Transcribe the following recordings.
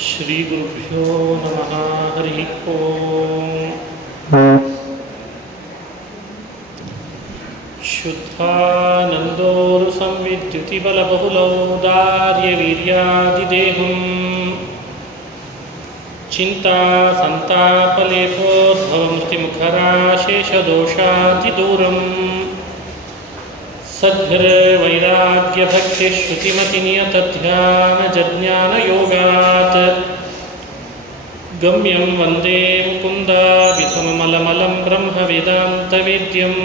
ಶ್ರೀಗುರುಭ್ಯೋ ನಮಃ. ಹರಿ ಓಂ. ಶುದ್ಧಾನಂದೋರು ಸಂವಿದ್ಯುತಿಬಲಬಹುಲೌದಾರ್ಯವೀರ್ಯಾದಿದೇಹಂ ಚಿಂತಾ ಸಂತಾಪಲೇಪೋದ್ಭವಮೃತಿಮುಖರಾಶೇಷದೋಷಾತಿದೂರಂ ಸದ್ಭಿರ್ವೈರಾಗ್ಯಭಕ್ತಿಶ್ರುತಿಮತಿನಿಯತಧ್ಯಾನಜಜ್ಞಾನಯೋಗಾತ್ ಗಮ್ಯಂ ವಂದೇ ಮುಕುಂದಾಭಿತಮಮಲಮಲಂ ಬ್ರಹ್ಮವೇದಾಂತವೇದ್ಯಂ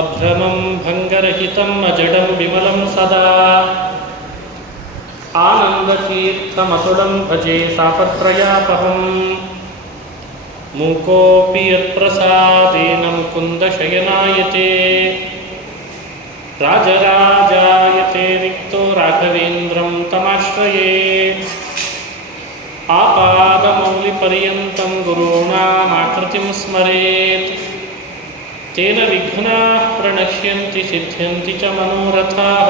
ಅಭ್ರಮಂ ಭಂಗರಹಿತಂ ಅಜಡಂ ವಿಮಲಂ ಸದಾ ಆನಂದತೀರ್ಥಮತುಲಂ ಭಜೆ ತಾಪತ್ರಯಾಪಹಂ ಮೂಕೋಪಿ ಯತ್ಪ್ರಸಾದೇನ ಮುಕುಂದಶಯನಾಯತೆ ರಾಜರಾಜಾಯತೆ ರಿಕ್ತೋ ರಾಘವೇಂದ್ರಂ ತಮಾಶ್ರಯೇ ಆಪಾದಮೌಲಿಪರ್ಯಂತಂ ಗುರುಣಾಮಾಕೃತಿಂ ಸ್ಮರೇತ್ ತೇನ ವಿಘ್ನಾಃ ಪ್ರಣಶ್ಯಂತಿ ಸಿದ್ಧ್ಯಂತಿ ಚ ಮನೋರಥಾಃ.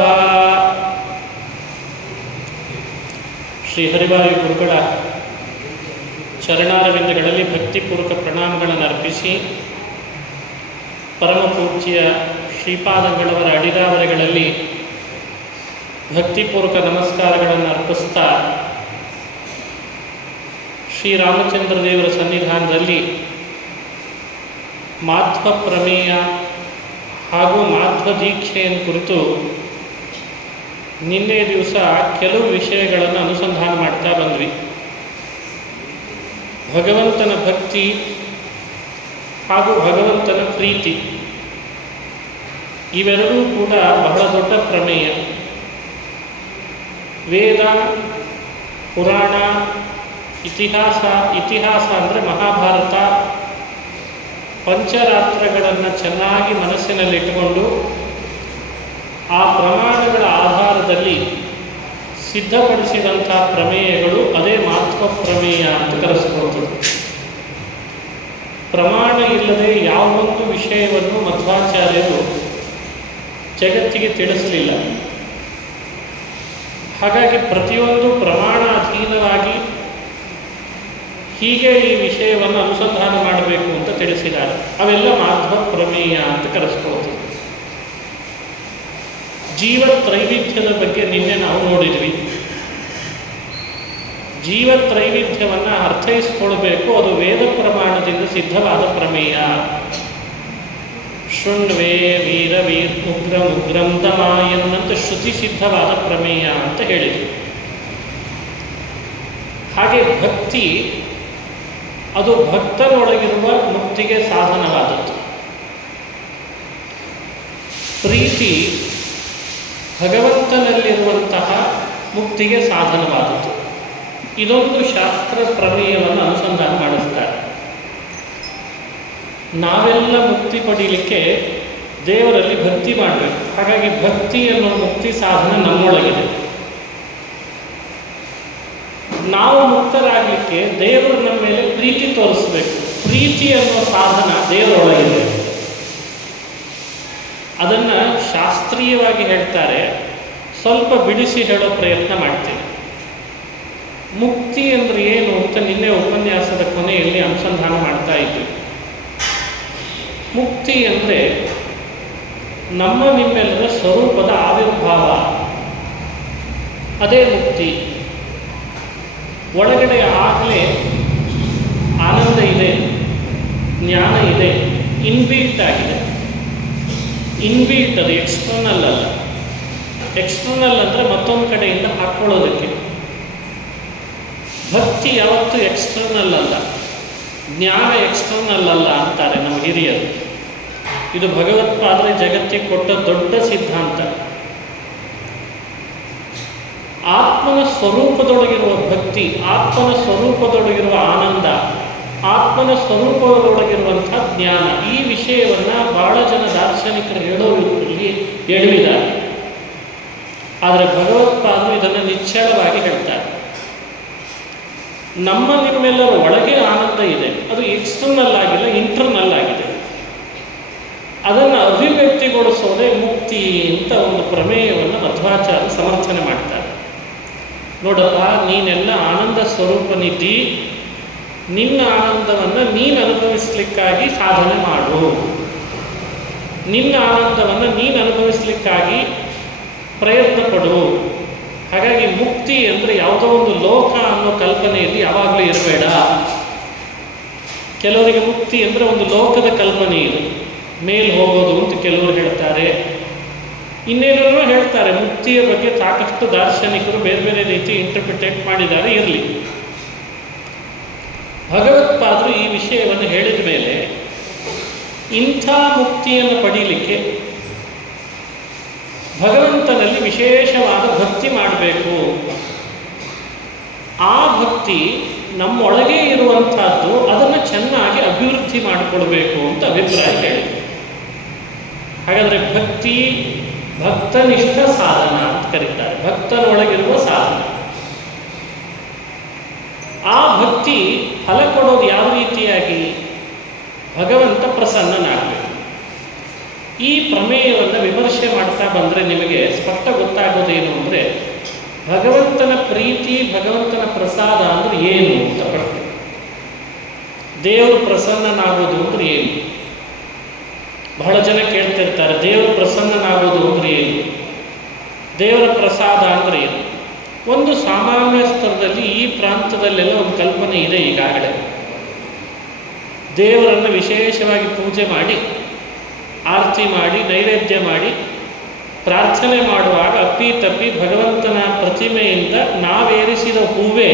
ಶ್ರೀ ಹರಿವಾಯು ಗುರುಗಳ ಚರಣಾರವಿಂದಗಳಲ್ಲಿ ಭಕ್ತಿಪೂರ್ವಕ ಪ್ರಣಾಮಗಳನ್ನು ಅರ್ಪಿಸಿ, ಪರಮ ಪೂಜ್ಯ ಶ್ರೀಪಾದಂಗಳವರ ಅಡಿದಾವರೆಗಳಲ್ಲಿ ಭಕ್ತಿಪೂರ್ವಕ ನಮಸ್ಕಾರಗಳನ್ನು ಅರ್ಪಿಸ್ತಾ, ಶ್ರೀರಾಮಚಂದ್ರ ದೇವರ ಸನ್ನಿಧಾನದಲ್ಲಿ ಮಾಧ್ವ ಪ್ರಮೇಯ ಹಾಗೂ ಮಾಧ್ವ ದೀಕ್ಷೆಯನ್ನು ಕುರಿತು ನಿನ್ನೆ ದಿವಸ ಕೆಲವು ವಿಷಯಗಳನ್ನು ಅನುಸಂಧಾನ ಮಾಡ್ತಾ ಬಂದ್ವಿ. ಭಗವಂತನ ಭಕ್ತಿ ಹಾಗೂ ಭಗವಂತನ ಪ್ರೀತಿ ಇವೆರಡೂ ಕೂಡ ಬಹಳ ದೊಡ್ಡ ಪ್ರಮೇಯ. ವೇದ, ಪುರಾಣ, ಇತಿಹಾಸ ಅಂದರೆ ಮಹಾಭಾರತ, ಪಂಚರಾತ್ರಗಳನ್ನು ಚೆನ್ನಾಗಿ ಮನಸ್ಸಿನಲ್ಲಿಟ್ಟುಕೊಂಡು ಆ ಪ್ರಮಾಣಗಳ ಆಧಾರದಲ್ಲಿ ಸಿದ್ಧಪಡಿಸಿದಂಥ ಪ್ರಮೇಯಗಳು ಅದೇ ಮಾಧ್ವ ಪ್ರಮೇಯ ಅಂತ ಕರೆಸ್ಕೊಳ್ತದೆ. ಪ್ರಮಾಣ ಇಲ್ಲದೆ ಯಾವೊಂದು ವಿಷಯವನ್ನು ಮಧ್ವಾಚಾರ್ಯರು ಜಗತ್ತಿಗೆ ತಿಳಿಸಲಿಲ್ಲ. ಹಾಗಾಗಿ ಪ್ರತಿಯೊಂದು ಪ್ರಮಾಣ ಅಧೀನವಾಗಿ ಹೀಗೆ ಈ ವಿಷಯವನ್ನು ಅನುಸಂಧಾನ ಮಾಡಬೇಕು ಅಂತ ತಿಳಿಸಿದ್ದಾರೆ. ಅವೆಲ್ಲ ಮಾಧ್ವ ಪ್ರಮೇಯ ಅಂತ ಕರೆಸ್ಕೊಳ್ತದೆ. ಜೀವತ್ರೈವಿಧ್ಯದ ಬಗ್ಗೆ ನಿನ್ನೆ ನಾವು ನೋಡಿದ್ವಿ. ಜೀವತ್ರೈವಿಧ್ಯವನ್ನು ಅರ್ಥೈಸ್ಕೊಳ್ಬೇಕು, ಅದು ವೇದ ಪ್ರಮಾಣದಿಂದ ಸಿದ್ಧವಾದ ಪ್ರಮೇಯ. ಶೃಣ್ವೇ ವೀರ ಉಗ್ರಂ ದಮ ಎನ್ನುವಂಥ ಶ್ರುತಿ ಸಿದ್ಧವಾದ ಪ್ರಮೇಯ ಅಂತ ಹೇಳಿದರು. ಹಾಗೆ ಭಕ್ತಿ ಅದು ಭಕ್ತನೊಳಗಿರುವ ಮುಕ್ತಿಗೆ ಸಾಧನವಾದದ್ದು. ಪ್ರೀತಿ ಭಗವಂತನಲ್ಲಿರುವಂತಹ ಮುಕ್ತಿಗೆ ಸಾಧನವಾದದ್ದು. ಇದೊಂದು ಶಾಸ್ತ್ರ ಪ್ರಮೇಯವನ್ನು ಅನುಸಂಧಾನ ಮಾಡಿಸ್ತಾರೆ. ನಾವೆಲ್ಲ ಮುಕ್ತಿ ಪಡೀಲಿಕ್ಕೆ ದೇವರಲ್ಲಿ ಭಕ್ತಿ ಮಾಡಬೇಕು. ಹಾಗಾಗಿ ಭಕ್ತಿ ಅನ್ನೋ ಮುಕ್ತಿ ಸಾಧನ ನಮ್ಮೊಳಗಿದೆ. ನಾವು ಮುಕ್ತರಾಗಲಿಕ್ಕೆ ದೇವರು ನಮ್ಮ ಮೇಲೆ ಪ್ರೀತಿ ತೋರಿಸ್ಬೇಕು. ಪ್ರೀತಿ ಅನ್ನೋ ಸಾಧನ ದೇವರೊಳಗಿದೆ. ಅದನ್ನು ಶಾಸ್ತ್ರೀಯವಾಗಿ ಹೇಳ್ತಾರೆ, ಸ್ವಲ್ಪ ಬಿಡಿಸಿ ಹೇಳೋ ಪ್ರಯತ್ನ ಮಾಡ್ತೇನೆ. ಮುಕ್ತಿ ಅಂದರೆ ಏನು ಅಂತ ನಿನ್ನೆ ಉಪನ್ಯಾಸದ ಕೊನೆಯಲ್ಲಿ ಅನುಸಂಧಾನ ಮಾಡ್ತಾ ಇದ್ವಿ. ಮುಕ್ತಿ ಅಂದರೆ ನಮ್ಮ ನಿಮ್ಮೆಲ್ಲರ ಸ್ವರೂಪದ ಆವಿರ್ಭಾವ, ಅದೇ ಮುಕ್ತಿ. ಒಳಗಡೆ ಆಗಲೇ ಆನಂದ ಇದೆ, ಜ್ಞಾನ ಇದೆ, ಇನ್ಬಿಲ್ಟ್ ಆಗಿದೆ. ಇನ್ಬಿಲ್ಟ್ ಅದು ಎಕ್ಸ್ಟರ್ನಲ್ ಅಲ್ಲ. ಎಕ್ಸ್ಟರ್ನಲ್ ಅಂದರೆ ಮತ್ತೊಂದು ಕಡೆಯಿಂದ ಹಾಕ್ಕೊಳ್ಳೋದಕ್ಕೆ. ಭಕ್ತಿ ಯಾವತ್ತೂ ಎಕ್ಸ್ಟರ್ನಲ್ ಅಲ್ಲ, ಜ್ಞಾನ ಎಕ್ಸ್ಟರ್ನಲ್ ಅಲ್ಲ ಅಂತಾರೆ ನಮ್ಮ ಹಿರಿಯರು. ಇದು ಭಗವತ್ಪಾದರೆ ಜಗತ್ತಿಗೆ ಕೊಟ್ಟ ದೊಡ್ಡ ಸಿದ್ಧಾಂತ. ಆತ್ಮನ ಸ್ವರೂಪದೊಳಗಿರುವ ಭಕ್ತಿ, ಆತ್ಮನ ಸ್ವರೂಪದೊಳಗಿರುವ ಆನಂದ, ಆತ್ಮನ ಸ್ವರೂಪದೊಳಗಿರುವಂಥ ಜ್ಞಾನ, ಈ ವಿಷಯವನ್ನು ಬಹಳ ಜನ ದಾರ್ಶನಿಕರು ಹೇಳೋದ್ರಲ್ಲಿ ಹೇಳಿದ್ದಾರೆ. ಆದರೆ ಭಗವತ್ಪಾದರು ಇದನ್ನು ನಿಶ್ಚಲವಾಗಿ ಹೇಳ್ತಾರೆ. ನಮ್ಮ ನಿಮ್ಮೆಲ್ಲರ ಒಳಗೆ ಆನಂದ ಇದೆ, ಅದು ಎಕ್ಸ್ಟರ್ನಲ್ ಆಗಿಲ್ಲ, ಇಂಟರ್ನಲ್ ಆಗಿದೆ. ಅದನ್ನು ಅಭಿವ್ಯಕ್ತಿಗೊಳಿಸೋದೇ ಮುಕ್ತಿ ಅಂತ ಒಂದು ಪ್ರಮೇಯವನ್ನು ಮಧ್ವಾಚಾರ್ಯ ಸಮರ್ಥನೆ ಮಾಡ್ತಾರೆ. ನೋಡಪ್ಪ, ನೀನೆಲ್ಲ ಆನಂದ ಸ್ವರೂಪನಿದ್ದಿ, ನಿನ್ನ ಆನಂದವನ್ನು ನೀನು ಅನುಭವಿಸ್ಲಿಕ್ಕಾಗಿ ಸಾಧನೆ ಮಾಡು, ನಿನ್ನ ಆನಂದವನ್ನು ನೀನು ಅನುಭವಿಸ್ಲಿಕ್ಕಾಗಿ ಪ್ರಯತ್ನ ಪಡು. ಹಾಗಾಗಿ ಮುಕ್ತಿ ಅಂದರೆ ಯಾವುದೋ ಒಂದು ಲೋಕ ಅನ್ನೋ ಕಲ್ಪನೆಯಲ್ಲಿ ಯಾವಾಗಲೂ ಇರಬೇಡ. ಕೆಲವರಿಗೆ ಮುಕ್ತಿ ಅಂದರೆ ಒಂದು ಲೋಕದ ಕಲ್ಪನೆ ಇದೆ, ಮೇಲೆ ಹೋಗೋದು ಅಂತ ಕೆಲವರು ಹೇಳ್ತಾರೆ, ಇನ್ನೇನೋ ಹೇಳ್ತಾರೆ. ಮುಕ್ತಿಯ ಬಗ್ಗೆ ಸಾಕಷ್ಟು ದಾರ್ಶನಿಕರು ಬೇರೆ ಬೇರೆ ರೀತಿ ಇಂಟರ್ಪ್ರಿಟೇಟ್ ಮಾಡಿದ್ದಾರೆ. ಇರಲಿ, ಭಗವತ್ಪಾದರು ಈ ವಿಷಯವನ್ನು ಹೇಳಿದ ಮೇಲೆ ಇಂಥ ಮುಕ್ತಿಯನ್ನು ಪಡೀಲಿಕ್ಕೆ ಭಗವಂತನಲ್ಲಿ ವಿಶೇಷವಾದ ಭಕ್ತಿ ಮಾಡಬೇಕು. ಆ ಭಕ್ತಿ ನಮ್ಮೊಳಗೆ ಇರುವಂಥದ್ದು, ಅದನ್ನು ಚೆನ್ನಾಗಿ ಅಭಿವೃದ್ಧಿ ಮಾಡಿಕೊಳ್ಬೇಕು ಅಂತ ಅಭಿಪ್ರಾಯ ಹೇಳಿದೆ. ಹಾಗಾದರೆ ಭಕ್ತಿ ಭಕ್ತನಿಷ್ಠ ಸಾಧನ ಅಂತ ಕರೀತಾರೆ, ಭಕ್ತನೊಳಗಿರುವ ಸಾಧನ. ಆ ಭಕ್ತಿ ಫಲ ಕೊಡೋದು ಯಾವ ರೀತಿಯಾಗಿ? ಭಗವಂತ ಪ್ರಸನ್ನನಾಗಬೇಕು. ಈ ಪ್ರಮೇಯವನ್ನು ವಿಮರ್ಶೆ ಮಾಡ್ತಾ ಬಂದರೆ ನಿಮಗೆ ಸ್ಪಷ್ಟ ಗೊತ್ತಾಗೋದೇನು ಅಂದರೆ, ಭಗವಂತನ ಪ್ರೀತಿ, ಭಗವಂತನ ಪ್ರಸಾದ ಅಂದರೆ ಏನು ಅಂತ ಪ್ರಶ್ನೆ. ದೇವರು ಪ್ರಸನ್ನನಾಗೋದು ಅಂದರೆ ಏನು? ಬಹಳ ಜನ ಕೇಳ್ತಿರ್ತಾರೆ, ದೇವರು ಪ್ರಸನ್ನನಾಗೋದು ಅಂದರೆ ಏನು, ದೇವರ ಪ್ರಸಾದ ಅಂದರೆ ಏನು? ಒಂದು ಸಾಮಾನ್ಯ ಸ್ತರದಲ್ಲಿ ಈ ಪ್ರಾಂತದಲ್ಲೆಲ್ಲ ಒಂದು ಕಲ್ಪನೆ ಇದೆ ಈಗಾಗಲೇ. ದೇವರನ್ನು ವಿಶೇಷವಾಗಿ ಪೂಜೆ ಮಾಡಿ, ಆರತಿ ಮಾಡಿ, ನೈವೇದ್ಯ ಮಾಡಿ, ಪ್ರಾರ್ಥನೆ ಮಾಡುವಾಗ ಅಪ್ಪಿತಪ್ಪಿ ಭಗವಂತನ ಪ್ರತಿಮೆಯಿಂದ ನಾವೇರಿಸಿದ ಹೂವೇ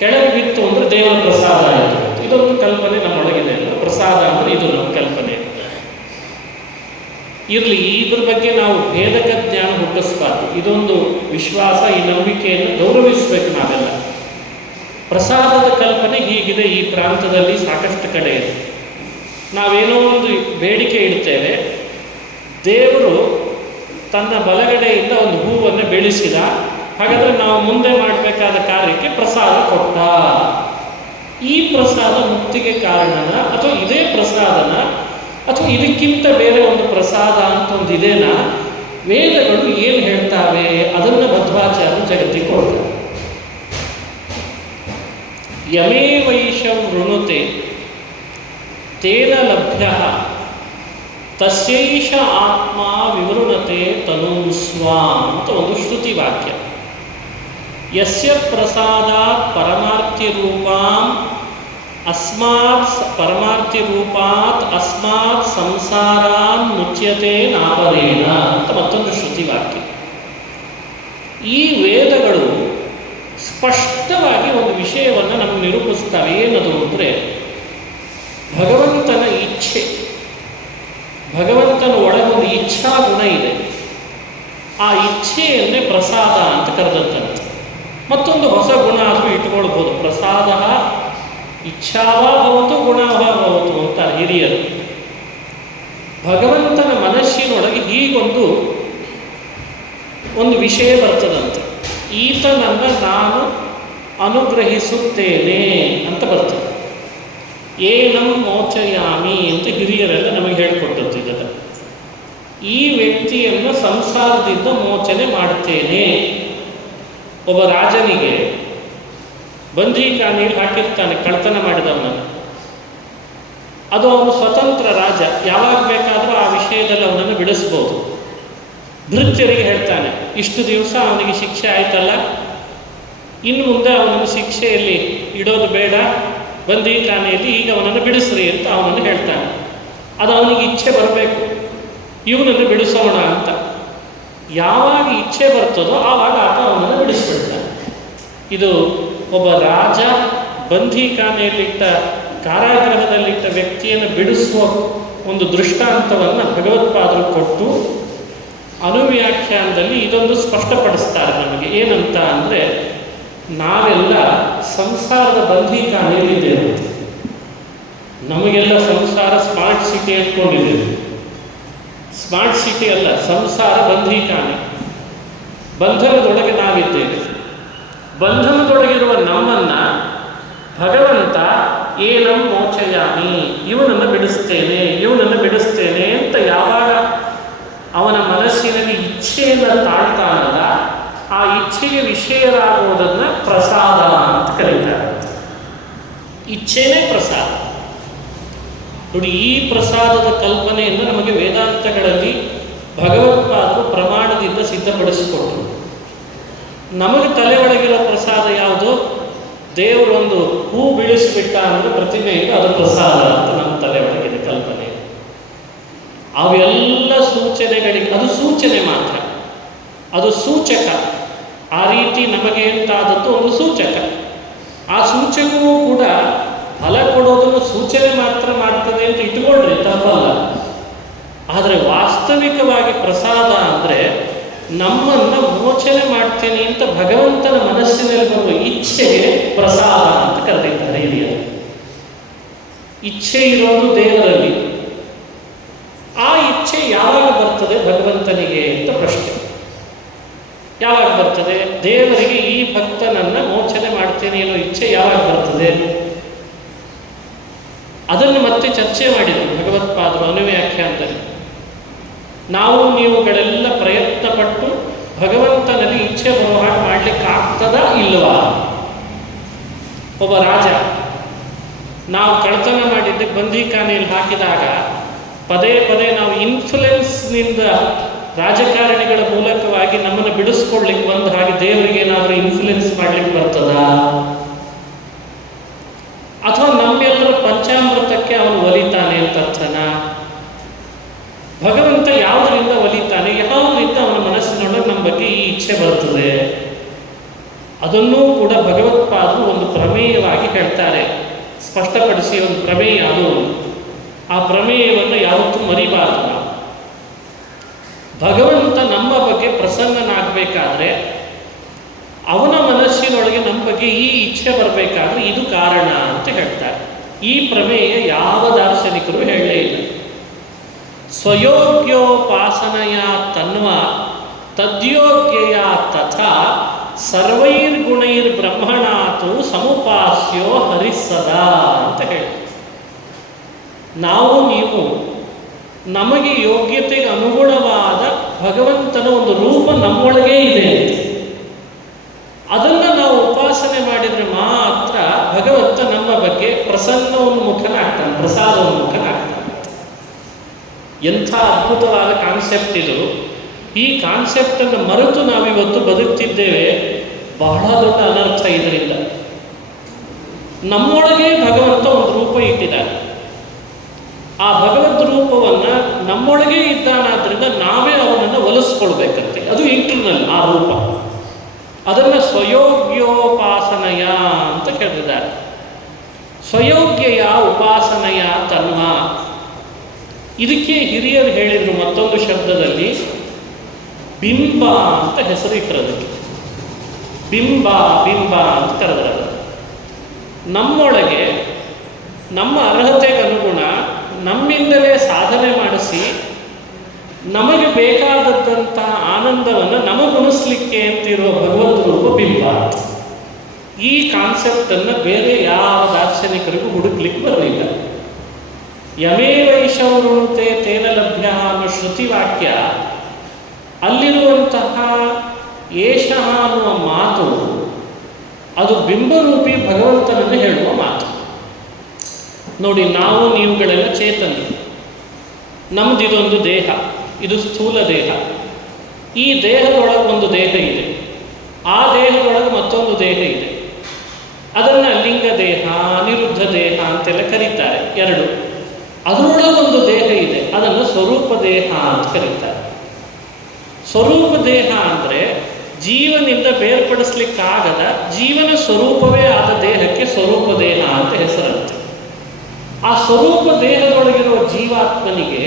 ಕೆಳಗೆ ಬಿತ್ತು ಅಂದರೆ ದೇವರ ಪ್ರಸಾದ ಆಯಿತು. ಇದೊಂದು ಕಲ್ಪನೆ ನಮ್ಮೊಳಗಿದೆ. ಪ್ರಸಾದ ಅಂದರೆ ಇದು ನಮ್ಮ ಕಲ್ಪನೆ. ಇರಲಿ, ಇದ್ರ ಬಗ್ಗೆ ನಾವು ಭೇದಕ ಜ್ಞಾನ ಹುಟ್ಟಿಸ್ಬಾರ್ದು. ಇದೊಂದು ವಿಶ್ವಾಸ, ಈ ನಂಬಿಕೆಯನ್ನು ಗೌರವಿಸಬೇಕು ನಾವೆಲ್ಲ. ಪ್ರಸಾದದ ಕಲ್ಪನೆ ಹೀಗಿದೆ ಈ ಪ್ರಾಂತದಲ್ಲಿ, ಸಾಕಷ್ಟು ಕಡೆ ಇದೆ. ನಾವೇನೋ ಒಂದು ಬೇಡಿಕೆ ಇಡ್ತೇವೆ, ದೇವರು ತನ್ನ ಬಲಗಡೆಯಿಂದ ಒಂದು ಹೂವನ್ನು ಬೆಳೆಸಿದ, ಹಾಗಾದರೆ ನಾವು ಮುಂದೆ ಮಾಡಬೇಕಾದ ಕಾರ್ಯಕ್ಕೆ ಪ್ರಸಾದ ಕೊಟ್ಟ. ಈ ಪ್ರಸಾದ ಮುಕ್ತಿಗೆ ಕಾರಣನ, ಅಥವಾ ಇದೇ ಪ್ರಸಾದನ, ಅಥವಾ ಇದಕ್ಕಿಂತ ಬೇರೆ ಒಂದು ಪ್ರಸಾದ ಅಂತ ಒಂದು ಇದೇನಾ? ವೇದಗಳು ಏನು ಹೇಳ್ತಾವೆ ಅದನ್ನು ಮಧ್ವಾಚಾರ್ಯರು ಜಗತ್ತಿಗೆ ಕೊಡ್ತಾರೆ. ಯಮೇ ವೈಷಂ ವೃಣುತೆ ತೇನ ಲಭ್ಯ ತಸ್ಯೈಷ ಆತ್ಮ ವಿವೃಣತೆ ತನುಂ ಸ್ವಾಂ ಅಂತ ಒಂದು ಶ್ರುತಿ ವಾಕ್ಯ. ಯಸ್ಯ ಪ್ರಸಾದಾತ್ ಪರಮಾರ್ಥಿ ರೂಪಾಂ ಪರಮಾರ್ಥಿ ರೂಪಾತ್ ಅಸ್ಮಾತ್ ಸಂಸಾರಾನ್ ಮುಚ್ಯತೆ ನಾಪರೇಣ ಅಂತ ಮತ್ತೊಂದು ಶ್ರುತಿ ವಾಕ್ಯ. ಈ ವೇದಗಳು ಸ್ಪಷ್ಟವಾಗಿ ಒಂದು ವಿಷಯವನ್ನು ನಮಗೆ ನಿರೂಪಿಸ್ತವೆ. ಏನದು ಅಂದರೆ, ಭಗವಂತನ ಇಚ್ಛೆ, ಭಗವಂತನ ಒಳಗೊಂದು ಇಚ್ಛಾ ಗುಣ ಇದೆ. ಆ ಇಚ್ಛೆಯನ್ನೇ ಪ್ರಸಾದ ಅಂತ ಕರೆದಂತಂತೆ. ಮತ್ತೊಂದು ಹೊಸ ಗುಣ ಆದರೂ ಇಟ್ಕೊಳ್ಬೋದು. ಪ್ರಸಾದ ಇಚ್ಛಾವಾ ಭವತು ಗುಣವಾ ಭವತು ಅಂತಾರೆ ಹಿರಿಯರು. ಭಗವಂತನ ಮನಸ್ಸಿನೊಳಗೆ ಹೀಗೊಂದು ವಿಷಯ ಬರ್ತದಂತೆ, ಈತನನ್ನು ನಾನು ಅನುಗ್ರಹಿಸುತ್ತೇನೆ ಅಂತ ಬರ್ತದೆ. ಏನಂ ಮೋಚಯಾಮಿ ಅಂತ ಹಿರಿಯರೆಲ್ಲ ನಮಗೆ ಹೇಳಿಕೊಟ್ಟಿದ್ದಾರೆ. ಈ ವ್ಯಕ್ತಿಯನ್ನು ಸಂಸಾರದಿಂದ ಮೋಚನೆ ಮಾಡ್ತೇನೆ. ಒಬ್ಬ ರಾಜನಿಗೆ ಬಂಧೀಖಾನೆಯಲ್ಲಿ ಹಾಕಿರ್ತಾನೆ ಕಳ್ತನ ಮಾಡಿದವನನ್ನು. ಅದು ಅವನು ಸ್ವತಂತ್ರ ರಾಜ, ಯಾವಾಗ ಬೇಕಾದರೂ ಆ ವಿಷಯದಲ್ಲಿ ಅವನನ್ನು ಬಿಡಿಸ್ಬೋದು. ಭೃತ್ಯರಿಗೆ ಹೇಳ್ತಾನೆ, ಇಷ್ಟು ದಿವಸ ಅವನಿಗೆ ಶಿಕ್ಷೆ ಆಯ್ತಲ್ಲ, ಇನ್ನು ಮುಂದೆ ಅವನನ್ನು ಶಿಕ್ಷೆಯಲ್ಲಿ ಇಡೋದು ಬೇಡ, ಬಂಧೀಖಾನೆಯಲ್ಲಿ ಈಗ ಅವನನ್ನು ಬಿಡಿಸ್ರಿ ಅಂತ ಅವನನ್ನು ಹೇಳ್ತಾನೆ. ಅದು ಅವನಿಗೆ ಇಚ್ಛೆ ಬರಬೇಕು, ಇವನನ್ನು ಬಿಡಿಸೋಣ ಅಂತ. ಯಾವಾಗ ಇಚ್ಛೆ ಬರ್ತದೋ ಆವಾಗ ಆತ ಅವನನ್ನು ಬಿಡಿಸ್ಬಿಡ್ತಾನೆ. ಇದು ಒಬ್ಬ ರಾಜ ಬಂಧೀಖಾನೆಯಲ್ಲಿಟ್ಟ, ಕಾರಾಗೃಹದಲ್ಲಿಟ್ಟ ವ್ಯಕ್ತಿಯನ್ನು ಬಿಡಿಸುವ ಒಂದು ದೃಷ್ಟಾಂತವನ್ನು ಭಗವತ್ಪಾದರು ಕೊಟ್ಟು ಅನುವ್ಯಾಖ್ಯಾನದಲ್ಲಿ ಇದೊಂದು ಸ್ಪಷ್ಟಪಡಿಸ್ತಾರೆ ನಮಗೆ. ಏನಂತ ಅಂದರೆ, ನಾವೆಲ್ಲ ಸಂಸಾರದ ಬಂಧೀಖಾನೆಯಲ್ಲಿದ್ದೇವೆ. ನಮಗೆಲ್ಲ ಸಂಸಾರ ಸ್ಮಾರ್ಟ್ ಸಿಟಿ ಅಂದ್ಕೊಂಡಿದ್ದೇವೆ. ಸ್ಮಾರ್ಟ್ ಸಿಟಿ ಅಲ್ಲ, ಸಂಸಾರ ಬಂಧೀಖಾನೆ. ಬಂಧನದೊಳಗೆ ನಾವಿದ್ದೇವೆ. ಬಂಧನದೊಳಗಿರುವ ನಮ್ಮನ್ನು ಭಗವಂತ ಏನಂ ಮೋಚಯಾಮಿ, ಇವನನ್ನು ಬಿಡಿಸ್ತೇನೆ ಅಂತ ಯಾವಾಗ ಅವನ ಮನಸ್ಸಿನಲ್ಲಿ ಇಚ್ಛೆಯನ್ನು ತಾಳ್ತಾನಲ್ಲ, ಆ ಇಚ್ಛೆಗೆ ವಿಷಯರಾಗುವುದನ್ನು ಪ್ರಸಾದ ಅಂತ ಕರೀತಾರೆ. ಇಚ್ಛೆನೇ ಪ್ರಸಾದ. ನೋಡಿ, ಈ ಪ್ರಸಾದದ ಕಲ್ಪನೆಯನ್ನು ನಮಗೆ ವೇದಾಂತಗಳಲ್ಲಿ ಭಗವತ್ಪಾದರು ಪ್ರಮಾಣದಿಂದ ಸಿದ್ಧಪಡಿಸಿಕೊಟ್ರು. ನಮಗೆ ತಲೆ ಒಳಗಿರೋ ಪ್ರಸಾದ ಯಾವುದು? ದೇವರೊಂದು ಹೂ ಬೀಳಿಸಿಬಿಟ್ಟ ಅಂದರೆ ಪ್ರತಿಮೆಯಿಂದ ಅದು ಪ್ರಸಾದ ಅಂತ ನಮ್ಮ ತಲೆ ಒಳಗಿದೆ ಕಲ್ಪನೆ. ಅವೆಲ್ಲ ಸೂಚನೆಗಳಿಗೆ ಅದು ಸೂಚನೆ ಮಾತ್ರ, ಅದು ಸೂಚಕ. ಆ ರೀತಿ ನಮಗೆ ಎಂತಾದದ್ದು ಒಂದು ಸೂಚಕ. ಆ ಸೂಚಕವೂ ಕೂಡ ಫಲ ಕೊಡೋದನ್ನು ಸೂಚನೆ ಮಾತ್ರ ಮಾಡ್ತದೆ ಅಂತ ಇಟ್ಕೊಳ್ರಿ, ತಪ್ಪಲ್ಲ. ಆದರೆ ವಾಸ್ತವಿಕವಾಗಿ ಪ್ರಸಾದ ಅಂದರೆ ನಮ್ಮನ್ನು ಮೋಚನೆ ಮಾಡ್ತೇನೆ ಅಂತ ಭಗವಂತನ ಮನಸ್ಸಿನಲ್ಲಿ ಬರುವ ಇಚ್ಛೆಗೆ ಪ್ರಸಾದ ಅಂತ ಕರೆದಿದ್ದಾರೆ ಹಿರಿಯರು. ಇಚ್ಛೆ ಇರೋದು ದೇವರಲ್ಲಿ. ಆ ಇಚ್ಛೆ ಯಾವಾಗ ಬರ್ತದೆ ಭಗವಂತನಿಗೆ ಅಂತ ಪ್ರಶ್ನೆ. ಯಾವಾಗ ಬರ್ತದೆ? ದೇವರಿಗೆ ಈ ಭಕ್ತನನ್ನು ಮೋಚನೆ ಮಾಡ್ತೇನೆ ಅನ್ನೋ ಇಚ್ಛೆ ಯಾವಾಗ ಬರ್ತದೆ? ಅದನ್ನು ಮತ್ತೆ ಚರ್ಚೆ ಮಾಡಿದರು ಭಗವತ್ಪಾದರು ಅನುವ್ಯಾಖ್ಯಾನದಲ್ಲಿ. ನಾವು ನೀವುಗಳೆಲ್ಲ ಪ್ರಯತ್ನ ಪಟ್ಟು ಭಗವಂತನಲ್ಲಿ ಇಚ್ಛೆ ಬರುವ ಹಾಗೆ ಮಾಡಲಿಕ್ಕಾಗ್ತದಾ ಇಲ್ವಾ? ಒಬ್ಬ ರಾಜ ನಾವು ಕಳ್ತನ ಮಾಡಿದ್ದಕ್ಕೆ ಬಂದೀಖಾನೆಯಲ್ಲಿ ಹಾಕಿದಾಗ ಪದೇ ಪದೇ ನಾವು ಇನ್ಫ್ಲುಯೆನ್ಸ್ನಿಂದ ರಾಜಕಾರಣಿಗಳ ಮೂಲಕವಾಗಿ ನಮ್ಮನ್ನು ಬಿಡಿಸ್ಕೊಡ್ಲಿಕ್ಕೆ ಬಂದ ಹಾಗೆ ದೇವರಿಗೆ ಏನಾದರೂ ಇನ್ಫ್ಲುಯೆನ್ಸ್ ಮಾಡ್ಲಿಕ್ಕೆ ಬರ್ತದಾ? ಅಥವಾ ನಮ್ಮೆಲ್ಲರ ಪಂಚಾಮೃತಕ್ಕೆ ಅವನು ಒಲಿತಾನೆ ಅಂತ ಅರ್ಥನಾ? ಭಗವಂತ ಯಾವುದರಿಂದ ಒಲಿತಾನೆ, ಯಾವುದರಿಂದ ಅವನ ಮನಸ್ಸಿನೊಳಗೆ ನಮ್ಮ ಬಗ್ಗೆ ಈ ಇಚ್ಛೆ ಬರ್ತದೆ? ಅದನ್ನೂ ಕೂಡ ಭಗವತ್ಪಾದರು ಒಂದು ಪ್ರಮೇಯವಾಗಿ ಹೇಳ್ತಾರೆ, ಸ್ಪಷ್ಟಪಡಿಸಿ ಒಂದು ಪ್ರಮೇಯ. ಅದು ಆ ಪ್ರಮೇಯವನ್ನು ಯಾವತ್ತೂ ಮರಿಬಾರದು ನಾವು. ಭಗವಂತ ನಮ್ಮ ಬಗ್ಗೆ ಪ್ರಸನ್ನನಾಗಬೇಕಾದ್ರೆ, ಅವನ ಮನಸ್ಸಿನೊಳಗೆ ನಮ್ಮ ಬಗ್ಗೆ ಈ ಇಚ್ಛೆ ಬರಬೇಕಾದ್ರೆ ಇದು ಕಾರಣ ಅಂತ ಹೇಳ್ತಾರೆ. ಈ ಪ್ರಮೇಯ ಯಾವ ದಾರ್ಶನಿಕರು ಹೇಳಲೇ ಇಲ್ಲ. ಸ್ವಯೋಗ್ಯೋಪಾಸನೆಯ ತನ್ವ ತದ್ಯೋಗ್ಯಯ ತಥಾ ಸರ್ವೈರ್ಗುಣೈರ್ ಬ್ರಹ್ಮಣಾತು ಸಮುಪಾಸ್ಯೋ ಹರಿಸದಾ ಅಂತ ಹೇಳಿ. ನಾವು ನೀವು ನಮಗೆ ಯೋಗ್ಯತೆಗೆ ಅನುಗುಣವಾದ ಭಗವಂತನ ಒಂದು ರೂಪ ನಮ್ಮೊಳಗೇ ಇದೆ. ಅದನ್ನು ನಾವು ಉಪಾಸನೆ ಮಾಡಿದರೆ ಮಾತ್ರ ಭಗವಂತ ನಮ್ಮ ಬಗ್ಗೆ ಪ್ರಸನ್ನೋನ್ಮುಖನಾಗ್ತಾನೆ, ಪ್ರಸಾದೋನ್ಮುಖನಾಗ್ತಾನೆ. ಎಂಥ ಅದ್ಭುತವಾದ ಕಾನ್ಸೆಪ್ಟ್ ಇದು. ಈ ಕಾನ್ಸೆಪ್ಟನ್ನು ಮರೆತು ನಾವಿವತ್ತು ಬದುಕ್ತಿದ್ದೇವೆ. ಬಹಳ ದೊಡ್ಡ ಅನರ್ಥ ಇದರಿಂದ. ನಮ್ಮೊಳಗೆ ಭಗವಂತ ಒಂದು ರೂಪ ಇಟ್ಟಿದ್ದಾನೆ. ಆ ಭಗವದ್ ರೂಪವನ್ನು ನಮ್ಮೊಳಗೆ ಇದ್ದಾನಾದ್ರಿಂದ ನಾವೇ ಅವನನ್ನು ಒಲಿಸ್ಕೊಳ್ಬೇಕಂತೆ. ಅದು ಇಂಟರ್ನಲ್ ಆ ರೂಪ. ಅದನ್ನು ಸ್ವಯೋಗ್ಯೋಪಾಸನೆಯ ಅಂತ ಕೇಳಿದ್ದಾರೆ. ಸ್ವಯೋಗ್ಯಯ ಉಪಾಸನೆಯ ತನ್ವ. ಇದಕ್ಕೆ ಹಿರಿಯರು ಹೇಳಿದರು ಮತ್ತೊಂದು ಶಬ್ದದಲ್ಲಿ ಬಿಂಬ ಅಂತ ಹೆಸರಿಟ್ಟರು. ಅದಕ್ಕೆ ಬಿಂಬ ಬಿಂಬ ಅಂತ ಕರೆದರು. ನಮ್ಮೊಳಗೆ ನಮ್ಮ ಅರ್ಹತೆಗೆ ಅನುಗುಣ ನಮ್ಮಿಂದಲೇ ಸಾಧನೆ ಮಾಡಿಸಿ ನಮಗೆ ಬೇಕಾದದ್ದಂಥ ಆನಂದವನ್ನು ನಮಗುಣಿಸ್ಲಿಕ್ಕೆ ಅಂತಿರುವ ಭಗವದ್ ರೂಪ ಬಿಂಬ. ಈ ಕಾನ್ಸೆಪ್ಟನ್ನು ಬೇರೆ ಯಾವ ದಾರ್ಶನಿಕರಿಗೂ ಹುಡುಕ್ಲಿಕ್ಕೆ ಬರಲಿಲ್ಲ. ಯಮೇವೈಷವೃಣುತೆ ತೇನ ಲಭ್ಯ ಅನ್ನೋ ಶ್ರುತಿವಾಕ್ಯ, ಅಲ್ಲಿರುವಂತಹ ಏಷಃ ಅನ್ನುವ ಮಾತು ಅದು ಬಿಂಬರೂಪಿ ಭಗವಂತನನ್ನು ಹೇಳುವ ಮಾತು. ನೋಡಿ, ನಾವು ನೀವುಗಳೆಲ್ಲ ಚೇತನರು. ನಮ್ಮದಿದೊಂದು ದೇಹ, ಇದು ಸ್ಥೂಲ ದೇಹ. ಈ ದೇಹದೊಳಗೆ ಒಂದು ದೇಹ ಇದೆ, ಆ ದೇಹದೊಳಗೆ ಮತ್ತೊಂದು ದೇಹ ಇದೆ. ಅದನ್ನು ಲಿಂಗ ದೇಹ, ಅನಿರುದ್ಧ ದೇಹ ಅಂತೆಲ್ಲ ಕರೀತಾರೆ, ಎರಡು. ಅದರೊಳಗೊಂದು ದೇಹ ಇದೆ, ಅದನ್ನು ಸ್ವರೂಪ ದೇಹ ಅಂತ ಕರೀತಾರೆ. ಸ್ವರೂಪ ದೇಹ ಅಂದರೆ ಜೀವನಿಂದ ಬೇರ್ಪಡಿಸ್ಲಿಕ್ಕಾಗದ ಜೀವನ ಸ್ವರೂಪವೇ ಆದ ದೇಹಕ್ಕೆ ಸ್ವರೂಪ ದೇಹ ಅಂತ ಹೆಸರಂತೆ. ಆ ಸ್ವರೂಪ ದೇಹದೊಳಗಿರುವ ಜೀವಾತ್ಮನಿಗೆ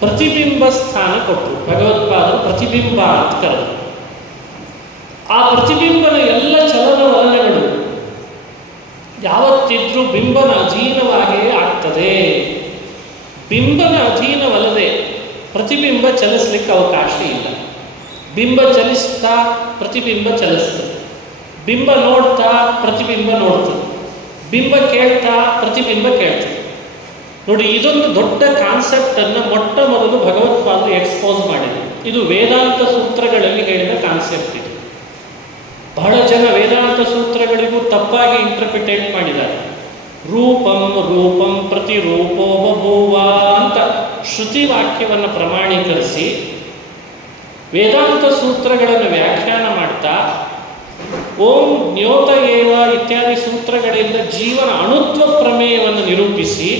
ಪ್ರತಿಬಿಂಬ ಸ್ಥಾನ ಕೊಟ್ಟರು ಭಗವತ್ಪಾದರು. ಪ್ರತಿಬಿಂಬ ಅಂತ ಕರೆದರು. ಆ ಪ್ರತಿಬಿಂಬನ ಎಲ್ಲ ಚಲನವಲನಗಳು ಯಾವತ್ತಿದ್ರೂ ಬಿಂಬನ ಅಧೀನವಾಗಿಯೇ ಆಗ್ತದೆ. ಬಿಂಬನ ಅಧೀನವಲ್ಲದೆ ಪ್ರತಿಬಿಂಬ ಚಲಿಸ್ಲಿಕ್ಕೆ ಅವಕಾಶ ಇಲ್ಲ. ಬಿಂಬ ಚಲಿಸ್ತಾ ಪ್ರತಿಬಿಂಬ ಚಲಿಸ್ತದೆ, ಬಿಂಬ ನೋಡ್ತಾ ಪ್ರತಿಬಿಂಬ ನೋಡ್ತದೆ, ಬಿಂಬ ಕೇಳ್ತಾ ಪ್ರತಿಬಿಂಬ ಕೇಳ್ತದೆ. ನೋಡಿ, ಇದೊಂದು ದೊಡ್ಡ ಕಾನ್ಸೆಪ್ಟನ್ನು ಮೊಟ್ಟ ಮೊದಲು ಭಗವತ್ಪಾದರು ಎಕ್ಸ್ಪೋಸ್ ಮಾಡಿದರು. ಇದು ವೇದಾಂತ ಸೂತ್ರಗಳಲ್ಲಿ ಹೇಳಿದ ಕಾನ್ಸೆಪ್ಟ್ ಇದು. ಬಹಳ ಜನ ವೇದಾಂತ ಸೂತ್ರಗಳಿಗೂ ತಪ್ಪಾಗಿ ಇಂಟರ್ಪ್ರಿಟೇಟ್ ಮಾಡಿದ್ದಾರೆ. ರೂಪಂ ರೂಪಂ ಪ್ರತಿರೂಪೋ ಬಭೂವ ಅಂತ ಶ್ರುತಿ ವಾಕ್ಯವನ್ನು ಪ್ರಮಾಣೀಕರಿಸಿ ವೇದಾಂತ ಸೂತ್ರಗಳನ್ನು ವ್ಯಾಖ್ಯಾನ ಮಾಡ್ತಾ ಓಂ ಜ್ಞೋತ ಏವ ಇತ್ಯಾದಿ ಸೂತ್ರಗಳಿಂದ ಜೀವನ ಅಣುತ್ವ ಪ್ರಮೇಯವನ್ನು ನಿರೂಪಿಸಿ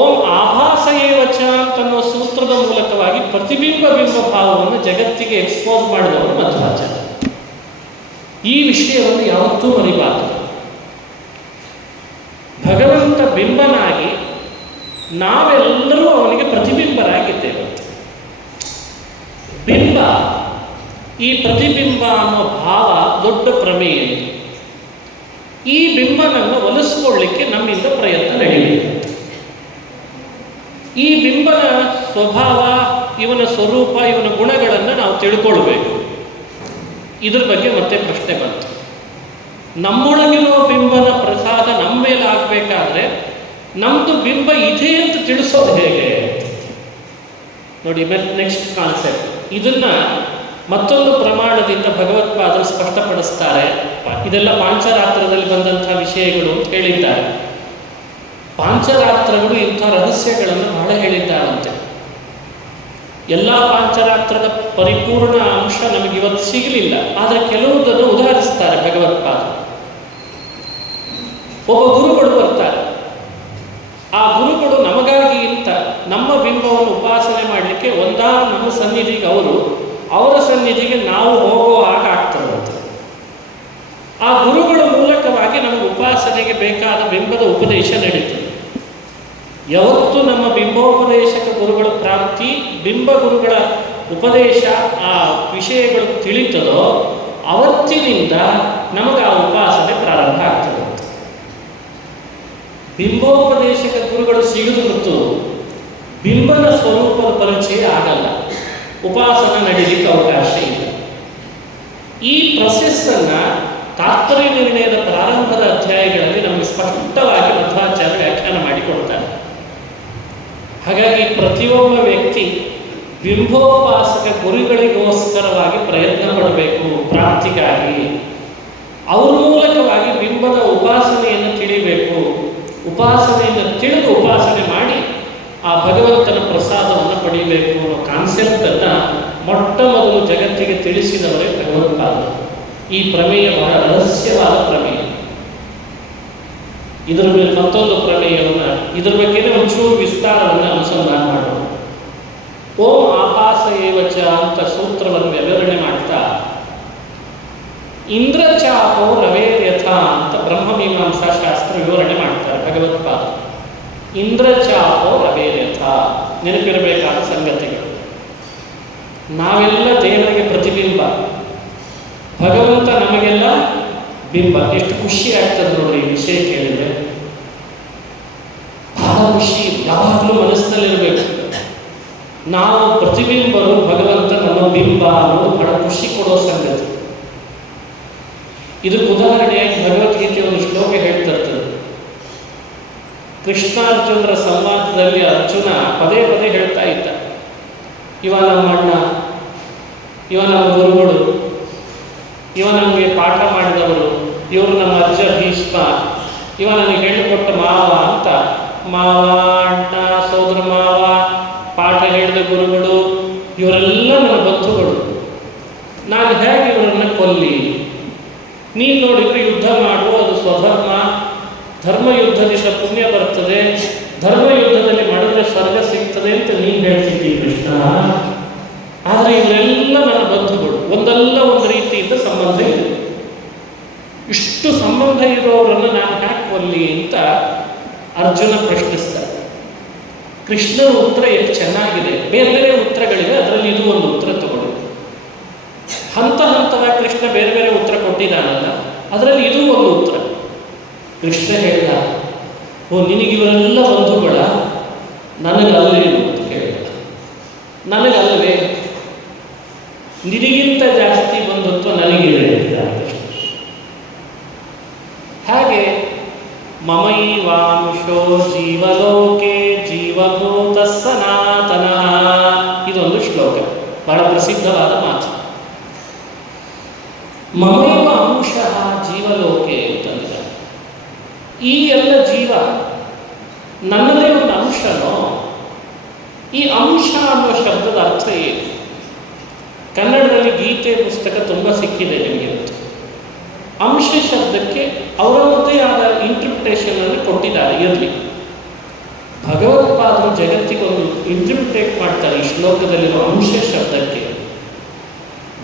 ಓಂ ಆಭಾಸ ಏವ ಚ ಅಂತನ್ನೋ ಸೂತ್ರದ ಮೂಲಕವಾಗಿ ಪ್ರತಿಬಿಂಬ ಬಿಂಬ ಭಾವವನ್ನು ಜಗತ್ತಿಗೆ ಎಕ್ಸ್ಪೋಸ್ ಮಾಡಿದವರು ಮಧ್ವಾಚಾರ್ಯ. ಈ ವಿಷಯವನ್ನು ಯಾವತ್ತೂ ಮರಿಬಾರದು. ಭಗವಂತ ಬಿಂಬನಾಗಿ ನಾವೆಲ್ಲರೂ ಅವನಿಗೆ ಪ್ರತಿಬಿಂಬರಾಗಿದ್ದೇವೆ. ಬಿಂಬ, ಈ ಪ್ರತಿಬಿಂಬ ಅನ್ನೋ ಭಾವ ದೊಡ್ಡ ಪ್ರಮೇಯ ಇದೆ. ಈ ಬಿಂಬನನ್ನು ಒಲಿಸ್ಕೊಳ್ಳಿಕ್ಕೆ ನಮ್ಮಿಂದ ಪ್ರಯತ್ನ ನಡೆಯಬೇಕು. ಈ ಬಿಂಬನ ಸ್ವಭಾವ, ಇವನ ಸ್ವರೂಪ, ಇವನ ಗುಣಗಳನ್ನು ನಾವು ತಿಳ್ಕೊಳ್ಬೇಕು. ಇದ್ರ ಬಗ್ಗೆ ಮತ್ತೆ ಪ್ರಶ್ನೆ ಬಂತು. ನಮ್ಮೊಳಗಿರೋ ಬಿಂಬನ ಪ್ರಸಾದ ನಮ್ಮ ಮೇಲೆ ಆಗಬೇಕಾದ್ರೆ ನಮ್ಮದು ಬಿಂಬ ಇದೆ ಅಂತ ತಿಳಿಸೋದು ಹೇಗೆ ನೋಡಿ. ನೆಕ್ಸ್ಟ್ ಕಾನ್ಸೆಪ್ಟ್, ಇದನ್ನ ಮತ್ತೊಂದು ಪ್ರಮಾಣದಿಂದ ಭಗವತ್ಪಾದರು ಸ್ಪಷ್ಟಪಡಿಸ್ತಾರೆ. ಇದೆಲ್ಲ ಪಾಂಚರಾತ್ರದಲ್ಲಿ ಬಂದಂತಹ ವಿಷಯಗಳು ಅಂತ ಹೇಳಿದ್ದಾರೆ. ಪಾಂಚರಾತ್ರಗಳು ಇಂಥ ರಹಸ್ಯಗಳನ್ನು ಬಹಳ ಹೇಳಿದ್ದಾರಂತೆ. ಎಲ್ಲ ಪಾಂಚರಾತ್ರದ ಪರಿಪೂರ್ಣ ಅಂಶ ನಮಗೆ ಇವತ್ತು ಸಿಗಲಿಲ್ಲ, ಆದರೆ ಕೆಲವುದನ್ನು ಉದಾಹರಿಸ್ತಾರೆ ಭಗವತ್ಪಾದ. ಒಬ್ಬ ಗುರುಗಳು ಬರ್ತಾರೆ. ಆ ಗುರುಗಳು ನಮಗಾಗಿ ಇಂತ ನಮ್ಮ ಬಿಂಬವನ್ನು ಉಪಾಸನೆ ಮಾಡಲಿಕ್ಕೆ ಒಂದಾ ನಮ್ಮ ಸನ್ನಿಧಿಗೆ ಅವರ ಸನ್ನಿಧಿಗೆ ನಾವು ಹೋಗೋ ಆಟ ಆಗ್ತಿರುವಂತೆ. ಆ ಗುರುಗಳ ಮೂಲಕವಾಗಿ ನಮಗೆ ಉಪಾಸನೆಗೆ ಬೇಕಾದ ಬಿಂಬದ ಉಪದೇಶ ನಡೀತದೆ. ಯಾವತ್ತು ನಮ್ಮ ಬಿಂಬೋಪದೇಶಕ ಗುರುಗಳ ಪ್ರಾಪ್ತಿ, ಬಿಂಬ ಗುರುಗಳ ಉಪದೇಶ, ಆ ವಿಷಯಗಳು ತಿಳಿತದೋ ಅವತ್ತಿನಿಂದ ನಮಗೆ ಆ ಉಪಾಸನೆ ಪ್ರಾರಂಭ ಆಗ್ತದೆ. ಬಿಂಬೋಪದೇಶಕ ಗುರುಗಳು ಸಿಗದು ಹೊತ್ತು ಬಿಂಬನ ಸ್ವರೂಪದ ಪರಿಚಯ ಆಗಲ್ಲ, ಉಪಾಸನ ನಡೀಲಿಕ್ಕೆ ಅವಕಾಶ ಇಲ್ಲ. ಈ ಪ್ರೊಸೆಸ್ಸನ್ನು ತಾತ್ಪರ್ಯ ನಿರ್ಣಯದ ಪ್ರಾರಂಭದ ಅಧ್ಯಾಯಗಳಲ್ಲಿ ನಮಗೆ ಸ್ಪಷ್ಟವಾಗಿ ಮಧ್ವಾಚಾರ್ಯ ವ್ಯಾಖ್ಯಾನ ಮಾಡಿಕೊಡ್ತಾರೆ. ಹಾಗಾಗಿ ಪ್ರತಿಯೊಬ್ಬ ವ್ಯಕ್ತಿ ಬಿಂಬೋಪಾಸಕ ಗುರುಗಳಿಗೋಸ್ಕರವಾಗಿ ಪ್ರಯತ್ನ ಪಡಬೇಕು ಪ್ರಾಪ್ತಿಗಾಗಿ. ಅವ್ರ ಮೂಲಕವಾಗಿ ಬಿಂಬದ ಉಪಾಸನೆಯನ್ನು ತಿಳಿಬೇಕು. ಉಪಾಸನೆಯನ್ನು ತಿಳಿದು ಉಪಾಸನೆ ಮಾಡಿ ಆ ಭಗವಂತನ ಪ್ರಸಾದವನ್ನು ಪಡೆಯಬೇಕು ಅನ್ನೋ ಕಾನ್ಸೆಪ್ಟನ್ನು ಮೊಟ್ಟ ಮೊದಲು ಜಗತ್ತಿಗೆ ತಿಳಿಸಿದವರೇ ಭಗವತ್ಪಾದರು. ಈ ಪ್ರಮೇಯ ಬಹಳ ರಹಸ್ಯವಾದ ಪ್ರಮೇಯ. ಇದರ ಮೇಲೆ ಮತ್ತೊಂದು ಪ್ರಮೇಯವನ್ನು, ಇದರ ಬಗ್ಗೆ ಒಂಚೂರು ವಿಸ್ತಾರವನ್ನು ಅನುಸಂಧಾನ ಮಾಡೋಣ. ಓಂ ಆಕಾಶ ಏವಚ ಅಂತ ಸೂತ್ರವನ್ನು ವಿವರಣೆ ಮಾಡ್ತಾ ಇಂದ್ರಚಾಪೋ ರವೇರ್ಯಥ ಅಂತ ಬ್ರಹ್ಮಮೀಮಾಂಸಾ ಶಾಸ್ತ್ರ ವಿವರಣೆ ಮಾಡ್ತಾರೆ ಭಗವತ್ಪಾದ. ಇಂದ್ರಚಾಪೋ ರವೇರ್ಯಥ ನೆನಪಿರಬೇಕಾದ ಸಂಗತಿಗಳು. ನಾವೆಲ್ಲ ದೇವರಿಗೆ ಪ್ರತಿಬಿಂಬ, ಭಗವಂತ ನಮಗೆಲ್ಲ ಬಿಂಬ. ಎಷ್ಟು ಖುಷಿ ಆಗ್ತದೆ ನೋಡಿ ಈ ವಿಷಯ ಕೇಳಿದ್ರೆ. ಬಹಳ ಖುಷಿ ಯಾವಾಗಲೂ ಮನಸ್ಸಿನಲ್ಲಿರಬೇಕು. ನಾವು ಪ್ರತಿಬಿಂಬರು, ಭಗವಂತ ನಮ್ಮ ಬಿಂಬ ಅನ್ನೋದು ಬಹಳ ಖುಷಿ ಕೊಡೋ ಸಂಗತಿ. ಇದಕ್ಕೆ ಉದಾಹರಣೆಯಾಗಿ ಭಗವದ್ಗೀತೆ ಒಂದು ಶ್ಲೋಕ ಹೇಳ್ತಿರ್ತದೆ. ಕೃಷ್ಣಾರ್ಜುನರ ಸಂವಾದದಲ್ಲಿ ಅರ್ಜುನ ಪದೇ ಪದೇ ಹೇಳ್ತಾ ಇದ್ದ, ಇವ ನಮ್ಮ ಅಣ್ಣ, ಇವ ನಮ್ಮ ಗುರುಗಳು, ಇವ ನಮಗೆ ಪಾಠ ಮಾಡಿದವರು, ಇವರು ನಮ್ಮ ಅಜ್ಜ ಭೀಷ್ಮ, ಇವ ನನಗೆ ಹೇಳಿಕೊಟ್ಟ ಮಾವ ಅಂತ. ಮಾವ, ಅಣ್ಣ, ಸೋದರ ಮಾವ, ಪಾಠ ಹೇಳಿದ ಗುರುಗಳು, ಇವರೆಲ್ಲ ನನ್ನ ಬಂಧುಗಳು. ನಾನು ಹೇಗೆ ಇವರನ್ನು ಕೊಲ್ಲಿ? ನೀನು ನೋಡಿದ್ರೆ ಯುದ್ಧ ಮಾಡು, ಅದು ಸ್ವಧರ್ಮ, ಧರ್ಮ ಯುದ್ಧದಿಂದ ಪುಣ್ಯ ಬರ್ತದೆ, ಧರ್ಮ ಯುದ್ಧದಲ್ಲಿ ಮಾಡಿದ್ರೆ ಸ್ವರ್ಗ ಸಿಗ್ತದೆ ಅಂತ ನೀನು ಹೇಳ್ತಿದ್ದೀವಿ ಕೃಷ್ಣ. ಆದರೆ ಇವರೆಲ್ಲ ನನ್ನ ಬಂಧುಗಳು, ಒಂದಲ್ಲ ಒಂದು ರೀತಿಯಿಂದ ಸಂಬಂಧ ಇದೆ. ಇಷ್ಟು ಸಂಬಂಧ ಇರೋರನ್ನು ನಾನು ಯಾಕೆ ಕೊಲ್ಲಿ ಅಂತ ಅರ್ಜುನ ಪ್ರಶ್ನಿಸ್ತಾರೆ. ಕೃಷ್ಣನ ಉತ್ತರ ಎಷ್ಟು ಚೆನ್ನಾಗಿದೆ. ಬೇರೆ ಬೇರೆ ಉತ್ತರಗಳಿವೆ, ಅದರಲ್ಲಿ ಇದು ಒಂದು ಉತ್ತರ ತಗೊಳ್ಳಿ. ಹಂತ ಹಂತವಾಗಿ ಕೃಷ್ಣ ಬೇರೆ ಬೇರೆ ಉತ್ತರ ಕೊಟ್ಟಿದ್ದಾನಲ್ಲ, ಅದರಲ್ಲಿ ಇದು ಒಂದು ಉತ್ತರ. ಕೃಷ್ಣ ಹೇಳಿದ, ಓ ನಿನಗಿವರೆಲ್ಲ ಬಂಧುಗಳ, ನನಗಲ್ಲೇ ಅಂತ ಕೇಳಿದ. ನನಗಲ್ಲವೇ? ನಿನಗಿಂತ ಜಾಸ್ತಿ ಬಂಧುತ್ವ ನನಗಿದೆ ಕೃಷ್ಣ. ಹಾಗೆ ಮಮೈವಾಂಶೋ ಜೀವಲೋಕೆ ಜೀವಭೂತ ಸನಾತನ, ಇದೊಂದು ಶ್ಲೋಕ, ಬಹಳ ಪ್ರಸಿದ್ಧವಾದ ಮಾತು. ಮಮೈವ ಅಂಶಃ ಜೀವಲೋಕೆ ಅಂತಂದರೆ ಈ ಎಲ್ಲ ಜೀವ ನನ್ನದೇ ಒಂದು ಅಂಶನೋ. ಈ ಅಂಶ ಅನ್ನೋ ಶಬ್ದದ ಅರ್ಥ ಏನು? ಕನ್ನಡದಲ್ಲಿ ಗೀತೆ ಪುಸ್ತಕ ತುಂಬ ಸಿಕ್ಕಿದೆ ನಿಮಗೆ. ಅಂಶ ಶಬ್ದಕ್ಕೆ ಅವರದ್ದೇ ಆದ ಇಂಟರ್ಪ್ರಿಟೇಷನ್ ಕೊಟ್ಟಿದ್ದಾರೆ. ಇರಲಿ, ಭಗವತ್ಪಾದರು ಜಗತ್ತಿಗೊಂದು ಇಂಟರ್ಪ್ರಿಟೇಟ್ ಮಾಡ್ತಾರೆ ಈ ಶ್ಲೋಕದಲ್ಲಿರೋ ಅಂಶ ಶಬ್ದಕ್ಕೆ.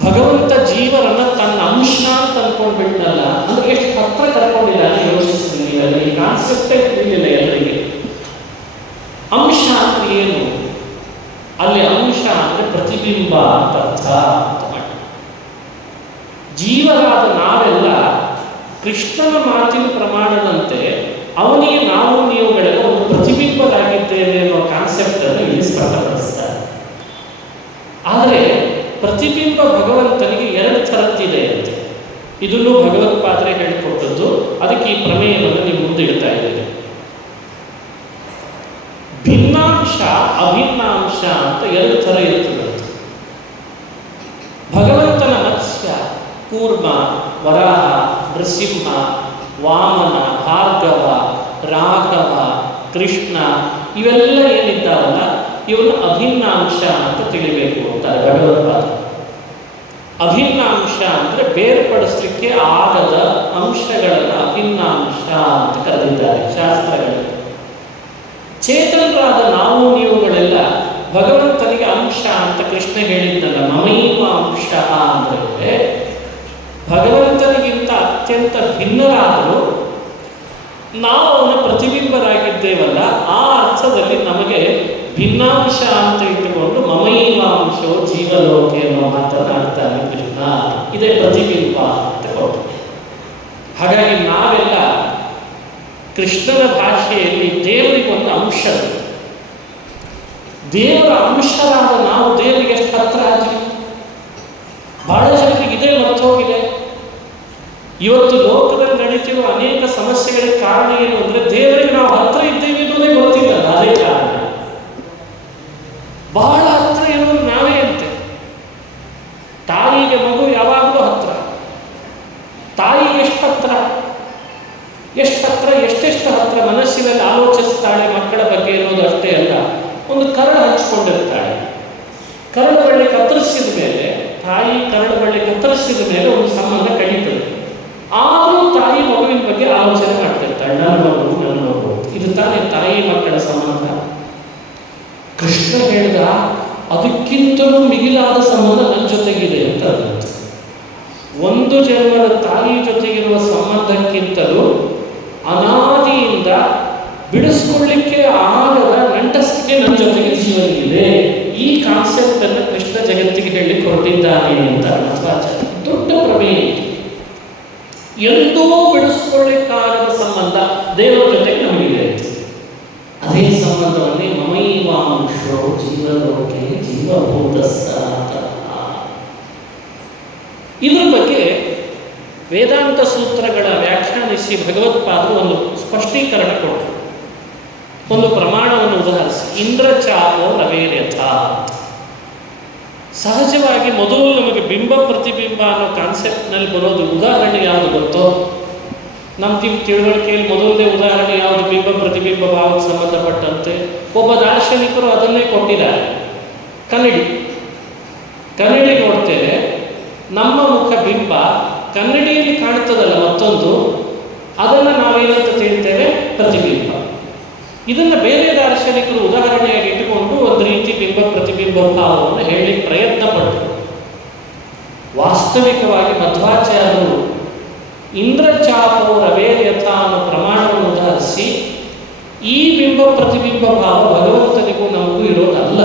ಭಗವಂತ ಜೀವರನ್ನ ತನ್ನ ಅಂಶ ಅಂತ ಅನ್ಕೊಂಡ್ಬಿಟ್ಟಲ್ಲ ಅಂದ್ರೆ ಎಷ್ಟು ಹತ್ರ ಕರ್ಕೊಂಡಿದ್ದಾನೆ ಯೋಚಿಸಿದ್ವಿ. ಈ ಕಾನ್ಸೆಪ್ಟೇ ತಿಳಿದಿಲ್ಲ ಎಲ್ಲರಿಗೆ. ಅಂಶ ಅಂದ್ರೆ ಏನು? ಅಲ್ಲಿ ಅಂಶ ಅಂದ್ರೆ ಪ್ರತಿಬಿಂಬ ಅಂತ ಅರ್ಥ. ಜೀವರಾದ ನಾವೆಲ್ಲ ಕೃಷ್ಣನ ಮಾತಿನ ಪ್ರಮಾಣದಂತೆ ಅವನಿಗೆ ನಾವು ನೀವುಗಳೆಲ್ಲ ಒಂದು ಪ್ರತಿಬಿಂಬರಾಗಿದ್ದೇವೆ ಅನ್ನೋ ಕಾನ್ಸೆಪ್ಟ್ ಅನ್ನು ಇಲ್ಲಿ ಸ್ಪಷ್ಟಪಡಿಸ್ತಾರೆ. ಆದರೆ ಪ್ರತಿಬಿಂಬ ಭಗವಂತನಿಗೆ ಎರಡು ಥರದ್ದಿದೆ ಅಂತ ಇದನ್ನು ಭಗವತ್ಪಾದರೆ ಹೇಳಿಕೊಟ್ಟದ್ದು. ಅದಕ್ಕೆ ಈ ಪ್ರಮೇಯವನ್ನು ನೀವು ಮುಂದೆ ಇಡ್ತಾ ಇದ್ದೀರಿ. ಭಿನ್ನಾಂಶ ಅಭಿನ್ನಾಂಶ ಅಂತ ಎರಡು ಥರ ಇರ್ತದೆ. ಭಗವಂತನ ಮತ್ಸ್ಯ, ಕೂರ್ಮ, ವರಾಹ, ನೃಸಿಂಹ, ವಾಮನ, ಭಾರ್ಗವ, ರಾಘವ, ಕೃಷ್ಣ ಇವೆಲ್ಲ ಏನಿದ್ದಾವಲ್ಲ ಇವನು ಅಭಿನ್ನಾಂಶ ಅಂತ ತಿಳಿಬೇಕು ಅಂತಾರೆ ಭಗವತ್ಪಾದ. ಅಭಿನ್ನಾಂಶ ಅಂದರೆ ಬೇರ್ಪಡಿಸಲಿಕ್ಕೆ ಆಗದ ಅಂಶಗಳನ್ನು ಅಭಿನ್ನಾಂಶ ಅಂತ ಕರೆದಿದ್ದಾರೆ ಶಾಸ್ತ್ರಗಳಲ್ಲಿ. ಚೇತನರಾದ ನಾವು ನೀವುಗಳೆಲ್ಲ ಭಗವಂತನಿಗೆ ಅಂಶ ಅಂತ ಕೃಷ್ಣ ಹೇಳಿದ್ನಲ್ಲ, ಮಮೈವ ಅಂಶ ಅಂದರೆ ಭಗವಂತನಿಗಿಂತ ಅತ್ಯಂತ ಭಿನ್ನರಾದರೂ ನಾವು ಅವನ ಪ್ರತಿಬಿಂಬರಾಗಿದ್ದೇವಲ್ಲ, ಆ ಅರ್ಥದಲ್ಲಿ ನಮಗೆ ಭಿನ್ನಾಂಶ ಅಂತ ಇಟ್ಟುಕೊಂಡು ಮಮೈವ ಅಂಶೋ ಜೀವಲೋಕೆ ಅನ್ನೋ ಮಾತನಾಡ್ತಾನೆ ಕೃಷ್ಣ. ಇದೇ ಪ್ರತಿಬಿಂಬ ಅಂತ ಕೊಟ್ಟು. ಹಾಗಾಗಿ ನಾವೆಲ್ಲ ಕೃಷ್ಣನ ಭಾಷೆಯಲ್ಲಿ ದೇವರಿಗೊಂದು ಅಂಶ, ದೇವರ ಅಂಶರಾದ ನಾವು ದೇವರಿಗೆ ಎಷ್ಟು ಹತ್ರ ಆದ್ವಿ. ಬಹಳ ಜನರಿಗೆ ಇದೇ ಮರ್ತೋಗಿದೆ. ಇವತ್ತು ಲೋಕದಲ್ಲಿ ನಡೀತಿರುವ ಅನೇಕ ಸಮಸ್ಯೆಗಳಿಗೆ ಕಾರಣ ಏನು ಅಂದ್ರೆ ದೇವರಿಗೆ ನಾವು ಹತ್ರ ಇದ್ದೇವೆ ಅನ್ನೋದೇ ಗೊತ್ತಿಲ್ಲ. ಅದೇ ಕಾರಣ. ಬಹಳ ಹತ್ರ ಇರೋದು ನಾವೇ ಅಂತೆ. ತಾಯಿಗೆ ಮಗು ಯಾವಾಗಲೂ ಹತ್ರ. ತಾಯಿಗೆ ಎಷ್ಟು ಹತ್ರ, ಎಷ್ಟು ಹತ್ರ, ಎಷ್ಟೆಷ್ಟು ಹತ್ರ ಮನಸ್ಸಿನಲ್ಲಿ ಆಲೋಚಿಸ್ತಾಳೆ ಮಕ್ಕಳ ಬಗ್ಗೆ ಅನ್ನೋದು ಅಷ್ಟೇ ಅಲ್ಲ, ಒಂದು ಕರಳು ಹಂಚಿಕೊಂಡಿರ್ತಾಳೆ. ಕರಳು ಬಳ್ಳಿ ಕತ್ತರಿಸಿದ ಮೇಲೆ, ತಾಯಿ ಕರಳು ಬಳ್ಳಿ ಕತ್ತರಿಸಿದ ಮೇಲೆ ಒಂದು ಸಂಬಂಧ ಕಳೀತದೆ. ಆದರೂ ತಾಯಿ ಮಗುವಿನ ಬಗ್ಗೆ ಆಲೋಚನೆ ಮಾಡ್ತಿರ್ತಾಳೆ, ನನ್ನ ಮಗು. ಇದು ತಾನೇ ತಾಯಿ ಮಕ್ಕಳ ಸಂಬಂಧ. ಕೃಷ್ಣ ಹೇಳಿದ ಅದಕ್ಕಿಂತಲೂ ಮಿಗಿಲಾದ ಸಂಬಂಧ ನನ್ನ ಜೊತೆಗಿದೆ ಅಂತ. ಒಂದು ಜನ್ಮದ ತಾಯಿ ಜೊತೆಗಿರುವ ಸಂಬಂಧಕ್ಕಿಂತಲೂ ಅನಾದಿಯಿಂದ ಬಿಡಿಸ್ಕೊಳ್ಳಿಕ್ಕೆ ಆಗದ ನಂಟಸ್ತಿಗೆ ನನ್ನ ಜೊತೆಗೆ ಜೀವನ ಇದೆ. ಈ ಕಾನ್ಸೆಪ್ಟ್ ಅನ್ನು ಕೃಷ್ಣ ಜಗತ್ತಿಗೆ ಹೇಳಿ ಹೊರಟಿದ್ದಾನೆ ಅಂತ ಮಧ್ವಾಚಾರ್ಯ. ದೊಡ್ಡ ಪ್ರಮೇಯ. ಎಂದೂ ಬಿಡಿಸ್ಕೊಳ್ಳಿಕ್ಕಾಗದ ಸಂಬಂಧ ದೇವರ ಜೊತೆಗೆ ನಮಗಿದೆ. ಅದೇ ಸಂಬಂಧವನ್ನೇ ಮಮೈವಾಂಶೋ ಜೀವಲೋಕೆ ಜೀವಭೂತಸ್ಸ ಅಂತ. ಇದ್ರ ಬಗ್ಗೆ ವೇದಾಂತ ಸೂತ್ರಗಳ ವ್ಯಾಖ್ಯಾನಿಸಿ ಭಗವತ್ಪಾದರು ಒಂದು ಸ್ಪಷ್ಟೀಕರಣ ಕೊಟ್ಟರು. ಒಂದು ಪ್ರಮಾಣವನ್ನು ಉದಾಹರಿಸಿ, ಇಂದ್ರಚಾಪೋ ರವೇರ್ಯಥ. ಸಹಜವಾಗಿ ಮೊದಲು ನಮಗೆ ಬಿಂಬ ಪ್ರತಿಬಿಂಬ ಅನ್ನೋ ಕಾನ್ಸೆಪ್ಟ್ನಲ್ಲಿ ಬರೋದು ಉದಾಹರಣೆ ಯಾವುದು ಗೊತ್ತೋ? ನಮ್ಮ ತಿಳುವಳಿಕೆಯಲ್ಲಿ ಮೊದಲನೇ ಉದಾಹರಣೆ ಯಾವುದು ಬಿಂಬ ಪ್ರತಿಬಿಂಬ ಭಾವಕ್ಕೆ ಸಂಬಂಧಪಟ್ಟಂತೆ? ಒಬ್ಬ ದಾರ್ಶನಿಕರು ಅದನ್ನೇ ಕೊಟ್ಟಿದ್ದಾರೆ. ಕನ್ನಡಿ ನೋಡ್ತೇವೆ, ನಮ್ಮ ಮುಖ ಬಿಂಬ ಕನ್ನಡಿಯಲ್ಲಿ ಕಾಣುತ್ತದಲ್ಲ ಮತ್ತೊಂದು, ಅದನ್ನು ನಾವೇನಂತ ತಿಳಿತೇವೆ? ಪ್ರತಿಬಿಂಬ. ಇದನ್ನು ಬೇರೆ ದಾರ್ಶನಿಕರು ಉದಾಹರಣೆಯಾಗಿ ಇಟ್ಟುಕೊಂಡು ಒಂದು ರೀತಿ ಬಿಂಬ ಪ್ರತಿಬಿಂಬ ಭಾವವನ್ನು ಹೇಳಿ ಪ್ರಯತ್ನ ಪಟ್ಟರು. ವಾಸ್ತವಿಕವಾಗಿ ಮಧ್ವಾಚಾರ್ಯರು ಇಂದ್ರಚಾಪೋ ರವೇರ್ಯಥ ಅನ್ನೋ ಪ್ರಮಾಣವನ್ನು ಉದಾಹರಿಸಿ ಈ ಬಿಂಬ ಪ್ರತಿಬಿಂಬ ಭಾವ ಭಗವಂತನಿಗೂ ನಮಗೂ ಇರೋದಲ್ಲ,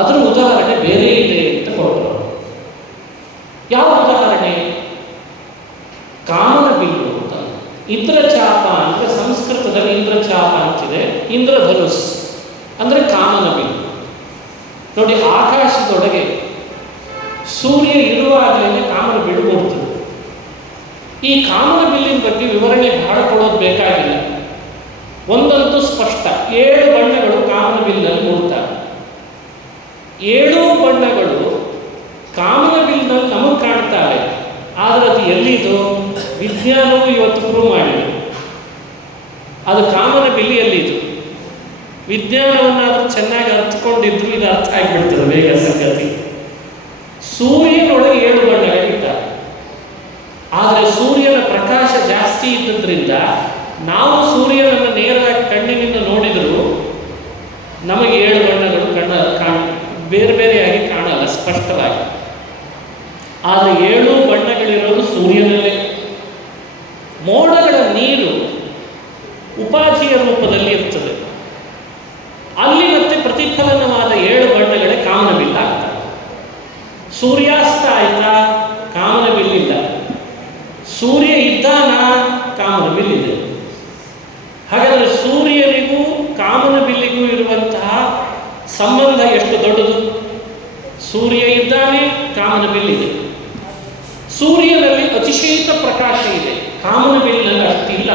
ಅದರ ಉದಾಹರಣೆ ಬೇರೆ ಇದೆ ಅಂತ ಕೊಟ್ಟರು. ಯಾವ ಉದಾಹರಣೆ? ಕಾಮನ ಬಿಲ್ಲು ಅಂತ. ಇಂದ್ರಚಾಪ ಅಂದರೆ ಸಂಸ್ಕೃತದಲ್ಲಿ ಇಂದ್ರಚಾಪ ಅಂತಿದೆ, ಇಂದ್ರಧನುಸ್ ಅಂದರೆ ಕಾಮನ ಬಿಲ್ಲು. ನೋಡಿ, ಆಕಾಶದೊಳಗೆ ಸೂರ್ಯ ಇರುವಾಗಲೇ ಕಾಮನ ಬಿಲ್ಲು ಮೂಡ್ತದೆ. ಈ ಕಾಮನ ಬಿಲ್ಲಿನ ಬಗ್ಗೆ ವಿವರಣೆ ಬಹಳ ಕೊಡೋದು ಬೇಕಾಗಿಲ್ಲ. ಒಂದಂತೂ ಸ್ಪಷ್ಟ, 7 ಬಣ್ಣಗಳು ಕಾಮನ ಬಿಲ್ಲಲ್ಲಿ ಮೂಡ್ತಾರೆ. 7 ಬಣ್ಣಗಳು ಕಾಮನ ಬಿಲ್ನಲ್ಲಿ ನಮಗೆ ಕಾಣ್ತಾರೆ. ಆದರೆ ಅದು ಎಲ್ಲಿದು? ವಿಜ್ಞಾನವು ಇವತ್ತು ಪ್ರೂವ್ ಮಾಡಿದೆ ಅದು ಕಾಮನ ಬಿಲ್ಲಿಯಲ್ಲಿದ್ದು. ವಿಜ್ಞಾನವನ್ನಾದರೂ ಚೆನ್ನಾಗಿ ಅರ್ಥಕೊಂಡಿದ್ರು ಇದು ಅರ್ಥ ಆಗಿಬಿಡ್ತದೆ ಬೇಗ ಸಂಗತಿ. ಸೂರ್ಯನೊಳಗೆ 7 ಬಣ್ಣಗಳಿದ್ದಾವೆ. ಆದರೆ ಸೂರ್ಯನ ಪ್ರಕಾಶ ಜಾಸ್ತಿ ಇದ್ದದ್ರಿಂದ ನಾವು ಸೂರ್ಯನನ್ನು ನೇರವಾಗಿ ಕಣ್ಣಿನಿಂದ ನೋಡಿದರೂ ನಮಗೆ 7 ಬಣ್ಣಗಳು ಬೇರೆ ಬೇರೆಯಾಗಿ ಕಾಣಲ್ಲ ಸ್ಪಷ್ಟವಾಗಿ. ಆದರೆ 7 ಬಣ್ಣಗಳಿರೋದು ಸೂರ್ಯನಲ್ಲೇ. ಮೋಡಗಳ ನೀರು ಉಪಾಧಿಯ ರೂಪದಲ್ಲಿ ಇರ್ತದೆ. ಅಲ್ಲಿ ಮತ್ತೆ ಪ್ರತಿಫಲನವಾದ 7 ಬಣ್ಣಗಳೇ ಕಾಮನಬಿಲ್ಲ ಆಗ್ತದೆ. ಸೂರ್ಯಾಸ್ತ ಆಯ್ತಾ? ಕಾಮನಬಿಲ್ಲಿಲ್ಲ. ಸೂರ್ಯ ಇದ್ದಾನ? ಕಾಮನಬಿಲ್ಲಿದೆ. ಹಾಗಾದರೆ ಸೂರ್ಯನಿಗೂ ಕಾಮನಬಿಲ್ಲಿಗೂ ಇರುವಂತಹ ಸಂಬಂಧ ಎಷ್ಟು ದೊಡ್ಡದು? ಸೂರ್ಯ ಇದ್ದಾನೆ, ಕಾಮನಬಿಲ್ಲಿದೆ. ಸೂರ್ಯನಲ್ಲಿ ಅತಿಶಯಿತ ಪ್ರಕಾಶ ಇದೆ, ಕಾಮನಬಿಲ್ಲಿನಲ್ಲಿ ಅಷ್ಟಿಲ್ಲ.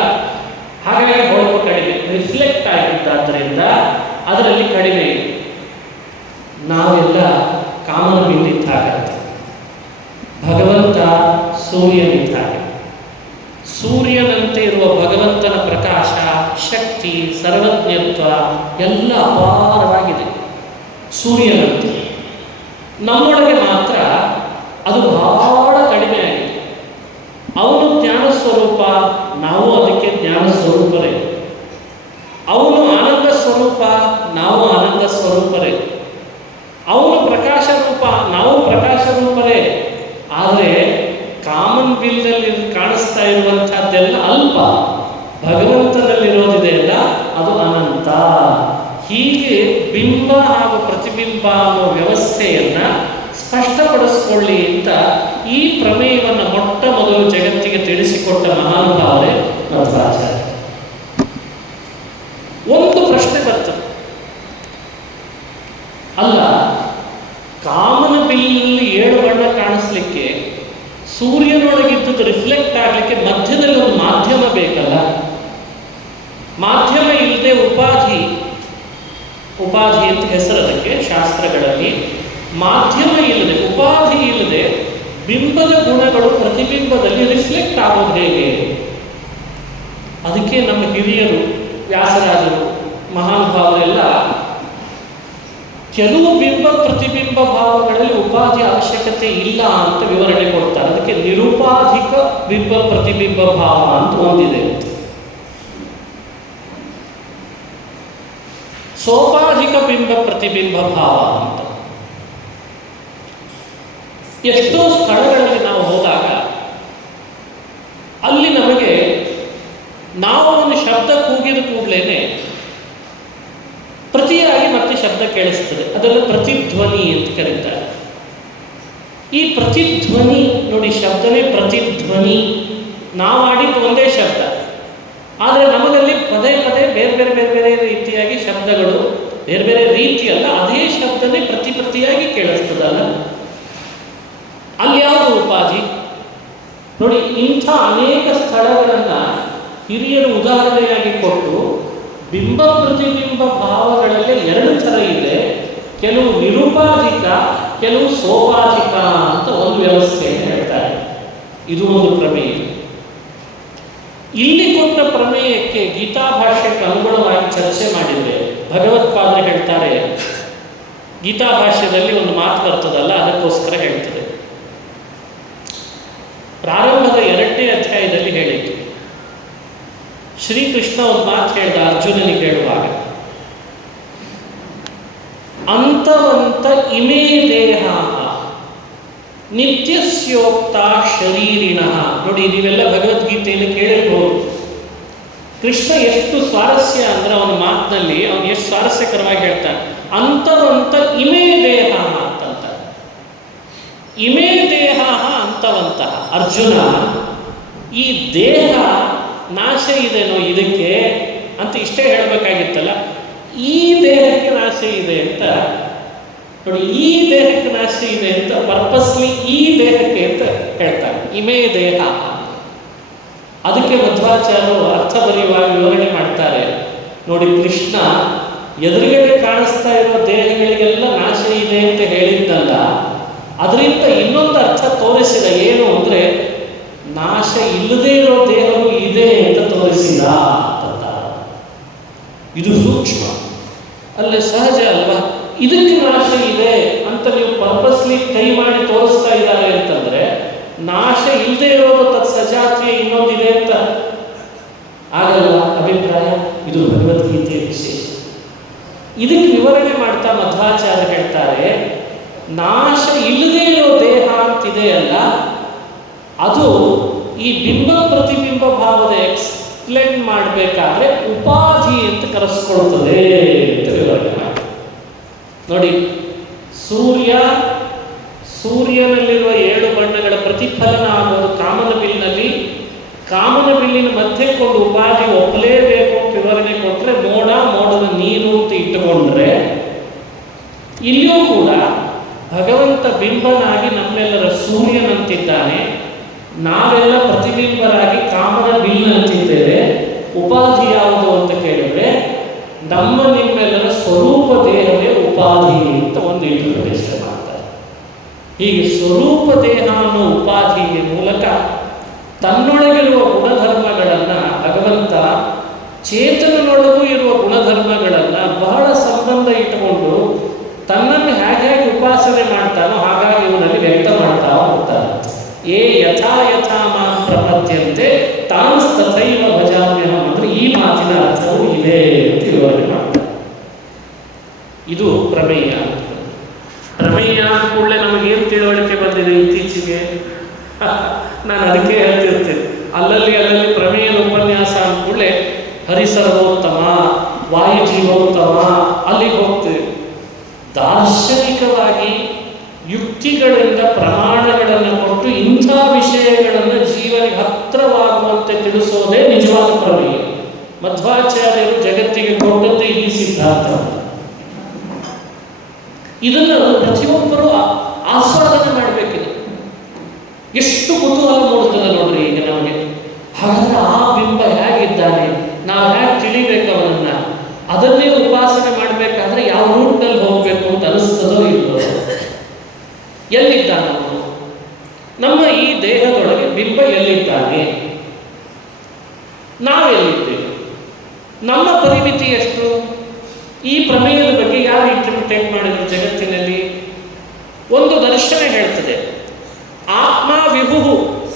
ಹಾಗಾಗಿ ಹೊಳಪು ಕಡಿಮೆ, ರಿಫ್ಲೆಕ್ಟ್ ಆಗಿದ್ದಾದ್ದರಿಂದ ಅದರಲ್ಲಿ ಕಡಿಮೆ ಇದೆ. ನಾವೆಲ್ಲ ಕಾಮನಬಿಲ್ಲಿದ್ದಾಗ, ಭಗವಂತ ಸೂರ್ಯನಿದ್ದಾಗ. ಸೂರ್ಯನಂತೆ ಇರುವ ಭಗವಂತನ ಪ್ರಕಾಶ, ಶಕ್ತಿ, ಸರ್ವಜ್ಞತ್ವ ಎಲ್ಲ ಅಪಾರವಾಗಿದೆ ಸೂರ್ಯನಂತೆ. ನಮ್ಮೊಳಗೆ ಮಾತ್ರ ಅದು ಬಹಳ ಕಡಿಮೆ ಆಗಿದೆ. ಅವನು ಜ್ಞಾನ ಸ್ವರೂಪ, ನಾವು ಅದಕ್ಕೆ ಜ್ಞಾನ ಸ್ವರೂಪರೇ. ಅವನು ಆನಂದ ಸ್ವರೂಪ, ನಾವು ಆನಂದ ಸ್ವರೂಪರೇ. ಅವನು ಪ್ರಕಾಶ ರೂಪ, ನಾವು ಪ್ರಕಾಶ ರೂಪರೇ. ಆದರೆ ಕಾಮನ್ ಬಿಲ್ನಲ್ಲಿ ಕಾಣಿಸ್ತಾ ಇರುವಂತಹದ್ದೆಲ್ಲ ಅಲ್ಪ, ಭಗವಂತನಲ್ಲಿರೋದಿದೆಯಲ್ಲ ಅದು ಅನಂತ. ಹೀಗೆ ಬಿಂಬ ಹಾಗೂ ಪ್ರತಿಬಿಂಬ ಅನ್ನೋ ವ್ಯವಸ್ಥೆಯನ್ನ ಸ್ಪಷ್ಟಪಡಿಸ್ಕೊಳ್ಳಿ ಅಂತ ಈ ಪ್ರಮೇಯವನ್ನು ಮೊಟ್ಟ ಮೊದಲು ಜಗತ್ತಿಗೆ ತಿಳಿಸಿಕೊಟ್ಟ ಮಹಾನುಭಾವರೇ ಮಧ್ವಾಚಾರ್ಯ. ಒಂದು ಪ್ರಶ್ನೆ ಬರ್ತದೆ, ಅಲ್ಲ ಕಾಮನ ಬಿಲ್ಲಿನಲ್ಲಿ 7 ಬಣ್ಣ ಕಾಣಿಸ್ಲಿಕ್ಕೆ, ಸೂರ್ಯನೊಳಗಿದ್ದದ್ದು ರಿಫ್ಲೆಕ್ಟ್ ಆಗಲಿಕ್ಕೆ ಮಧ್ಯದಲ್ಲಿ ಒಂದು ಮಾಧ್ಯಮ ಬೇಕಲ್ಲ? ಮಾಧ್ಯಮ ಇಲ್ಲದೆ ಉಪಾಧಿ ಅಂತ ಹೆಸರು ಅದಕ್ಕೆ ಶಾಸ್ತ್ರಗಳಲ್ಲಿ. ಮಾಧ್ಯಮ ಇಲ್ಲದೆ, ಉಪಾಧಿ ಇಲ್ಲದೆ ಬಿಂಬದ ಗುಣಗಳು ಪ್ರತಿಬಿಂಬದಲ್ಲಿ ರಿಫ್ಲೆಕ್ಟ್ ಆಗೋದು ಹೇಗೆ? ಅದಕ್ಕೆ ನಮ್ಮ ಹಿರಿಯರು, ವ್ಯಾಸರಾಜರು, ಮಹಾನುಭಾವರೆಲ್ಲ ಕೆಲವು ಬಿಂಬ ಪ್ರತಿಬಿಂಬ ಭಾವಗಳಲ್ಲಿ ಉಪಾಧಿ ಅವಶ್ಯಕತೆ ಇಲ್ಲ ಅಂತ ವಿವರಣೆ ಕೊಡ್ತಾರೆ. ಅದಕ್ಕೆ ನಿರುಪಾಧಿಕ ಬಿಂಬ ಪ್ರತಿಬಿಂಬ ಭಾವ ಅಂತ ಒಂದಿದೆ. ಸೋಪಾಧಿಕ ಬಿಂಬ ಪ್ರತಿಬಿಂಬ ಭಾವ ಅಂತ. ಎಷ್ಟೋ ಸ್ಥಳಗಳಲ್ಲಿ ನಾವು ಹೋದಾಗ ಅಲ್ಲಿ ನಮಗೆ ನಾವು ಒಂದು ಶಬ್ದ ಕೂಗಿದ ಕೂಡಲೇ ಪ್ರತಿಯಾಗಿ ಮತ್ತೆ ಶಬ್ದ ಕೇಳಿಸ್ತದೆ. ಅದನ್ನು ಪ್ರತಿಧ್ವನಿ ಅಂತ ಕರೀತಾರೆ. ಈ ಪ್ರತಿಧ್ವನಿ ನೋಡಿ, ಶಬ್ದವೇ ಪ್ರತಿಧ್ವನಿ. ನಾವು ಆಡಿದ್ದು ಒಂದೇ ಶಬ್ದ, ಆದರೆ ನಮಗಲ್ಲಿ ಪದೇ ಪದೇ ಬೇರೆ ಬೇರೆ ಬೇರೆ ಬೇರೆ ರೀತಿಯಾಗಿ ಶಬ್ದಗಳು, ಬೇರೆ ಬೇರೆ ರೀತಿಯಲ್ಲ, ಅದೇ ಶಬ್ದನೇ ಪ್ರತಿಯಾಗಿ ಕೇಳಿಸ್ತದಲ್ಲ. ಅಲ್ಲಿ ಯಾವುದು ಉಪಾಧಿ? ನೋಡಿ, ಇಂಥ ಅನೇಕ ಸ್ಥಳಗಳನ್ನು ಹಿರಿಯರು ಉದಾಹರಣೆಯಾಗಿ ಕೊಟ್ಟು ಬಿಂಬ ಪ್ರತಿಬಿಂಬ ಭಾವಗಳಲ್ಲಿ 2 ಥರ ಇದೆ. ಕೆಲವು ನಿರುಪಾಧಿಕ, ಕೆಲವು ಸೋಪಾಧಿಕ ಅಂತ ಒಂದು ವ್ಯವಸ್ಥೆಯನ್ನು ಹೇಳ್ತಾರೆ. ಇದು ಒಂದು ಪ್ರಮೇಯ. ಇಲ್ಲಿ ಕೊಟ್ಟ ಪ್ರಮೇಯಕ್ಕೆ ಗೀತಾ ಭಾಷ್ಯಕ್ಕೆ ಅನುಗುಣವಾಗಿ ಚರ್ಚೆ ಮಾಡಿದರೆ ಭಗವತ್ಪಾದರು ಹೇಳ್ತಾರೆ, ಗೀತಾ ಭಾಷ್ಯದಲ್ಲಿ ಒಂದು ಮಾತು ಬರ್ತದಲ್ಲ, ಅದಕ್ಕೋಸ್ಕರ ಹೇಳ್ತದೆ. ಪ್ರಾರಂಭದ 2ನೇ ಅಧ್ಯಾಯದಲ್ಲಿ ಹೇಳಿತ್ತು, ಶ್ರೀಕೃಷ್ಣ ಒಂದು ಮಾತು ಹೇಳಿದ ಅರ್ಜುನನಿಗೆ ಹೇಳುವಾಗ, ಅಂತವಂತ ಇಮೇ ದೇಹ ನಿತ್ಯಸ್ಯೋಕ್ತ ಶರೀರಿಣ. ನೋಡಿ, ನೀವೆಲ್ಲ ಭಗವದ್ಗೀತೆಯಲ್ಲಿ ಕೇಳಿರ್ಬೋದು. ಕೃಷ್ಣ ಎಷ್ಟು ಸ್ವಾರಸ್ಯ ಅಂದ್ರೆ ಅವನ ಮಾತಿನಲ್ಲಿ ಅವನು ಎಷ್ಟು ಸ್ವಾರಸ್ಯಕರವಾಗಿ ಹೇಳ್ತಾನೆ. ಅಂತವಂತ ಇಮೇ ದೇಹ ಅಂತಂತ. ಇಮೇ ದೇಹ ಅಂತವಂತಹ. ಅರ್ಜುನ, ಈ ದೇಹ ನಾಶ ಇದೆನೋ ಇದಕ್ಕೆ ಅಂತ ಇಷ್ಟೇ ಹೇಳಬೇಕಾಗಿತ್ತಲ್ಲ. ಈ ದೇಹಕ್ಕೆ ನಾಶ ಇದೆ ಅಂತ ನೋಡಿ, ಈ ದೇಹಕ್ಕೆ ನಾಶ ಇದೆ ಅಂತ ಪರ್ಪಸ್ಲಿ ಈ ದೇಹಕ್ಕೆ ಅಂತ ಹೇಳ್ತಾರೆ, ಇಮೇ ದೇಹ. ಅದಕ್ಕೆ ಮಧ್ವಾಚಾರ್ಯರು ಅರ್ಥ ಬರೆಯುವಾಗ ವಿವರಣೆ ಮಾಡ್ತಾರೆ. ನೋಡಿ, ಕೃಷ್ಣ ಎದುರುಗಡೆ ಕಾಣಿಸ್ತಾ ಇರುವ ದೇಹಗಳಿಗೆಲ್ಲ ನಾಶ ಇದೆ ಅಂತ ಹೇಳಿದ್ದಲ್ಲ, ಅದರಿಂದ ಇನ್ನೊಂದು ಅರ್ಥ ತೋರಿಸಿದ. ಏನು ಅಂದರೆ ನಾಶ ಇಲ್ಲದೇ ಇರೋ ದೇಹವು ಇದೆ ಅಂತ ತೋರಿಸಿದ ಅಂತ. ಇದು ಸೂಕ್ಷ್ಮ, ಅಲ್ಲಿ ಸಹಜ ಅಲ್ವಾ? ಇದಕ್ಕೆ ನಾಶ ಇದೆ ಅಂತ ನೀವು ಪರ್ಪಸ್ಲಿ ಕೈ ಮಾಡಿ ತೋರಿಸ್ತಾ ಇದ್ದಾರೆ ಅಂತಂದ್ರೆ ನಾಶ ಇಲ್ಲದೆ ಇರೋದು ತತ್ ಸಜಾತಿಯ ಇನ್ನೊಂದಿದೆ ಅಂತ ಆಗಲ್ಲ ಅಭಿಪ್ರಾಯ. ಇದು ಭಗವದ್ಗೀತೆಯ ವಿಶೇಷ. ಇದಕ್ಕೆ ವಿವರಣೆ ಮಾಡ್ತಾ ಮಧ್ವಾಚಾರ್ಯ ಹೇಳ್ತಾರೆ, ನಾಶ ಇಲ್ಲದೇ ಇರೋ ದೇಹ ಅಂತಿದೆ ಅಲ್ಲ, ಅದು ಈ ಬಿಂಬ ಪ್ರತಿಬಿಂಬ ಭಾವದ ಎಕ್ಸ್ಪ್ಲೇನ್ ಮಾಡಬೇಕಾದ್ರೆ ಉಪಾಧಿ ಅಂತ ಕರೆಸ್ಕೊಳ್ತದೆ ಅಂತ ವಿವರಣೆ ಮಾಡಿ. ನೋಡಿ, ಸೂರ್ಯನಲ್ಲಿರುವ 7 ಬಣ್ಣಗಳ ಪ್ರತಿಫಲನ ಆಗೋದು ಕಾಮನಬಿಲ್ಲಿನಲ್ಲಿ. ಕಾಮನಬಿಲ್ಲಿನ ಮಧ್ಯಕ್ಕೊಂದು ಉಪಾಧಿ ಒಪ್ಪಲೇಬೇಕು ಅಂತ ವಿವರಣೆ ಕೊಟ್ಟರೆ ಮೋಡದ ನೀರು ಅಂತ ಇಟ್ಟುಕೊಂಡ್ರೆ, ಇಲ್ಲಿಯೂ ಕೂಡ ಭಗವಂತ ಬಿಂಬನಾಗಿ ನಮ್ಮೆಲ್ಲರ ಸೂರ್ಯನಂತಿದ್ದಾನೆ, ನಾವೆಲ್ಲ ಪ್ರತಿಬಿಂಬರಾಗಿ ಕಾಮನ ಬಿಲ್ಲಂತಿದ್ದೇವೆ. ಉಪಾಧಿ ಯಾವುದು ಅಂತ ಕೇಳಿದ್ರೆ ನಮ್ಮ ನಿಮ್ಮೆಲ್ಲರ ಸ್ವರೂಪ ದೇಹವೇ ಉಪಾಧಿ ಅಂತ ಒಂದು ಇಂಟರ್ಪ್ರಿಟೇಷನ್ ಮಾಡ್ತಾರೆ. ಹೀಗೆ ಸ್ವರೂಪ ದೇಹ ಅನ್ನೋ ಉಪಾಧಿಯ ಮೂಲಕ ತನ್ನೊಳಗಿರುವ ಗುಣಧರ್ಮಗಳನ್ನು ಭಗವಂತ ಚೇತನನೊಳಗೂ ಇರುವ ಗುಣಧರ್ಮಗಳನ್ನು ಬಹಳ ಸಂಬಂಧ ಇಟ್ಟುಕೊಂಡು ತನ್ನನ್ನು ಹೇಗೆ ಉಪಾಸನೆ ಮಾಡ್ತಾನೋ ಹಾಗಾಗಿ ಇವನಲ್ಲಿ ವ್ಯಕ್ತ ಮಾಡ್ತಾ ಹೋಗ್ತಾನೆ. ಏ ಯಥಾ ಯಥಾ ಮಾ ಪ್ರಪದ್ಯಂತೆ ತಾಂಸ್ತಥೈವ ಭಜಾಮ್ಯಹಂ ಅಂದ್ರೆ ಈ ಮಾತಿನ ಅರ್ಥವೂ ಇದೆ ಅಂತ ವಿವರಣೆ ಮಾಡ್ತಾರೆ. ಇದು ಪ್ರಮೇಯ. ಪ್ರಮೇಯ ಅಂದ ಕೂಡಲೇ ನಮಗೇನು ತಿಳುವಳಿಕೆ ಬಂದಿದೆ ಇತ್ತೀಚೆಗೆ? ನಾನು ಅದಕ್ಕೆ ಹೇಳ್ತಿರ್ತೇನೆ, ಅಲ್ಲಲ್ಲಿ ಪ್ರಮೇಯದ ಉಪನ್ಯಾಸ ಅಂದ ಕೂಡಲೇ ಹರಿಸರ್ವೋತ್ತಮ, ವಾಯುಜೀವೋತ್ತಮ ಅಲ್ಲಿಗೆ ಹೋಗ್ತೇವೆ. ದಾರ್ಶನಿಕವಾಗಿ ಯುಕ್ತಿಗಳಿಂದ ಪ್ರಮಾಣಗಳನ್ನು ಕೊಟ್ಟು ಇಂಥ ವಿಷಯಗಳನ್ನು ಜೀವನಿಗೆ ಹತ್ತಿರವಾಗುವಂತೆ ತಿಳಿಸೋದೇ ನಿಜವಾದ ಪ್ರಮೇಯ. ಮಧ್ವಾಚಾರ್ಯರು ಜಗತ್ತಿಗೆ ಕೊಟ್ಟದ್ದೇ ಈ ಸಿದ್ಧಾಂತ. ಇದನ್ನು ಪ್ರತಿಯೊಬ್ಬರೂ ಆಸ್ವಾದನೆ ಮಾಡಬೇಕಿದೆ. ಎಷ್ಟು ಕುತೂಹಲ ಮೂಡುತ್ತದೆ ನೋಡ್ರಿ ಈಗ ನಮಗೆ. ಹಾಗಾದ್ರೆ ಆ ಬಿಂಬ ಹೇಗಿದ್ದಾನೆ, ನಾವು ಹೇಗೆ ತಿಳಿಬೇಕು ಅವನನ್ನ, ಅದನ್ನೇ ಉಪಾಸನೆ ಮಾಡಬೇಕಾದ್ರೆ ಯಾವ ರೂಟ್ನಲ್ಲಿ ಹೋಗಬೇಕು ಅಂತ ಅನಿಸ್ತದೋ ಇಲ್ಲೋ. ಎಲ್ಲಿದ್ದಾನೆ ಅವನು? ನಮ್ಮ ಈ ದೇಹದೊಳಗೆ ಬಿಂಬ ಎಲ್ಲಿದ್ದಾನೆ? ನಾವೆಲ್ಲಿದ್ದೇವೆ? ನಮ್ಮ ಪರಿಮಿತಿ ಎಷ್ಟು? ಈ ಪ್ರಮೇಯದ ಬಗ್ಗೆ ಯಾರು ಇಂಟರ್ಪ್ರಿಟೇಟ್ ಮಾಡಿದ್ರು ಜಗತ್ತಿನಲ್ಲಿ? ಒಂದು ದರ್ಶನ ಹೇಳ್ತದೆ, ಆತ್ಮ ವಿಭು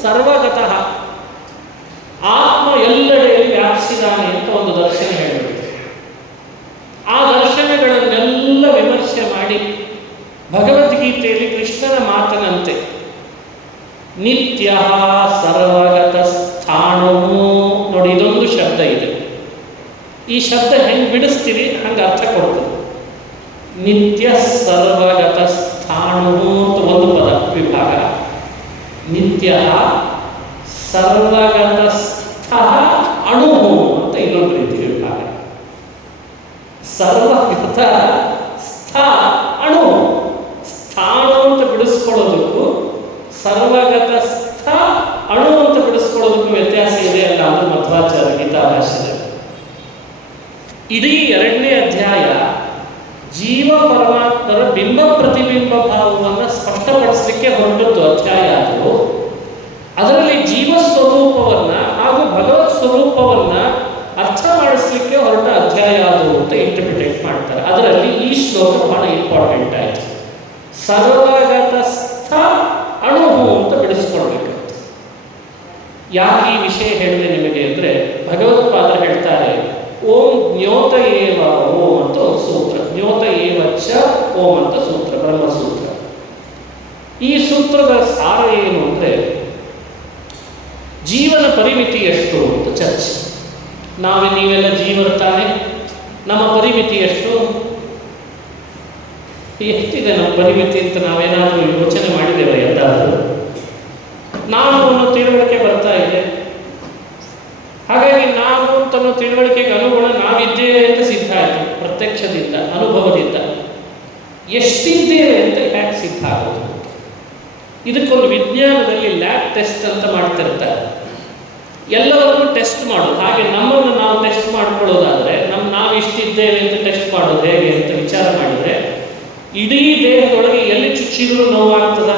ಸರ್ವಗತಃ, ಆತ್ಮ ಎಲ್ಲೆಡೆಯಲ್ಲಿ ವ್ಯಾಪಿಸಿದಾನೆ ಅಂತ ಒಂದು ದರ್ಶನ ಹೇಳಿಬಿಡುತ್ತೆ. ಆ ದರ್ಶನಗಳನ್ನೆಲ್ಲ ವಿಮರ್ಶೆ ಮಾಡಿ ಭಗವದ್ಗೀತೆಯಲ್ಲಿ ಕೃಷ್ಣನ ಮಾತನಂತೆ ನಿತ್ಯ ಸರ್ವಗತ ಸ್ಥಾಣವು, ನೋಡಿ ಇದೊಂದು ಶಬ್ದ ಇದೆ. ಈ ಶಬ್ದ ಹೆಂಗೆ ಬಿಡಿಸ್ತೀರಿ ಹಂಗೆ ಅರ್ಥ ಕೊಡ್ತದೆ. ನಿತ್ಯ ಸರ್ವಗತ ಸ್ಥಾಣವು ಅಂತ ಒಂದು ಪದ ವಿಭಾಗ, ನಿತ್ಯ ಸರ್ವಗತ ಸ್ಥ ಅಣು ಅಂತ ಇನ್ನೊಂದು ರೀತಿ ವಿಭಾಗ. ಸರ್ವಗತ ಸ್ಥ ಅಣು, ಸ್ಥಾಣ ಅಂತ ಬಿಡಿಸ್ಕೊಳ್ಳೋದಕ್ಕೂ ಸರ್ವಗತ ಸ್ಥ ಅಣು ಅಂತ ಬಿಡಿಸ್ಕೊಳ್ಳೋದಕ್ಕೂ ವ್ಯತ್ಯಾಸ ಇದೆ ಅಲ್ಲ, ಅದು ಮಧ್ವಾಚಾರ್ಯ ಗೀತಾಭಾಷ್ಯದಲ್ಲಿ. ಇಡೀ 2ನೇ ಅಧ್ಯಾಯ ಜೀವ ಪರಮಾತ್ಮರ ಬಿಂಬ ಪ್ರತಿಬಿಂಬ ಭಾವವನ್ನು ಸ್ಪಷ್ಟಪಡಿಸಲಿಕ್ಕೆ ಹೊರಟದ್ದು ಅಧ್ಯಾಯ. ಅದು ಅದರಲ್ಲಿ ಜೀವ ಸ್ವರೂಪವನ್ನು ಹಾಗೂ ಭಗವತ್ ಸ್ವರೂಪವನ್ನು ಅರ್ಥ ಮಾಡಿಸ್ಲಿಕ್ಕೆ ಹೊರಟ ಅಧ್ಯಾಯ ಅದು ಅಂತ ಇಂಟರ್ಪ್ರಿಟೇಟ್ ಮಾಡ್ತಾರೆ. ಅದರಲ್ಲಿ ಈ ಶ್ಲೋಕ ಬಹಳ ಇಂಪಾರ್ಟೆಂಟ್ ಆಯಿತು. ಸರ್ವಗತಸ್ಥ ಅಣು ಅಂತ ಬಿಡಿಸ್ಕೊಳ್ಬೇಕಂತ. ಯಾಕೆ ಈ ವಿಷಯ ಹೇಳಿದೆ ನಿಮಗೆ ಅಂದರೆ, ಭಗವತ್ಪಾದರು ಹೇಳ್ತಾರೆ, ಓಂ ಜ್ಞೋತ ಏವ ಓಂ ಅಂತ ಒಂದು ಸೂತ್ರ, ಜ್ಞೋತ ಏವಚ್ಚ ಓಂ ಅಂತ ಸೂತ್ರ, ಬ್ರಹ್ಮಸೂತ್ರ. ಈ ಸೂತ್ರದ ಸಾರ ಏನು ಅಂದರೆ, ಜೀವನ ಪರಿಮಿತಿ ಎಷ್ಟು ಅಂತ ಚರ್ಚೆ. ನೀವೆಲ್ಲ ಜೀವನ ತಾನೆ, ನಮ್ಮ ಪರಿಮಿತಿ ಎಷ್ಟು? ಎಷ್ಟಿದೆ ನಮ್ಮ ಪರಿಮಿತಿ ಅಂತ ನಾವೇನಾದರೂ ಯೋಚನೆ ಮಾಡಿದ್ದೇವೆ? ಎಂದಾದರೂ ನಾನು ಅನ್ನೋ ತಿಳುವಳಿಕೆ ಬರ್ತಾ ಇದೆ. ಹಾಗಾಗಿ ನಾನು ಅಂತನ್ನೋ ತಿಳುವಳಿಕೆಗೆ ಅನುಗುಣ ನಾವಿದ್ದೇವೆ ಅಂತ ಸಿದ್ಧ ಆಯಿತು, ಪ್ರತ್ಯಕ್ಷದಿಂದ, ಅನುಭವದಿಂದ. ಎಷ್ಟಿದ್ದೇವೆ ಅಂತ ಹ್ಯಾಕ್ ಸಿದ್ಧ ಆಗೋದು? ಇದಕ್ಕೊಂದು ವಿಜ್ಞಾನದಲ್ಲಿ ಲ್ಯಾಬ್ ಟೆಸ್ಟ್ ಅಂತ ಮಾಡ್ತಿರ್ತಾರೆ. ಎಲ್ಲವನ್ನೂ ಟೆಸ್ಟ್ ಮಾಡೋದು. ಹಾಗೆ ನಮ್ಮನ್ನು ನಾವು ಟೆಸ್ಟ್ ಮಾಡ್ಕೊಳ್ಳೋದಾದರೆ ನಾವು ಇಷ್ಟಿದ್ದೇವೆ ಅಂತ ಟೆಸ್ಟ್ ಮಾಡೋದು ಹೇಗೆ ಅಂತ ವಿಚಾರ ಮಾಡಿದರೆ, ಇಡೀ ದೇಹದೊಳಗೆ ಎಲ್ಲಿ ಚುಚ್ಚಿದ್ರೂ ನೋವಾಗ್ತದ?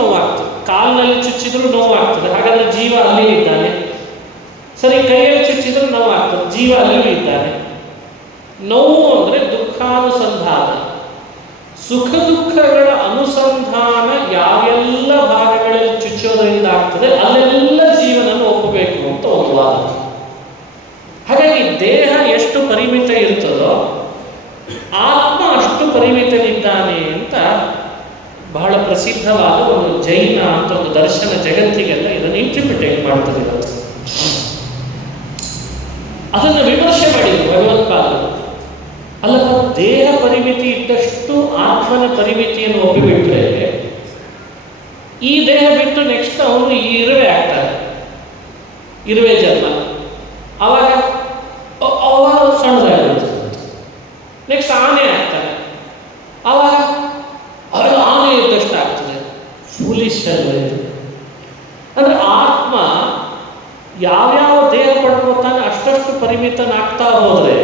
ನೋವಾಗ್ತದೆ, ಕಾಲಿನಲ್ಲಿ ಚುಚ್ಚಿದ್ರೂ ನೋವಾಗ್ತದೆ, ಹಾಗಾದ್ರೆ ಜೀವ ಅಲ್ಲೇ ಇದ್ದಾನೆ. ಸರಿ, ಕೈಯಲ್ಲಿ ಚುಚ್ಚಿದ್ರೂ ನೋವಾಗ್ತದೆ, ಜೀವ ಅಲ್ಲೇ ಇದ್ದಾನೆ. ನೋವು ಅಂದರೆ ದುಃಖಾನುಸಂಧಾನ. ಸುಖ ದುಃಖಗಳ ಅನುಸಂಧಾನ ಯಾವೆಲ್ಲ ಭಾಗಗಳಲ್ಲಿ ಚುಚ್ಚೋದ್ರಿಂದ ಆಗ್ತದೆ ಅಲ್ಲೆಲ್ಲ ಜೀವನನ ಒಪ್ಪಬೇಕು ಅಂತ ಒಂದು ವಾದ. ಹಾಗಾಗಿ ದೇಹ ಎಷ್ಟು ಪರಿಮಿತ ಇರ್ತದೋ ಆತ್ಮ ಅಷ್ಟು ಪರಿಮಿತನಿದ್ದಾನೆ ಅಂತ ಬಹಳ ಪ್ರಸಿದ್ಧವಾದ ಒಂದು ಜೈನ ಅಂತ ಒಂದು ದರ್ಶನ ಜಗತ್ತಿಗೆಲ್ಲ ಇದನ್ನು ಇಂಟರ್ಪ್ರಿಟೇಟ್ ಮಾಡ್ತದೆ. ಅದನ್ನು ವಿಮರ್ಶೆ ಮಾಡಿದ್ರು ಭಗವತ್ಪಾದರು. ಅಲ್ಲಪ್ಪ, ದೇಹ ಪರಿಮಿತಿ ಇದ್ದಷ್ಟು ಆತ್ಮನ ಪರಿಮಿತಿಯನ್ನು ಒಪ್ಪಿಬಿಟ್ರೆ ಈ ದೇಹ ಬಿಟ್ಟು ನೆಕ್ಸ್ಟ್ ಅವನು ಈ ಇರುವೆ ಆಗ್ತಾನೆ, ಇರುವೆ ಜನ್ಮ. ಅವಾಗ ಸಣ್ಣದಾಗಿರುತ್ತೆ. ನೆಕ್ಸ್ಟ್ ಆನೆ ಆಗ್ತಾನೆ, ಆವಾಗ ಆನೆ ಇದ್ದಷ್ಟು ಆಗ್ತದೆ. ಫೂಲಿಶ್ ಅಲ್ವೇ? ಅಂದರೆ ಆತ್ಮ ಯಾವ್ಯಾವ ದೇಹ ಪಡ್ಕೋತಾನೆ ಅಷ್ಟಷ್ಟು ಪರಿಮಿತನಾಗ್ತಾ ಹೋದರೆ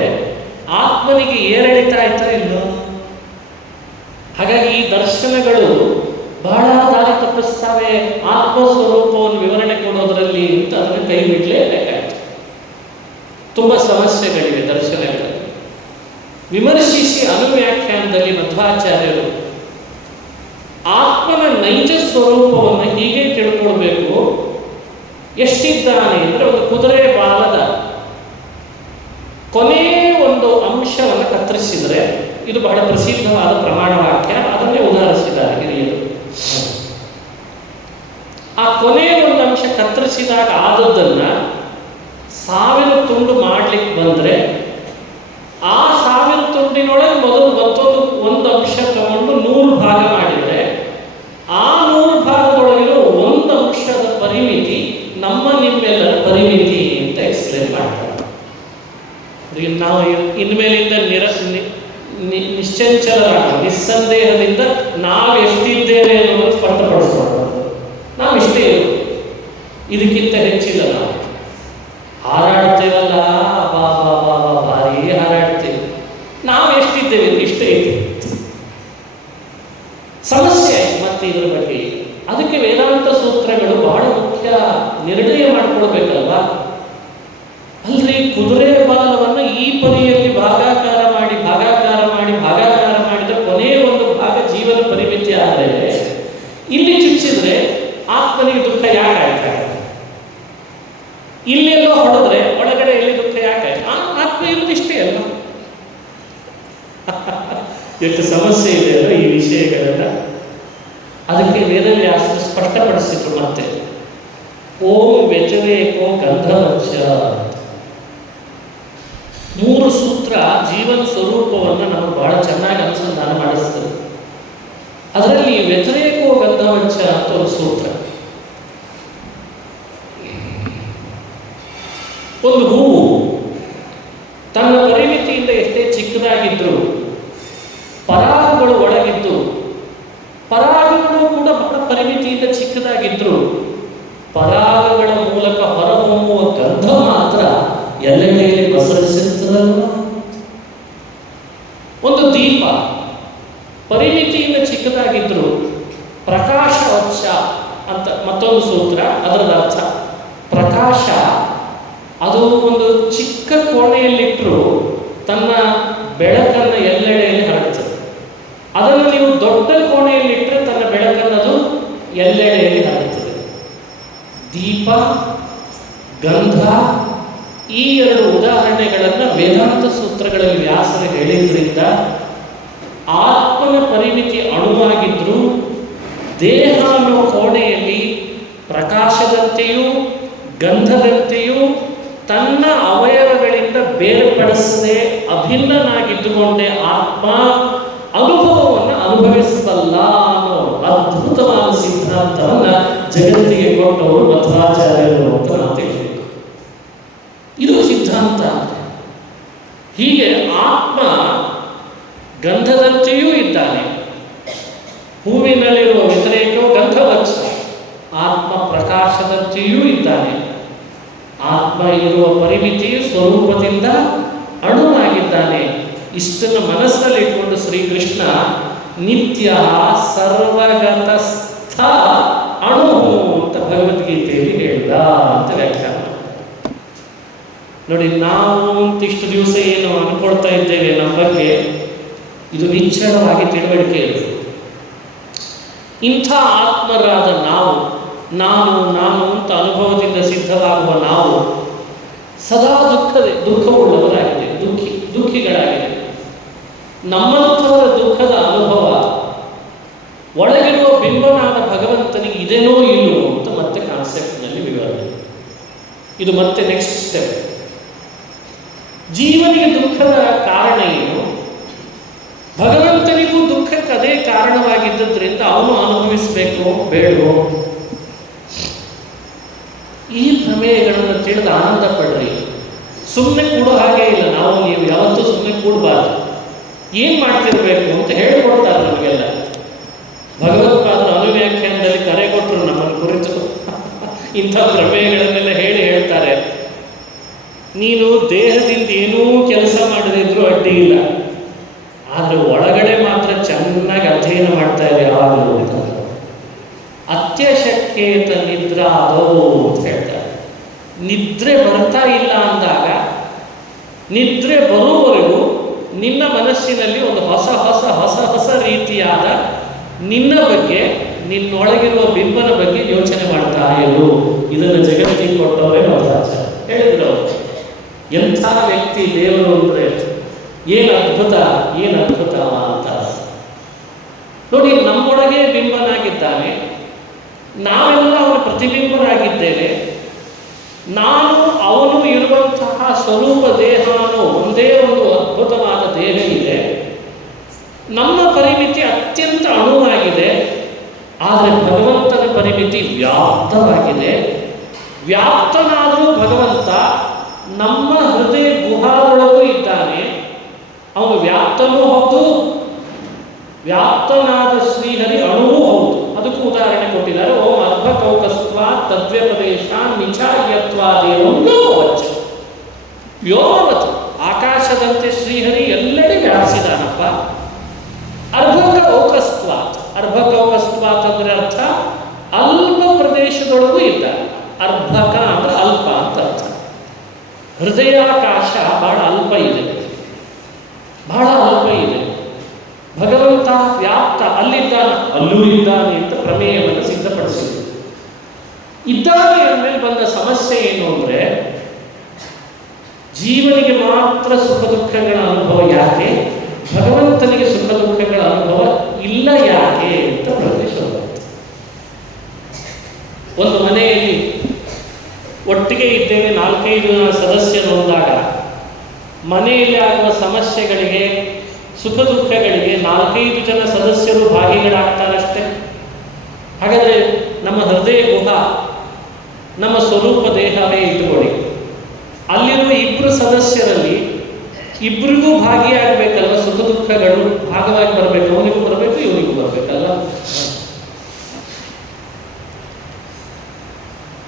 ಆತ್ಮನಿಗೆ ಏರಿಳಿತ ಆಯ್ತಾ ಇಲ್ಲ. ಹಾಗಾಗಿ ಈ ದರ್ಶನಗಳು ಬಹಳ ದಾರಿ ತಪ್ಪಿಸ್ತವೆ ಆತ್ಮಸ್ವರೂಪವನ್ನು ವಿವರಣೆ ಕೊಡೋದರಲ್ಲಿ ಅಂತ ಅದನ್ನು ಕೈ ಬಿಡಲೇಬೇಕಾಯ್ತು. ತುಂಬ ಸಮಸ್ಯೆಗಳಿವೆ ದರ್ಶನಗಳಲ್ಲಿ. ವಿಮರ್ಶಿಸಿ ಅನುವ್ಯಾಖ್ಯಾನದಲ್ಲಿ ಮಧ್ವಾಚಾರ್ಯರು ಆತ್ಮನ ನೈಜ ಸ್ವರೂಪವನ್ನು ಹೀಗೆ ತಿಳ್ಕೊಳ್ಬೇಕು. ಎಷ್ಟಿದ್ದಾನೆ ಅಂದರೆ, ಒಂದು ಕುದುರೆ ಬಾಲದ ಕೊನೆ ಒಂದು ಅಂಶವನ್ನು ಕತ್ತರಿಸಿದರೆ, ಇದು ಬಹಳ ಪ್ರಸಿದ್ಧವಾದ ಪ್ರಮಾಣ ವಾಕ್ಯ, ಅದನ್ನೇ ಉದಾಹರಿಸಿದ್ದಾರೆ ಹಿರಿಯರು. ಆ ಕೊನೆ ಒಂದು ಅಂಶ ಕತ್ತರಿಸಿದಾಗ ಆದದ್ದನ್ನು 1000 ತುಂಡು ಮಾಡ್ಲಿಕ್ಕೆ ಬಂದರೆ ಆ 1000 ತುಂಡಿನೊಳಗೆ ಮೊದಲು ಒಂದು ಅಂಶ ತಗೊಂಡು 100 ಭಾಗ ಮಾಡಿದರೆ ಆ 100 ಭಾಗದೊಳಗಿರೋ ಒಂದು ಅಂಶದ ಪರಿಮಿತಿ ನಮ್ಮ ನಿಮ್ಮೆಲ್ಲರ ಪರಿಮಿತಿ ಅಂತ ಎಕ್ಸ್ಪ್ಲೇನ್ ಮಾಡ್ತಾರೆ. ನಾವು ಇನ್ಮೇಲಿಂದ ನಿಶ್ಚಂಚಲರಾಗ ನಿಸ್ಸಂದೇಹದಿಂದ ನಾವು ಎಷ್ಟಿದ್ದೇವೆ ಅನ್ನೋದು ಸ್ಪಷ್ಟಪಡಿಸ್ಬಾರ್ದು. ನಾವು ಇಷ್ಟೇ ಇರೋದು, ಇದಕ್ಕಿಂತ ಹೆಚ್ಚಿಲ್ಲ. ನಾವು ಹಾರಾಡ್ತೇವಲ್ಲ, ಭಾರಿ ಹಾರಾಡ್ತೇವೆ. ನಾವು ಎಷ್ಟಿದ್ದೇವೆ ಇಷ್ಟೇ ಇದೆ. ಸಮಸ್ಯೆ ಆಯ್ತು ಮತ್ತೆ ಇದ್ರ ಬಗ್ಗೆ. ಅದಕ್ಕೆ ವೇದಾಂತ ಸೂತ್ರಗಳು ಬಹಳ ಮುಖ್ಯ ನಿರ್ಣಯ ಮಾಡ್ಕೊಳ್ಬೇಕಲ್ವಾ. ಅಲ್ರಿ, ಕುದುರೆ ಬಾಲವನ್ನು ಈ ಪರಿಯಲ್ಲಿ ಭಾಗಾಕಾರ ಮಾಡಿದ ಕೊನೆಯ ಒಂದು ಭಾಗ ಜೀವನ ಪರಿಮಿತಿ ಆದರೆ ಇಲ್ಲಿ ಚುಚ್ಚಿದ್ರೆ ಆತ್ಮನಿಗೆ ದುಃಖ ಯಾಕೆ ಆಗ್ತಾರೆ? ಇಲ್ಲೆಲ್ಲೋ ಹೊಡೆದ್ರೆ ಒಳಗಡೆ ಎಲ್ಲಿ ದುಃಖ ಯಾಕೆ? ಆತ್ಮ ಇರುವುದಿಷ್ಟೇ ಅಲ್ಲ. ಎಷ್ಟು ಸಮಸ್ಯೆ ಇದೆ ಅಲ್ಲ ಈ ವಿಷಯಗಳೆಲ್ಲ. ಅದಕ್ಕೆ ವೇದವ್ಯಾಸರು ಸ್ಪಷ್ಟಪಡಿಸಿದ್ರು. ಮತ್ತೆ ಓಂ ವ್ಯತಿರೇಕೋ ಗಂಧವಂಶ 3 ಸೂತ್ರ ಜೀವನ ಸ್ವರೂಪವನ್ನು ನಾವು ಬಹಳ ಚೆನ್ನಾಗಿ ಅನುಸಂಧಾನ ಮಾಡಿಸ್ತದೆ. ಅದರಲ್ಲಿ ವ್ಯತಿರೇಕೋ ಗಂಧವಂಶ ಅಂತ ಒಂದು ಸೂತ್ರ. ಒಂದು ಹೂವು ತನ್ನ ಪರಿಮಿತಿಯಿಂದ ಎಷ್ಟೇ ಚಿಕ್ಕದಾಗಿದ್ದರೂ ಪರಾಗಗಳು ಒಳಗಿದ್ದು, ಪರಾಗಗಳು ಕೂಡ ಬಹಳ ಪರಿಮಿತಿಯಿಂದ ಚಿಕ್ಕದಾಗಿದ್ದರೂ ಪರಾಗಗಳ ಮೂಲಕ ಹೊರಹೊಮ್ಮುವ ಗಂಧ ಮಾತ್ರ ಎಲ್ಲೆಡೆಯಲ್ಲಿ ಪಸರಿಸಿರ್ತದಲ್ಲ. ಒಂದು ದೀಪ ಪರಿಮಿತಿಯಿಂದ ಚಿಕ್ಕದಾಗಿದ್ದರೂ ಪ್ರಕಾಶ ವತ್ಸ ಅಂತ ಮತ್ತೊಂದು ಸೂತ್ರ. ಅದರ ಅರ್ಥ ಪ್ರಕಾಶ ಅದು ಒಂದು ಚಿಕ್ಕ ಕೋಣೆಯಲ್ಲಿಟ್ಟರೂ ತನ್ನ ಬೆಳಕನ್ನು ಎಲ್ಲೆಡೆಯಲ್ಲಿ ಹರಡುತ್ತದೆ. ಅದನ್ನು ನೀವು ದೊಡ್ಡ ಕೋಣೆಯಲ್ಲಿಟ್ಟರೆ ತನ್ನ ಬೆಳಕನ್ನದು ಎಲ್ಲೆಡೆಯಲ್ಲಿ ಹರಡುತ್ತದೆ. ದೀಪ, ಗಂಧ, ಈ 2 ಉದಾಹರಣೆಗಳನ್ನು ವೇದಾಂತ ಸೂತ್ರಗಳಲ್ಲಿ ವ್ಯಾಸರು ಹೇಳಿದ್ರಿಂದ ಆತ್ಮನ ಪರಿಮಿತಿ ಅಣುವಾಗಿದ್ದರೂ ದೇಹ ಅನ್ನೋ ಕೋಣೆಯಲ್ಲಿ ಪ್ರಕಾಶದಂತೆಯೂ ಗಂಧದಂತೆಯೂ ತನ್ನ ಅವಯವಗಳಿಂದ ಬೇರ್ಪಡಿಸದೆ ಅಭಿನ್ನನಾಗಿದ್ದುಕೊಂಡೇ ಆತ್ಮ ಅನುಭವವನ್ನು ಅನುಭವಿಸಬಲ್ಲ ಅನ್ನೋ ಅದ್ಭುತವಾದ ಸಿದ್ಧಾಂತವನ್ನು ಜಗತ್ತಿಗೆ ಕೊಟ್ಟವರು ಮಧ್ವಾಚಾರ್ಯರು ಅಂತ ನಾವು ತಿಳಿಸಬೇಕು. ಇದು ಸಿದ್ಧಾಂತ. ಹೀಗೆ ಆತ್ಮ ಗಂಧದಂತೆಯೂ ಇದ್ದಾನೆ. ಹೂವಿನಲ್ಲಿರುವ ವ್ಯತಿರೇಕವು ಗಂಧವತ್ಸ. ಆತ್ಮ ಪ್ರಕಾಶದಂತೆಯೂ ಇದ್ದಾನೆ. ಆತ್ಮ ಇರುವ ಪರಿಮಿತಿಯು ಸ್ವರೂಪದಿಂದ ಅಣುವಾಗಿದ್ದಾನೆ. ಇಷ್ಟನ್ನು ಮನಸ್ಸಿನಲ್ಲಿಟ್ಟುಕೊಂಡು ಶ್ರೀಕೃಷ್ಣ ನಿತ್ಯ ಸರ್ವಗತಸ್ಥ ಭಗವದ್ಗೀತೆಯಲ್ಲಿ ಹೇಳ್ದ ಅಂತ ವ್ಯಾಖ್ಯಾನ. ನೋಡಿ, ನಾವು ಇಷ್ಟು ದಿವಸ ಏನು ಅನ್ಕೊಳ್ತಾ ಇದ್ದೇವೆ ನಮ್ಮ ಬಗ್ಗೆ, ಇದು ನಿಶ್ಚಳವಾಗಿ ತಿಳುವಳಿಕೆ ಇರಬೇಕು. ಇಂಥ ಆತ್ಮರಾದ ನಾವು, ನಾನು ನಾನು ಅಂತ ಅನುಭವದಿಂದ ಸಿದ್ಧವಾಗುವ ನಾವು ಸದಾ ದುಃಖವುಳ್ಳವರಾಗಿದೆ, ದುಃಖಿಗಳಾಗಿದೆ. ನಮ್ಮಂಥವರ ದುಃಖದ ಅನುಭವ ಒಳಗಿರುವ ಬಿಂಬನಾದ ಭಗವಂತನಿಗೆ ಇದೇನೋ ಇಲ್ಲವೋ ಅಂತ ಮತ್ತೆ ಕಾನ್ಸೆಪ್ಟ್ನಲ್ಲಿ ವಿವರಣೆ. ಇದು ಮತ್ತೆ ನೆಕ್ಸ್ಟ್ ಸ್ಟೆಪ್. ಜೀವನಿಗೆ ದುಃಖದ ಕಾರಣ ಏನು? ಭಗವಂತನಿಗೂ ದುಃಖಕ್ಕೆ ಅದೇ ಕಾರಣವಾಗಿದ್ದರಿಂದ ಅವನು ಅನುಭವಿಸಬೇಕು ಬೇಡವೋ? ಈ ಪ್ರಮೇಯಗಳನ್ನು ತಿಳಿದು ಆನಂದ ಪಡ್ರಿ. ಸುಮ್ಮನೆ ಕೂಡೋ ಹಾಗೆ ಇಲ್ಲ. ನೀವು ಯಾವತ್ತೂ ಸುಮ್ಮನೆ ಕೂಡಬಾರ್ದು. ಏನು ಮಾಡ್ತಿರ್ಬೇಕು ಅಂತ ಹೇಳಿಕೊಡ್ತಾರೆ ನಮಗೆಲ್ಲ. ಭಗವತ್ಪಾದರು ಅನುವ್ಯಾಖ್ಯಾನದಲ್ಲಿ ಕರೆ ಕೊಟ್ಟರು ನಮ್ಮನ್ನು ಕುರಿತು. ಇಂಥ ಪ್ರಮೇಯಗಳನ್ನೆಲ್ಲ ಹೇಳ್ತಾರೆ, ನೀನು ದೇಹದಿಂದ ಏನೂ ಕೆಲಸ ಮಾಡದಿದ್ರೂ ಅಡ್ಡಿ ಇಲ್ಲ, ಆದರೆ ಒಳಗಡೆ ಮಾತ್ರ ಚೆನ್ನಾಗಿ ಅಧ್ಯಯನ ಮಾಡ್ತಾ ಇದೆ ಯಾವಾಗಲೂ ಅಂತ. ಅತ್ಯಶಕ್ಯೇತ ನಿದ್ರಾ ಅದೋ ಅಂತ ಹೇಳ್ತಾರೆ. ನಿದ್ರೆ ಬರ್ತಾ ಇಲ್ಲ ಅಂದಾಗ ನಿದ್ರೆ ಬರುವವರೆಗೂ ನಿನ್ನ ಮನಸ್ಸಿನಲ್ಲಿ ಒಂದು ಹೊಸ ಹೊಸ ಹೊಸ ಹೊಸ ರೀತಿಯಾದ ನಿನ್ನ ಬಗ್ಗೆ, ನಿನ್ನೊಳಗಿರುವ ಬಿಂಬನ ಬಗ್ಗೆ ಯೋಚನೆ ಮಾಡ್ತಾ ಇರು. ಇದನ್ನು ಜಗತ್ತಿಗೆ ಕೊಟ್ಟವರೇ ಮಧ್ವಾಚಾರ್ಯ ಹೇಳಿದ್ರು. ಅವರು ಎಂಥ ವ್ಯಕ್ತಿ ದೇವರು ಅಂದರೆ ಏನು ಅದ್ಭುತ ಅಂತ ನೋಡಿ. ನಮ್ಮೊಳಗೆ ಬಿಂಬನಾಗಿದ್ದಾನೆ, ನಾವೆಲ್ಲ ಅವನ ಪ್ರತಿಬಿಂಬರಾಗಿದ್ದೇವೆ. ನಾನು ಅವನು ಇರುವಂತಹ ಸ್ವರೂಪ ದೇಹ ಅನ್ನೋ ಒಂದೇ ಒಂದು ಅದ್ಭುತವಾದ ದೇಹ ಇದೆ. ನಮ್ಮ ಪರಿಮಿತಿ ಅತ್ಯಂತ ಅಣುವಾಗಿದೆ, ಆದರೆ ಭಗವಂತನ ಪರಿಮಿತಿ ವ್ಯಾಪ್ತವಾಗಿದೆ. ವ್ಯಾಪ್ತನಾದರೂ ಭಗವಂತ ನಮ್ಮ ಹೃದಯ ಗುಹಾದೊಳಗೂ ಇದ್ದಾನೆ. ಅವನು ವ್ಯಾಪ್ತನೂ ಹೌದು, ವ್ಯಾಪ್ತನಾದ ಶ್ರೀಹರಿ ಅಣುವೂ ಹೌದು. ಅದಕ್ಕೂ ಉದಾಹರಣೆ ಕೊಟ್ಟಿದ್ದಾರೆ. ಓಂ ಅರ್ಭಕೌಕಸ್ತ್ವ ತದ್ವ್ಯಪದೇಶ ನಿಚಾರ್ಯತ್ವಾದೇವಚ್ಚ ವ್ಯೋಮವತ್. ಆಕಾಶದಂತೆ ಶ್ರೀಹರಿ ಎಲ್ಲೆಡೆ ವ್ಯಾಪಿಸಿದಾನಪ್ಪ. ಅರ್ಭಕೌಕಸ್ತ್ವಾತ್. ಅರ್ಭಕೌಕಸ್ತ್ವಾತ್ ಅಂದರೆ ಅರ್ಥ ಅಲ್ಪ ಪ್ರದೇಶದೊಳಗೂ ಇದ್ದಾನೆ. ಅರ್ಭಕ ಅಂದ್ರೆ ಅಲ್ಪ ಅಂತ ಅರ್ಥ. ಹೃದಯಾಕಾಶ ಬಹಳ ಅಲ್ಪ ಇದೆ, ಬಹಳ ಅಲ್ಪ ಇದೆ. ಭಗವಂತ ವ್ಯಾಪ್ತ, ಅಲ್ಲಿದ್ದಾನೆ, ಅಲ್ಲೂ ಇದ್ದಾನೆ ಅಂತ ಪ್ರಮೇಯವನ್ನು ಸಿದ್ಧಪಡಿಸಿದ್ರು. ಇದ್ದಾನೆ ಅಂದಮೇಲೆ ಬಂದ ಸಮಸ್ಯೆ ಏನು ಅಂದರೆ, ಜೀವನಿಗೆ ಮಾತ್ರ ಸುಖ ದುಃಖಗಳ ಅನುಭವ ಯಾಕೆ, ಭಗವಂತನಿಗೆ ಸುಖ ದುಃಖಗಳ ಅನುಭವ ಇಲ್ಲ ಯಾಕೆ ಅಂತ ಪ್ರದೇಶ ಬರುತ್ತೆ. ಒಂದು ಮನೆಯಲ್ಲಿ ಒಟ್ಟಿಗೆ ಇದ್ದೇವೆ, 4-5 ಜನ ಸದಸ್ಯರು ಅಂದಾಗ ಮನೆಯಲ್ಲಿ ಆಗುವ ಸಮಸ್ಯೆಗಳಿಗೆ, ಸುಖ ದುಃಖಗಳಿಗೆ 4-5 ಜನ ಸದಸ್ಯರು ಭಾಗಿಗಳಾಗ್ತಾರಷ್ಟೇ. ಹಾಗಾದರೆ ನಮ್ಮ ಹೃದಯ ಗುಹ, ನಮ್ಮ ಸ್ವರೂಪ ದೇಹವೇ ಇಟ್ಟುಕೊಳ್ಳಿ. ಅಲ್ಲಿರುವ 2 ಸದಸ್ಯರಲ್ಲಿ ಇಬ್ಬರಿಗೂ ಭಾಗಿಯಾಗಬೇಕಲ್ಲ. ಸುಖ ದುಃಖಗಳು ಭಾಗವಾಗಿ ಬರಬೇಕು, ಅವನಿಗೂ ಬರಬೇಕು, ಇವನಿಗೂ ಬರಬೇಕಲ್ಲ.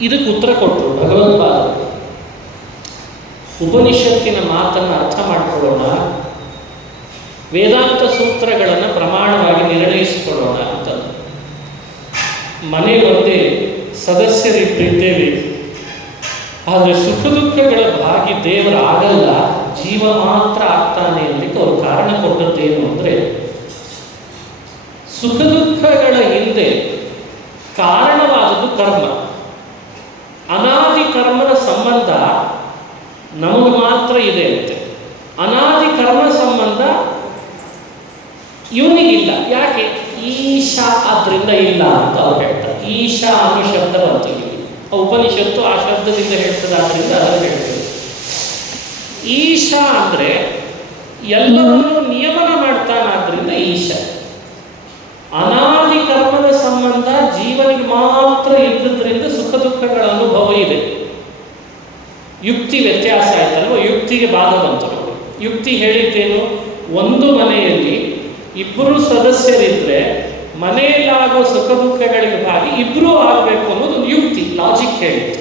ಇದಕ್ಕೆ ಉತ್ತರ ಕೊಟ್ಟರು ಭಗವತ್ಪಾದರು. ಉಪನಿಷತ್ತಿನ ಮಾತನ್ನು ಅರ್ಥ ಮಾಡಿಕೊಳ್ಳೋಣ, ವೇದಾಂತ ಸೂತ್ರಗಳನ್ನು ಪ್ರಮಾಣವಾಗಿ ನಿರ್ಣಯಿಸಿಕೊಳ್ಳೋಣ ಅಂತ. ಮನೆ ಒಂದೇ, ಸದಸ್ಯರಿದ್ದೇವೆ, ಆದರೆ ಸುಖ ದುಃಖಗಳ ಭಾಗಿ ದೇವರ ಆಗಲ್ಲ, ಜೀವ ಮಾತ್ರ ಆಗ್ತಾನೆ ಅನ್ನಲಿಕ್ಕೆ ಅವರು ಕಾರಣ ಕೊಟ್ಟದ್ದೇನು ಅಂದರೆ, ಸುಖ ದುಃಖಗಳ ಹಿಂದೆ ಕಾರಣವಾದದ್ದು ಕರ್ಮ. ಅನಾದಿ ಕರ್ಮದ ಸಂಬಂಧ ನಮಗೆ ಮಾತ್ರ ಇದೆ ಅಂತೆ. ಅನಾದಿ ಕರ್ಮ ಸಂಬಂಧ ಇವನಿಗಿಲ್ಲ. ಯಾಕೆ? ಈಶಾ ಆದ್ರಿಂದ ಇಲ್ಲ ಅಂತ ಅವ್ರು ಹೇಳ್ತಾರೆ. ಈಶಾ ಅನ್ನೋ ಶಬ್ದ ಬರ್ತೀವಿ, ಉಪನಿಷತ್ತು ಆ ಶಬ್ದದಿಂದ ಹೇಳ್ತದೆ, ಆದ್ರಿಂದ ಅದನ್ನು ಹೇಳ್ತದೆ. ಈಶಾ ಅಂದರೆ ಎಲ್ಲವನ್ನೂ ನಿಯಮನ ಮಾಡ್ತಾನಾದ್ರಿಂದ ಈಶಾ. ಅನಾದಿ ಕರ್ಮದ ಸಂಬಂಧ ಜೀವನಿಗೆ ಮಾತ್ರ ಇದ್ದದ್ರಿಂದ ಸುಖ ದುಃಖಗಳ ಅನುಭವ ಇದೆ. ಯುಕ್ತಿ ವ್ಯತ್ಯಾಸ ಆಯ್ತಲ್ವ, ಯುಕ್ತಿಗೆ ಬಾಧ ಬಂತು. ಯುಕ್ತಿ ಹೇಳಿದ್ದೇನು? ಒಂದು ಮನೆಯಲ್ಲಿ 2 ಸದಸ್ಯರಿದ್ದರೆ ಮನೆಯಲ್ಲಾಗೋ ಸುಖ ದುಃಖಗಳಿಗೆ ಭಾಗಿ 2 ಆಗಬೇಕು ಅನ್ನೋದು ಒಂದು ಯುಕ್ತಿ, ಲಾಜಿಕ್ ಹೇಳಿತ್ತು.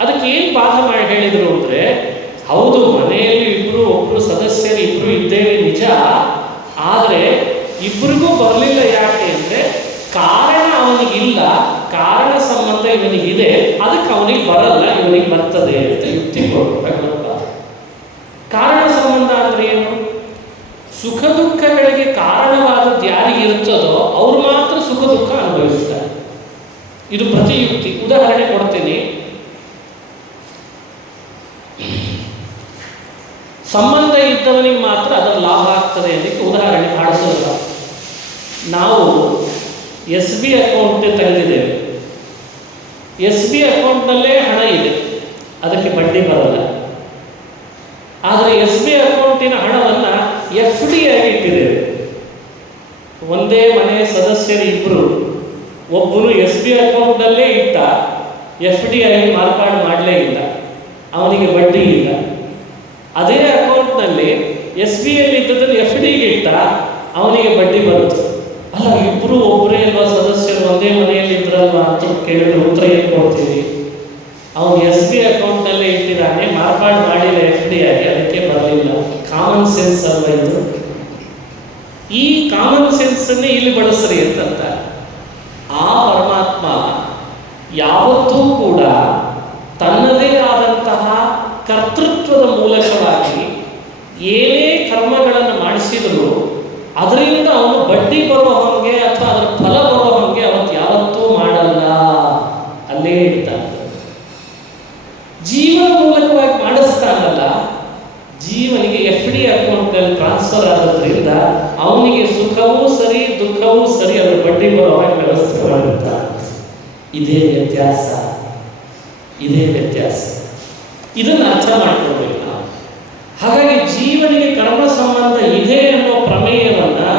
ಅದಕ್ಕೆ ಏನು ಬಾಧ ಮಾಡಿ ಹೇಳಿದರು ಅಂದರೆ, ಹೌದು ಮನೆಯಲ್ಲಿ ಒಬ್ಬರು ಸದಸ್ಯರು 2 ಇದ್ದೇವೆ ನಿಜ, ಆದರೆ 2ಗೂ ಬರಲಿಲ್ಲ. ಯಾಕೆ ಅಂದರೆ ಕಾರಣ ಅವನಿಗಿಲ್ಲ, ಕಾರಣ ಸಂಬಂಧ ಇವನಿಗಿದೆ, ಅದಕ್ಕೆ ಅವನಿಗೆ ಬರಲ್ಲ, ಇವನಿಗೆ ಬರ್ತದೆ ಅಂತ ಯುಕ್ತಿ ಕೊಡು ಭಗವತ್ಪಾದ. ಕಾರಣ ಸಂಬಂಧ ಅಂದ್ರೆ ಏನು? ಸುಖ ದುಃಖಗಳಿಗೆ ಕಾರಣವಾದದ್ದು ಯಾರಿಗೆ ಇರ್ತದೋ ಅವ್ರು ಮಾತ್ರ ಸುಖ ದುಃಖ ಅನುಭವಿಸ್ತಾರೆ. ಇದು ಪ್ರತಿಯುಕ್ತಿ. ಉದಾಹರಣೆ ಕೊಡ್ತೀನಿ. ಸಂಬಂಧ ಇದ್ದವನಿಗೆ ಮಾತ್ರ ಅದರ ಲಾಭ ಆಗ್ತದೆ ಅದಕ್ಕೆ ಉದಾಹರಣೆ ಮಾಡಿಸೋಲ್ಲ. ನಾವು SB ಅಕೌಂಟ್ ತೆಗೆದಿದ್ದೇವೆ. SB ಅಕೌಂಟ್ನಲ್ಲೇ ಹಣ ಇದೆ, ಅದಕ್ಕೆ ಬಡ್ಡಿ ಬರಲ್ಲ. ಆದರೆ SB ಅಕೌಂಟಿನ ಹಣವನ್ನು FD ಆಗಿ ಇಟ್ಟಿದ್ದೇವೆ. ಒಂದೇ ಮನೆ ಸದಸ್ಯರು ಇಬ್ಬರು, ಒಬ್ಬರು SB ಅಕೌಂಟ್ನಲ್ಲೇ ಇಟ್ಟ, FD ಆಗಿ ಮಾರ್ಪಾಡು ಮಾಡಲೇ ಇಲ್ಲ, ಅವನಿಗೆ ಬಡ್ಡಿ ಇಲ್ಲ. ಅದೇ ಅಕೌಂಟ್ನಲ್ಲಿ SBಯಲ್ಲಿ ಇದ್ದದನ್ನು FDಗೆ ಇಟ್ಟ, ಅವನಿಗೆ ಬಡ್ಡಿ ಬರುತ್ತೆ. ಅಲ್ಲ, ಇಬ್ಬರು ಒಬ್ಬರೇ ಅಲ್ವಾ ಸದಸ್ಯರು, ಒಂದೇ ಮನೆಯಲ್ಲಿ ಇದ್ರಲ್ವಾ ಅಂತ ಕೇಳಿದ್ರೆ ಉತ್ತರ ಏನು ಕೊಡ್ತೀವಿ? ಅವನು SB ಅಕೌಂಟ್ನಲ್ಲೇ ಇಟ್ಟಿದ್ದಾನೆ, ಮಾರ್ಪಾಡು ಮಾಡಿಲ್ಲ FD ಆಗಿ, ಅದಕ್ಕೆ ಬರಲಿಲ್ಲ. ಕಾಮನ್ ಸೆನ್ಸ್ ಅಲ್ವಾ ಇದು? ಈ ಕಾಮನ್ ಸೆನ್ಸನ್ನೇ ಇಲ್ಲಿ ಬಳಸ್ರಿ ಅಂತಂತ. ಆ ಪರಮಾತ್ಮ ಯಾವತ್ತೂ ಕೂಡ ತನ್ನದೇ ಆದಂತಹ ಕರ್ತೃತ್ವದ ಮೂಲಕವಾಗಿ ಏನೇ ಕರ್ಮಗಳನ್ನು ಮಾಡಿಸಿದರೂ ಅದರಿಂದ ಅವನು ಬಡ್ಡಿ ಬರೋ ಹಾಗೆ ಅಥವಾ ಅದರ ಫಲ ಬರೋ ಹಾಗೆ ಅವತ್ತು ಯಾವತ್ತೂ ಮಾಡಲ್ಲ, ಅಲ್ಲೇ ಇರ್ತಾನೆ. ಜೀವನ ಮೂಲಕವಾಗಿ ಮಾಡಿಸ್ತಾನಲ್ಲ, ಜೀವನಿಗೆ FD ಅಕೌಂಟ್ನಲ್ಲಿ ಟ್ರಾನ್ಸ್ಫರ್ ಆಗೋದ್ರಿಂದ ಅವನಿಗೆ ಸುಖವೂ ಸರಿ ದುಃಖವೂ ಸರಿ ಅದರ ಬಡ್ಡಿ ಬರೋ ಹಾಗೆ ವ್ಯವಸ್ಥೆ ಮಾಡಿರ್ತಾನೆ. ಇದೇ ವ್ಯತ್ಯಾಸ, ಇದೇ ವ್ಯತ್ಯಾಸ. ಇದನ್ನು ಅರ್ಥ ಮಾಡ್ಕೊಳ್ಬೇಕು ನಾವು. ಹಾಗಾಗಿ ಜೀವನಿಗೆ ಕರ್ಮ ಸಂಬಂಧ ಇದೆ ಅನ್ನೋ ಪ್ರಮೇಯವನ್ನು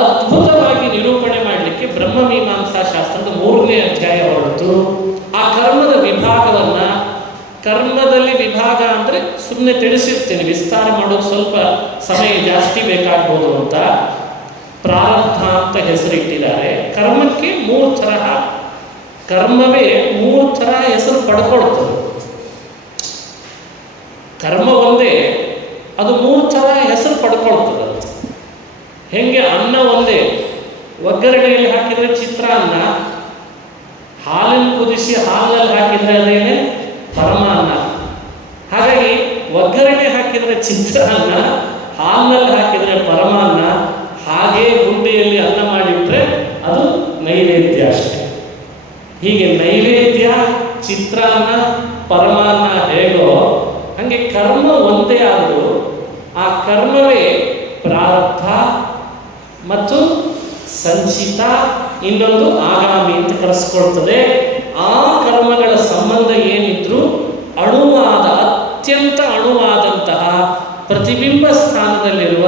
ಅದ್ಭುತವಾಗಿ ನಿರೂಪಣೆ ಮಾಡಲಿಕ್ಕೆ ಬ್ರಹ್ಮಮೀಮಾಂಸಾ ಶಾಸ್ತ್ರದ 3ನೇ ಅಧ್ಯಾಯ ಹೊರತು ಆ ಕರ್ಮದ ವಿಭಾಗವನ್ನು, ಕರ್ಮದಲ್ಲಿ ವಿಭಾಗ ಅಂದರೆ ಸುಮ್ಮನೆ ತಿಳಿಸಿರ್ತೀನಿ, ವಿಸ್ತಾರ ಮಾಡೋದು ಸ್ವಲ್ಪ ಸಮಯ ಜಾಸ್ತಿ ಬೇಕಾಗ್ಬೋದು ಅಂತ ಪ್ರಾರಬ್ಧ ಅಂತ ಹೆಸರಿಟ್ಟಿದ್ದಾರೆ. ಕರ್ಮಕ್ಕೆ 3 ತರಹ, ಕರ್ಮವೇ 3 ಥರ ಹೆಸರು ಪಡ್ಕೊಳ್ತದೆ. ಕರ್ಮ ಒಂದೇ, ಅದು 3 ಥರ ಹೆಸರು ಪಡ್ಕೊಳ್ತದೆ. ಹೆಂಗೆ ಅನ್ನ ಒಂದೇ, ಒಗ್ಗರಣೆಯಲ್ಲಿ ಹಾಕಿದರೆ ಚಿತ್ರಾನ್ನ, ಹಾಲನ್ನು ಕುದಿಸಿ ಹಾಲಿನಲ್ಲಿ ಹಾಕಿದರೆ ಅದೇನೆ ಪರಮಾನ್ನ. ಹಾಗಾಗಿ ಒಗ್ಗರಣೆ ಹಾಕಿದರೆ ಚಿತ್ರಾನ್ನ, ಹಾಲಿನಲ್ಲಿ ಹಾಕಿದರೆ ಪರಮಾನ್ನ, ಹಾಗೇ ಗುಂಡಿಯಲ್ಲಿ ಅನ್ನ ಮಾಡಿಬಿಟ್ರೆ ಅದು ನೈವೇದ್ಯ ಅಷ್ಟೇ. ಹೀಗೆ ನೈವೇದ್ಯ, ಚಿತ್ರಾನ್ನ, ಪರಮಾನ್ನ ಹೇಗೋ ಹಾಗೆ ಕರ್ಮ ಒಂದೇ ಆದರೂ ಆ ಕರ್ಮವೇ ಪ್ರಾರಬ್ಧ ಮತ್ತು ಸಂಚಿತ, ಇನ್ನೊಂದು ಆಗಾಮಿ ಅಂತ ಕರೆಸ್ಕೊಳ್ತದೆ. ಆ ಕರ್ಮಗಳ ಸಂಬಂಧ ಏನಿದ್ರು ಅಣುವಾದ, ಅತ್ಯಂತ ಅಣುವಾದಂತಹ ಪ್ರತಿಬಿಂಬ ಸ್ಥಾನದಲ್ಲಿರುವ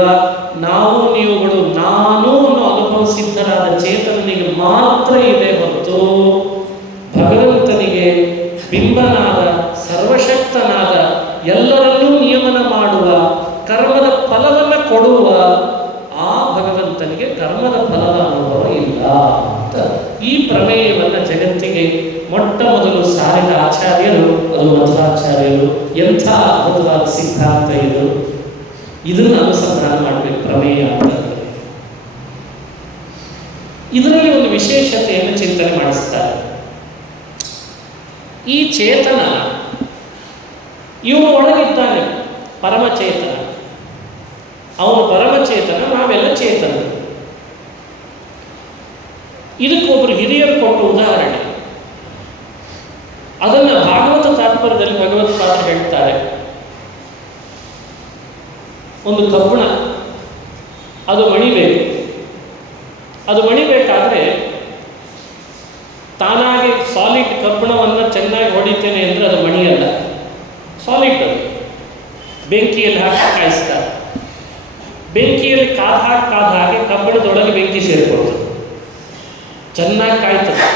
ನಾವು ನೀವುಗಳು, ನಾನು ಅನ್ನೋ ಅನುಭವ ಸಿದ್ಧರಾದ ಚೇತನನಿಗೆ ಮಾತ್ರ ಇದೆ ಹೊರತು ಭಗವಂತನಿಗೆ ಬಿಂಬನಾದ ಸರ್ವಶಕ್ತನಾದ ಎಲ್ಲರನ್ನೂ ನಿಯಮನ ಮಾಡುವ ಕರ್ಮದ ಫಲವನ್ನು ಕೊಡುವ ಆ ಭಗವಂತನಿಗೆ ಕರ್ಮದ ಫಲದ ಅನುಭವ ಇಲ್ಲ ಅಂತ ಈ ಪ್ರಮೇಯವನ್ನು ಜಗತ್ತಿಗೆ ಮೊಟ್ಟ ಮೊದಲು ಸಾರಿದ ಆಚಾರ್ಯರು, ಅದು ಮಧ್ವಾಚಾರ್ಯರು. ಎಂಥ ಅದ್ಭುತವಾದ ಸಿದ್ಧಾಂತ ಇದು! ಇದನ್ನು ಅನುಸಂಧಾನ ಮಾಡಬೇಕು ಪ್ರಮೇಯ ಅಂತಂದರೆ. ಇದರಲ್ಲಿ ಒಂದು ವಿಶೇಷತೆಯನ್ನು ಚಿಂತನೆ ಮಾಡಿಸ್ತಾರೆ. ಈ ಚೇತನ ಇವನು ಒಳಗಿದ್ದಾನೆ, ಪರಮಚೇತನ. ಅವನು ಪರಮಚೇತನ, ನಾವೆಲ್ಲ ಚೇತನ. ಇದಕ್ಕೊಬ್ಬರು ಹಿರಿಯರು ಕೊಟ್ಟ ಉದಾಹರಣೆ, ಅದನ್ನು ಭಾಗವತ ತಾತ್ಪರ್ಯದಲ್ಲಿ ಭಗವತ್ಪಾದರು ಹೇಳ್ತಾರೆ. ಒಂದು ಕಬ್ಬಣ, ಅದು ಮಣಿಬೇಕು. ಅದು ಮಣಿಬೇಕಾದ್ರೆ ತಾನಾಗಿ ಸಾಲಿಡ್ ಕಬ್ಬಣವನ್ನು ಚೆನ್ನಾಗಿ ಹೊಡಿತೇನೆ ಅಂದರೆ ಅದು ಮಣಿಯಲ್ಲ, ಸಾಲಿಡ್. ಅದು ಬೆಂಕಿಯಲ್ಲಿ ಹಾಕಿ ಕಾಯಿಸ್ತಾರೆ. ಬೆಂಕಿಯಲ್ಲಿ ಕಾದ ಹಾಗೆ ಕಬ್ಬಣದೊಳಗೆ ಬೆಂಕಿ ಸೇರಿಕೊಳ್ತದೆ, ಚೆನ್ನಾಗಿ ಕಾಯ್ತದೆ.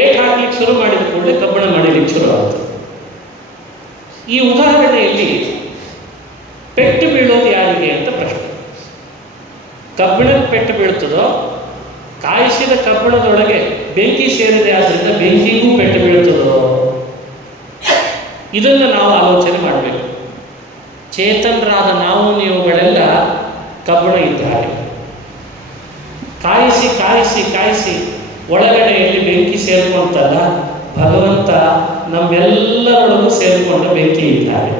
ಏಟ್ ಹಾಕ್ಲಿಕ್ಕೆ ಶುರು ಮಾಡಿದ ಕೂಡಲೇ ಕಬ್ಬಣ ಮಾಡಲಿಕ್ಕೆ ಶುರು ಆಗ್ತದೆ. ಈ ಉದಾಹರಣೆಯಲ್ಲಿ ಪೆಟ್ಟು ಬೀಳೋದು ಯಾರಿಗೆ ಅಂತ ಪ್ರಶ್ನೆ. ಕಬ್ಬಿಣಕ್ಕೆ ಪೆಟ್ಟು ಬೀಳ್ತದೋ, ಕಾಯಿಸಿದ ಕಬ್ಬಿಣದೊಳಗೆ ಬೆಂಕಿ ಸೇರಿದೆ ಆದ್ದರಿಂದ ಬೆಂಕಿಗೂ ಪೆಟ್ಟು ಬೀಳ್ತದೋ? ಇದನ್ನು ನಾವು ಆಲೋಚನೆ ಮಾಡಬೇಕು. ಚೇತನರಾದ ನಾವು ನೀವುಗಳೆಲ್ಲ ಕಬ್ಬಿಣ ಇದ್ದಾರೆ. ಕಾಯಿಸಿ ಕಾಯಿಸಿ ಕಾಯಿಸಿ ಒಳಗಡೆಯಲ್ಲಿ ಬೆಂಕಿ ಸೇರ್ಕೊಂತಲ್ಲ, ಭಗವಂತ ನಮ್ಮೆಲ್ಲರೊಳಗೂ ಸೇರಿಕೊಂಡ ಬೆಂಕಿ ಇದ್ದಾರೆ.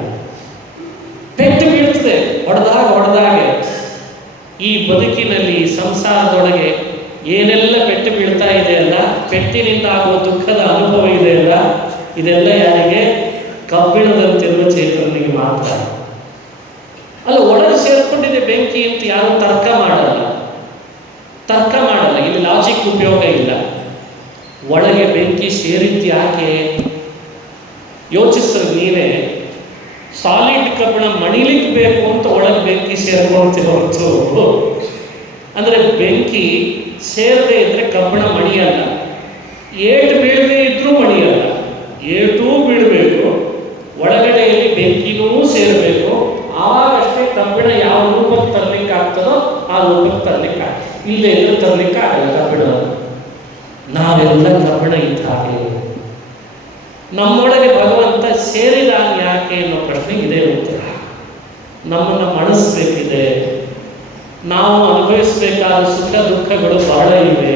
ಪೆಟ್ಟು ಬೀಳ್ತದೆ ಹೊಡೆದಾಗೆ. ಈ ಬದುಕಿನಲ್ಲಿ ಸಂಸಾರದೊಳಗೆ ಏನೆಲ್ಲ ಪೆಟ್ಟು ಬೀಳ್ತಾ ಇದೆಯಲ್ಲ, ಪೆಟ್ಟಿನಿಂದ ಆಗುವ ದುಃಖದ ಅನುಭವ ಇದೆಯಲ್ಲ, ಇದೆಲ್ಲ ಯಾರಿಗೆ? ಕಬ್ಬಿಣದಂತಿರುವ ಚೇತನಿಗೆ ಮಾತ್ರ. ಅಲ್ಲ, ಒಳಗೆ ಸೇರ್ಕೊಂಡಿದೆ ಬೆಂಕಿ ಅಂತ ಯಾರು ತರ್ಕ ಮಾಡಲ್ಲ. ಇಲ್ಲಿ ಲಾಜಿಕ್ ಉಪಯೋಗ ಇಲ್ಲ. ಒಳಗೆ ಬೆಂಕಿ ಸೇರಿದ್ದು ಯಾಕೆ ಯೋಚಿಸ್ರೆ ನೀವೇ. ಸಾಲಿಡ್ ಕಬ್ಬಿಣ ಮಣಿಲಿಕ್ಕೆ ಬೇಕು ಅಂತ ಒಳಗೆ ಬೆಂಕಿ ಸೇರ್ಕೊಳ್ತೀವಿ ಹೊರತು, ಅಂದರೆ ಬೆಂಕಿ ಸೇರದೆ ಇದ್ರೆ ಕಬ್ಬಿಣ ಮಣಿಯಲ್ಲ. ಏಟು ಬೀಳದೆ ಇದ್ರೂ ಮಣಿಯಲ್ಲ. ಏಟೂ ಬೀಳಬೇಕು, ಒಳಗಡೆಯಲ್ಲಿ ಬೆಂಕಿನೂ ಸೇರಬೇಕು. ಆವಾಗಷ್ಟೇ ಕಬ್ಬಿಣ ಯಾವ ರೂಪಕ್ಕೆ ತರಲಿಕ್ಕೆ ಆಗ್ತದೋ ಆ ರೂಪಕ್ಕೆ ತರಲಿಕ್ಕೆ ಆಗ್ತದೆ. ಇಲ್ಲೇ ಇದ್ರೆ ತರಲಿಕ್ಕೆ ಆಗಲ್ಲ ಕಬ್ಬಿಣ. ನಾವೆಲ್ಲ ಕಬ್ಬಿಣ ಇದ್ದ ಹಾಗೆ. ನಮ್ಮೊಳಗೆ ಭಗವಂತ ಸೇರಿದಾನ ಯಾಕೆ ಅನ್ನೋ ಪ್ರಶ್ನೆ ಇದೆ ಉತ್ತರ. ನಮ್ಮನ್ನು ಮಣಿಸ್ಬೇಕಿದೆ. ನಾವು ಅನುಭವಿಸಬೇಕಾದ ಸುಖ ದುಃಖಗಳು ಬಹಳ ಇವೆ.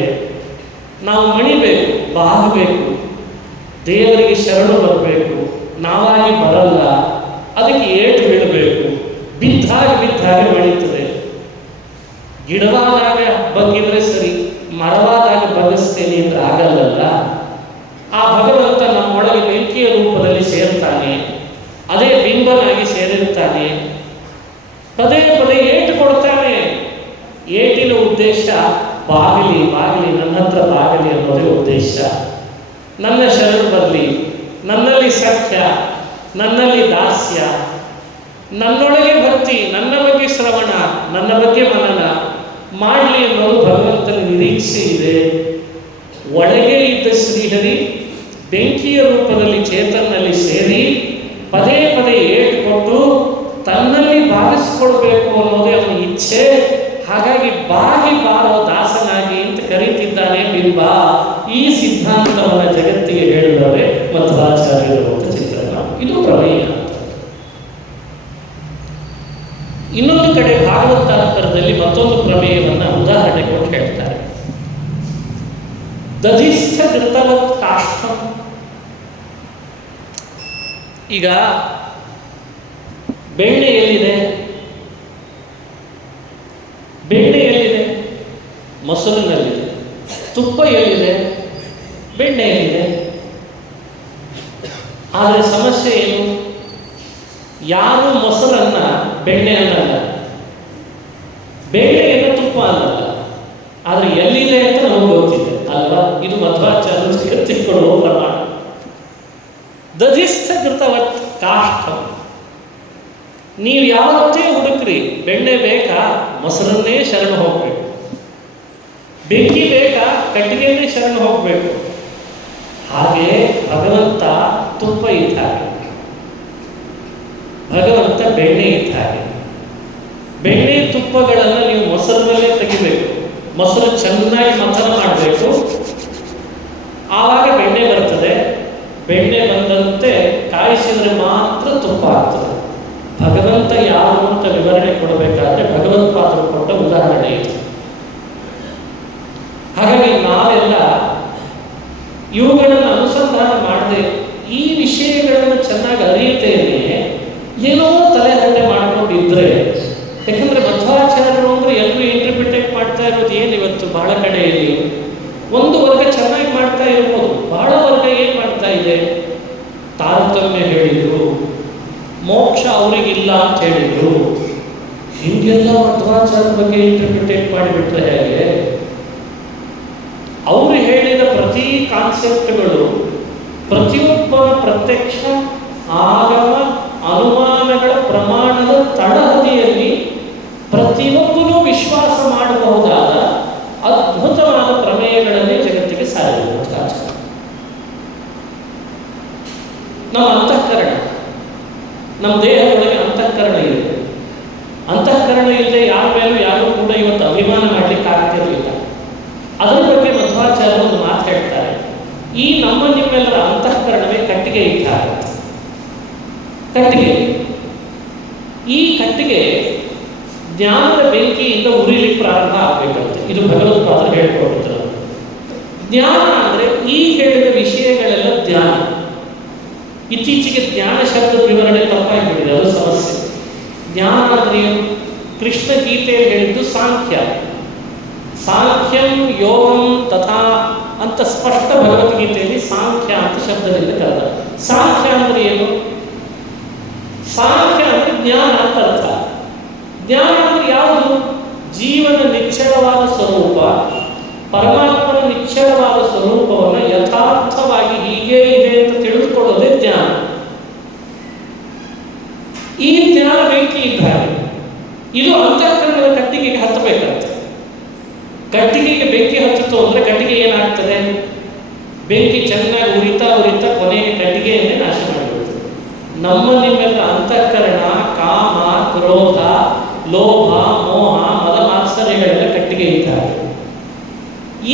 ನಾವು ಮಣಿಬೇಕು, ಬಾಗಬೇಕು, ದೇವರಿಗೆ ಶರಣು ಬರಬೇಕು. ನಾವಾಗಿ ಬರಲ್ಲ, ಅದಕ್ಕೆ ಏಟು ಬೀಳಬೇಕು. ಬಿದ್ದಾಗ ಮಣಿತದೆ. ಗಿಡವಾದಾಗ ಬಗ್ಗಿದ್ರೆ ಸರಿ, ಮರವಾದಾಗ ಬಗ್ಗಿಸ್ತೇನೆ ಅಂದ್ರೆ ಆಗಲ್ಲಲ್ಲ. ಆ ಭಗವಂತ ನಮ್ಮೊಳಗೆ ಬೆಂಕಿಯ ರೂಪದಲ್ಲಿ ಸೇರ್ತಾನೆ, ಅದೇ ಬಿಂಬನಾಗಿ ಸೇರಿರ್ತಾನೆ. ಪದೇ ಏಟು ಕೊಡ್ತಾನೆ. ಏಟಿನ ಉದ್ದೇಶ ಬಾಗಿಲಿ ನನ್ನ ಹತ್ರ ಬಾಗಿಲಿ ಅನ್ನೋದೇ ಉದ್ದೇಶ. ನನ್ನ ಶರಣು ಬರಲಿ, ನನ್ನಲ್ಲಿ ಸತ್ಯ, ನನ್ನಲ್ಲಿ ದಾಸ್ಯ, ನನ್ನೊಳಗೆ ಭಕ್ತಿ, ನನ್ನ ಬಗ್ಗೆ ಶ್ರವಣ, ನನ್ನ ಬಗ್ಗೆ ಮನನ ಮಾಡಲಿ ಅನ್ನೋದು ಭಗವಂತನ ನಿರೀಕ್ಷೆ ಇದೆ. ಒಳಗೆ ಇದ್ದ ಶ್ರೀಹರಿ ಬೆಂಕಿಯ ರೂಪದಲ್ಲಿ ಚೇತನ್ನಲ್ಲಿ ಸೇರಿ ಪದೇ ಏಟು ಕೊಟ್ಟು ತನ್ನಲ್ಲಿ ಭಾಗಿಸ್ಕೊಳ್ಬೇಕು ಅನ್ನೋದೇ ಅವನ ಇಚ್ಛೆ. ಹಾಗಾಗಿ ಬಾರೋ ದಾಸನಾಗಿ ಅಂತ ಕರೀತಿದ್ದಾನೆ ಬಿಂಬ. ಈ ಸಿದ್ಧಾಂತವನ್ನು ಜಗತ್ತಿಗೆ ಹೇಳಿದವರೇ ಮಧ್ವಾಚಾರ್ಯರು ಅಂತ ಚಿತ್ರಣ. ಇದು ಪ್ರಮೇಯ. ಇನ್ನೊಂದು ಕಡೆ ಭಾಗವತಾಂತರದಲ್ಲಿ ಮತ್ತೊಂದು ಪ್ರಮೇಯವನ್ನು ಉದಾಹರಣೆ ಕೊಟ್ಟು ಹೇಳ್ತಾರೆ. ದಧಿಸ್ಥ ಘೃತವತ್ ಕಾಷ್ಠಂ. ಈಗ ಬೆಣ್ಣೆ ಎಲ್ಲಿದೆ? ಮೊಸರಿನಲ್ಲಿದೆ. ತುಪ್ಪ ಎಲ್ಲಿದೆ? ಬೆಣ್ಣೆಯಲ್ಲಿದೆ. ಆದರೆ ಸಮಸ್ಯೆ ಏನು? ಯಾರು ಮೊಸರನ್ನ ಬೆಣ್ಣೆ ಅನ್ನಲ್ಲ, ಬೆಣ್ಣೆಯನ್ನು ತುಪ್ಪ ಅನ್ನಲ್ಲ. ಆದರೆ ಎಲ್ಲಿದೆ ಅಂತ ನಮಗೆ ಗೊತ್ತಿದೆ ಅಲ್ವಾ? ಇದು ಮಧ್ವಾಚಾರ್ಯರು ಜಗತ್ತಿಕೊಳ್ಳುವ ಪ್ರಮಾಣ. ದಧಿಸ್ಥ ಘೃತವತ್ ಕಾಷ್ಠಂ. ನೀವು ಯಾವತ್ತೇ ಹುಡುಕ್ರಿ, ಬೆಣ್ಣೆ ಬೇಕಾ? ಮೊಸರನ್ನೇ ಶರಣ ಹೋಗ್ಬೇಕು. ಬೆಂಕಿ ಬೇಕಾ? ಕಟ್ಟಿಗೆಯನ್ನೇ ಶರಣ ಹೋಗ್ಬೇಕು. ಹಾಗೆ ಭಗವಂತ ತುಪ್ಪ ಇದ್ದಾಗೆ, ಭಗವಂತ ಬೆಣ್ಣೆ ಇದ್ದಾಗೆ. ಬೆಣ್ಣೆ ತುಪ್ಪಗಳನ್ನು ನೀವು ಮೊಸರಿನಲ್ಲೇ ತೆಗಿಬೇಕು. ಮೊಸರು ಚೆನ್ನಾಗಿ ಮಥನ ಮಾಡಬೇಕು, ಆವಾಗ ಬೆಣ್ಣೆ ಬರ್ತದೆ. ಬೆಣ್ಣೆ ಬಂದಂತೆ ಕಾಯಿಸಿದರೆ ಮಾತ್ರ ತುಪ್ಪ ಆಗ್ತದೆ. ಭಗವಂತ ಯಾರು ಅಂತ ವಿವರಣೆ ಕೊಡಬೇಕಾದ್ರೆ ಭಗವತ್ಪಾದರು ಕೊಟ್ಟ ಉದಾಹರಣೆ ಇದೆ. ಹಾಗಾಗಿ ನಾವೆಲ್ಲ ಇವುಗಳನ್ನು ಅನುಸಂಧಾನ ಮಾಡದೆ ಈ ವಿಷಯಗಳನ್ನು ಚೆನ್ನಾಗಿ ಅರಿಯುತ್ತೇನೆ, ಏನೋ ತಲೆಹರಟೆ ಮಾಡ್ಕೊಂಡಿದ್ರೆ. ಯಾಕಂದ್ರೆ ಮಧ್ವಾಚಾರ್ಯರು ಅಂದ್ರೆ ಎಲ್ಲರೂ ಇಂಟರ್ಪ್ರಿಟೇಟ್ ಮಾಡ್ತಾ ಇರೋದು ಏನು ಇವತ್ತು ಬಹಳ ಕಡೆಯಲ್ಲಿ ಒಂದು ವರ್ಗ ಚೆನ್ನಾಗಿ ಮಾಡ್ತಾ ಇರ್ಬೋದು, ಬಹಳ ವರ್ಗ ಏನು ಮಾಡ್ತಾ ಇದೆ? ತಾರತಮ್ಯ ಹೇಳಿದ್ರು, ಮೋಕ್ಷ ಅವರಿಗಿಲ್ಲ ಅಂತ ಹೇಳಿದ್ರು. ಹಿಂಗೆಲ್ಲ ಮಧ್ವಾಚಾರ್ಯರ ಬಗ್ಗೆ ಇಂಟರ್ಪ್ರಿಟೇಟ್ ಮಾಡಿಬಿಟ್ರೆ ಹೇಗೆ? ಅವರು ಹೇಳಿದ ಪ್ರತಿ ಕಾನ್ಸೆಪ್ಟ್ಗಳು ಪ್ರತಿಯೊಬ್ಬನ ಪ್ರತ್ಯಕ್ಷ ಆಗಮ ಅನುಮಾನಗಳ ಪ್ರಮಾಣದ ತಳಹದಿಯಲ್ಲಿ ಪ್ರತಿಯೊಬ್ಬರೂ ವಿಶ್ವಾಸ ಮಾಡಬಹುದಾದ ಅದ್ಭುತವಾದ ಪ್ರಮೇಯಗಳನ್ನೇ ಜಗತ್ತಿಗೆ ಸಾರಿದೆ. ನಮ್ಮ ಅಂತಃಕರಣ, ನಮ್ಮ ದೇಹದೊಳಗೆ ಅಂತಃಕರಣ ಇದೆ. ಅಂತಃಕರಣ ಇಲ್ಲದೆ ಯಾರ ಮೇಲೂ ಯಾರೂ ಕೂಡ ಇವತ್ತು ಅಭಿಮಾನ ಮಾಡಲಿಕ್ಕೆ ಆಗ್ತಿರಲಿಲ್ಲ. ಅದರ ಬಗ್ಗೆ ಮಧ್ವಾಚಾರ್ಯರು ಒಂದು ಮಾತು ಹೇಳ್ತಾರೆ. ಈ ನಮ್ಮ ನಿಮ್ಮೆಲ್ಲರ ಅಂತಃಕರಣವೇ ಕಟ್ಟಿಗೆ ಇದ್ದಾರೆ. ಕಟ್ಟಿಗೆ, ಈ ಕಟ್ಟಿಗೆ ಜ್ಞಾನದ ಬೆಂಕಿಯಿಂದ ಉರಿಲಿಕ್ಕೆ ಪ್ರಾರಂಭ ಆಗಬೇಕಂತೆ. ಇದು ಭಗವತ್ಪಾದರು ಹೇಳ್ಕೊಡ್ತಾರೆ. ಜ್ಞಾನ ಅಂದರೆ ಈ ಹೇಳಿದ ವಿಷಯಗಳೆಲ್ಲ ಧ್ಯಾನ. ಇತ್ತೀಚೆಗೆ ಜ್ಞಾನ ಶಬ್ದದ ವಿವರಣೆ ತಪ್ಪಾಗಿಬಿಟ್ಟಿದೆ, ಅದು ಸಮಸ್ಯೆ. ಜ್ಞಾನ ಅಂದರೆ ಏನು? ಕೃಷ್ಣ ಗೀತೆಯಲ್ಲಿ ಹೇಳಿದ್ದು ಸಾಂಖ್ಯ. ಸಾಂಖ್ಯಂ ಯೋಗಂ ತಥಾ ಅಂತ ಸ್ಪಷ್ಟ ಭಗವದ್ಗೀತೆಯಲ್ಲಿ ಸಾಂಖ್ಯ ಅಂತ ಶಬ್ದದಿಂದ ಕರೆದ. ಸಾಂಖ್ಯ ಅಂದರೆ ಏನು? ಸಾಂಖ್ಯ ಅಂದರೆ ಜ್ಞಾನ ಅಂತ ಅರ್ಥ. ಜ್ಞಾನ ಅಂದರೆ ಯಾವುದು? ಜೀವನ ನಿಶ್ಚಳವಾದ ಸ್ವರೂಪ, ಪರಮಾತ್ಮನ ನಿಶ್ಚಳವಾದ ಸ್ವರೂಪವನ್ನು ಯಥಾರ್ಥವಾಗಿ ಹೀಗೆ ಇದೆ ಅಂತ ತಿಳಿದುಕೊಳ್ಳೋದೇ ಜ್ಞಾನ. ಈ ಜ್ಞಾನ ಬೆಂಕಿ ಇದ್ದಾರೆ. ಇದು ಅಂತಃಕರಣದ ಕಟ್ಟಿಗೆಗೆ ಹತ್ತಬೇಕಂತೆ. ಕಟ್ಟಿಗೆಗೆ ಬೆಂಕಿ ಹತ್ತಿತು ಅಂದರೆ ಕಟ್ಟಿಗೆ ಏನಾಗ್ತದೆ? ಬೆಂಕಿ ಚೆನ್ನಾಗಿ ಉರಿತಾ ಉರಿತಾ ಕೊನೆಗೆ ಕಟ್ಟಿಗೆಯನ್ನೇ ನಾಶ ಮಾಡಿಬಿಡ್ತದೆ. ನಮ್ಮ ನಿಮ್ಮೆಲ್ಲ ಅಂತಃಕರಣ, ಕಾಮ, ಕ್ರೋಧ, ಲೋಭ, ಮೋಹ, ಮದ ಮಾತ್ಸರ್ಯಗಳೆಲ್ಲ ಕಟ್ಟಿಗೆ ಇದ್ದಾರೆ.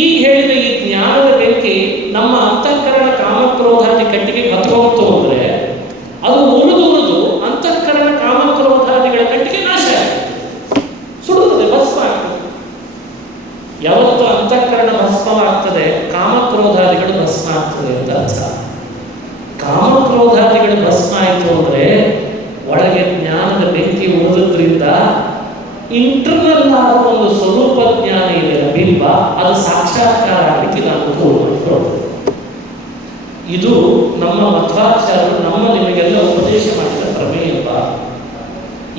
ಈಗ ಹೇಳಿದ ಈ ಜ್ಞಾನದ ಬೆಂಕಿ ನಮ್ಮ ಅಂತಃಕರಣ, ಕಾಮಕ್ರೋಧಾದಿ ಕಟ್ಟಿಗೆ ಹತ್ಕೊಂತು ಅಂದರೆ ಅದು ಉರಿದು ಉರಿದು ಅಂತಃಕರಣ, ಕಾಮಕ್ರೋಧಾದಿಗಳ ಕಟ್ಟಿಗೆ ನಾಶ ಆಗ್ತದೆ, ಸುಡುತ್ತದೆ, ಭಸ್ಮ ಆಗ್ತದೆ. ಯಾವತ್ತು ಅಂತಃಕರಣ ಭಸ್ಮವಾಗ್ತದೆ, ಕಾಮಕ್ರೋಧಾದಿಗಳು ಭಸ್ಮ ಆಗ್ತದೆ ಅಂತ ಅರ್ಥ. ಕಾಮಕ್ರೋಧಾದಿಗಳು ಭಸ್ಮ ಆಯಿತು ಅಂದರೆ ಒಳಗೆ ಜ್ಞಾನದ ಬೆಂಕಿ ಉಳಿದ್ರಿಂದ ಇಂಟರ್ನಲ್ ಆದ ಒಂದು ಸ್ವರೂಪ ಜ್ಞಾನ ಇದೆ, ಬಿಂಬ, ಅದು ಸಾಕ್ಷಾತ್ಕಾರ ಆಗಲಿಕ್ಕೆ ನಾವು ಇದು ನಮ್ಮ ಮಧ್ವಾಚಾರ್ಯರು ನಮ್ಮ ನಿಮಗೆಲ್ಲ ಉಪದೇಶ ಮಾಡಿದ ಪ್ರಮೇಯಪ್ಪ.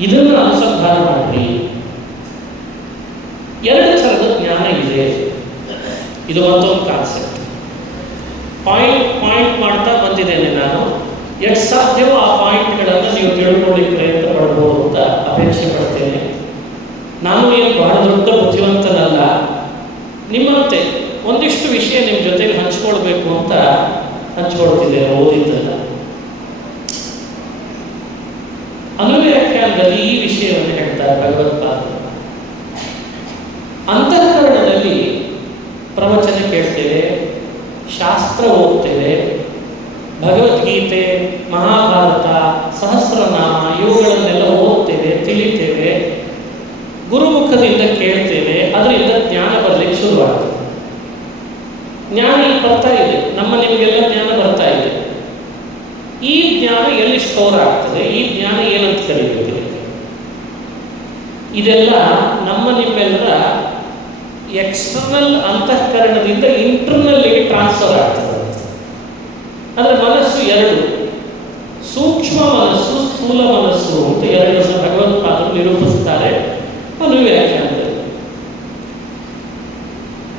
ಇದನ್ನು ಅನುಸಂಧಾನ ಮಾಡಿ. ಎರಡು ಥರದ ಜ್ಞಾನ ಇದೆ. ಇದು ಮತ್ತೊಂದು ಕಾನ್ಸೆಪ್ಟ್. ಪಾಯಿಂಟ್ ಮಾಡ್ತಾ ಬಂದಿದ್ದೇನೆ ನಾನು. ಎಷ್ಟು ಸಾಧ್ಯವೋ ಆ ಪಾಯಿಂಟ್ಗಳನ್ನು ನೀವು ತಿಳ್ಕೊಳ್ಳಿಕ್ಕೆ ಪ್ರಯತ್ನ ಪಡ್ಬೋದು ಅಂತ ಅಪೇಕ್ಷೆ ಪಡ್ತೇನೆ. ನಾನು ಏನು ಬಹಳ ದೊಡ್ಡ ಬುದ್ಧಿವಂತನಲ್ಲ, ನಿಮ್ಮಂತೆ ಒಂದಿಷ್ಟು ವಿಷಯ ನಿಮ್ಮ ಜೊತೆಗೆ ಹಂಚ್ಕೊಳ್ಬೇಕು ಅಂತ ಹಂಚ್ಕೊಳ್ತಿದ್ದೇನೆ, ಓದಿದ್ದಲ್ಲ. ಅನುವ್ಯಾಖ್ಯಾನದಲ್ಲಿ ಈ ವಿಷಯವನ್ನು ಹೇಳ್ತಾರೆ ಭಗವತ್ಪಾದರು. ಅಂತಃಕರಣದಲ್ಲಿ ಪ್ರವಚನ ಕೇಳ್ತೇವೆ, ಶಾಸ್ತ್ರ ಓದ್ತೇವೆ, ಭಗವದ್ಗೀತೆ, ಮಹಾಭಾರತ, ಸಹಸ್ರನಾಮ ಇವುಗಳನ್ನೆಲ್ಲ ಓದ್ತೇವೆ, ತಿಳಿತೇವೆ, ಗುರುಮುಖದಿಂದ ಕೇಳ್ತೇವೆ. ಅದರಿಂದ ಜ್ಞಾನ ಬರಲಿಕ್ಕೆ ಶುರುವಾಗ್ತದೆ. ಜ್ಞಾನ ಈಗ ಬರ್ತಾ ಇದೆ, ನಮ್ಮ ನಿಮಗೆಲ್ಲ ಜ್ಞಾನ ಬರ್ತಾ ಇದೆ. ಈ ಜ್ಞಾನ ಎಲ್ಲಿ ಸ್ಟೋರ್ ಆಗ್ತದೆ? ಈ ಜ್ಞಾನ ಏನಂತ ಕರೀಬೇಕು? ಇದೆಲ್ಲ ನಮ್ಮ ನಿಮ್ಮೆಲ್ಲರ ಎಕ್ಸ್ಟರ್ನಲ್ ಅಂತಃಕರಣದಿಂದ ಇಂಟರ್ನಲ್ಗೆ ಟ್ರಾನ್ಸ್ಫರ್ ಆಗ್ತದೆ. ಅಂದರೆ ಮನಸ್ಸು ಎರಡು, ಸೂಕ್ಷ್ಮ ಮನಸ್ಸು, ಸ್ಥೂಲ ಮನಸ್ಸು ಅಂತ ಎರಡನ್ನು ಭಗವತ್ಪಾದರು ನಿರೂಪಿಸುತ್ತಾರೆ ಅನುವ್ಯಾಖ್ಯಾನದಲ್ಲಿ.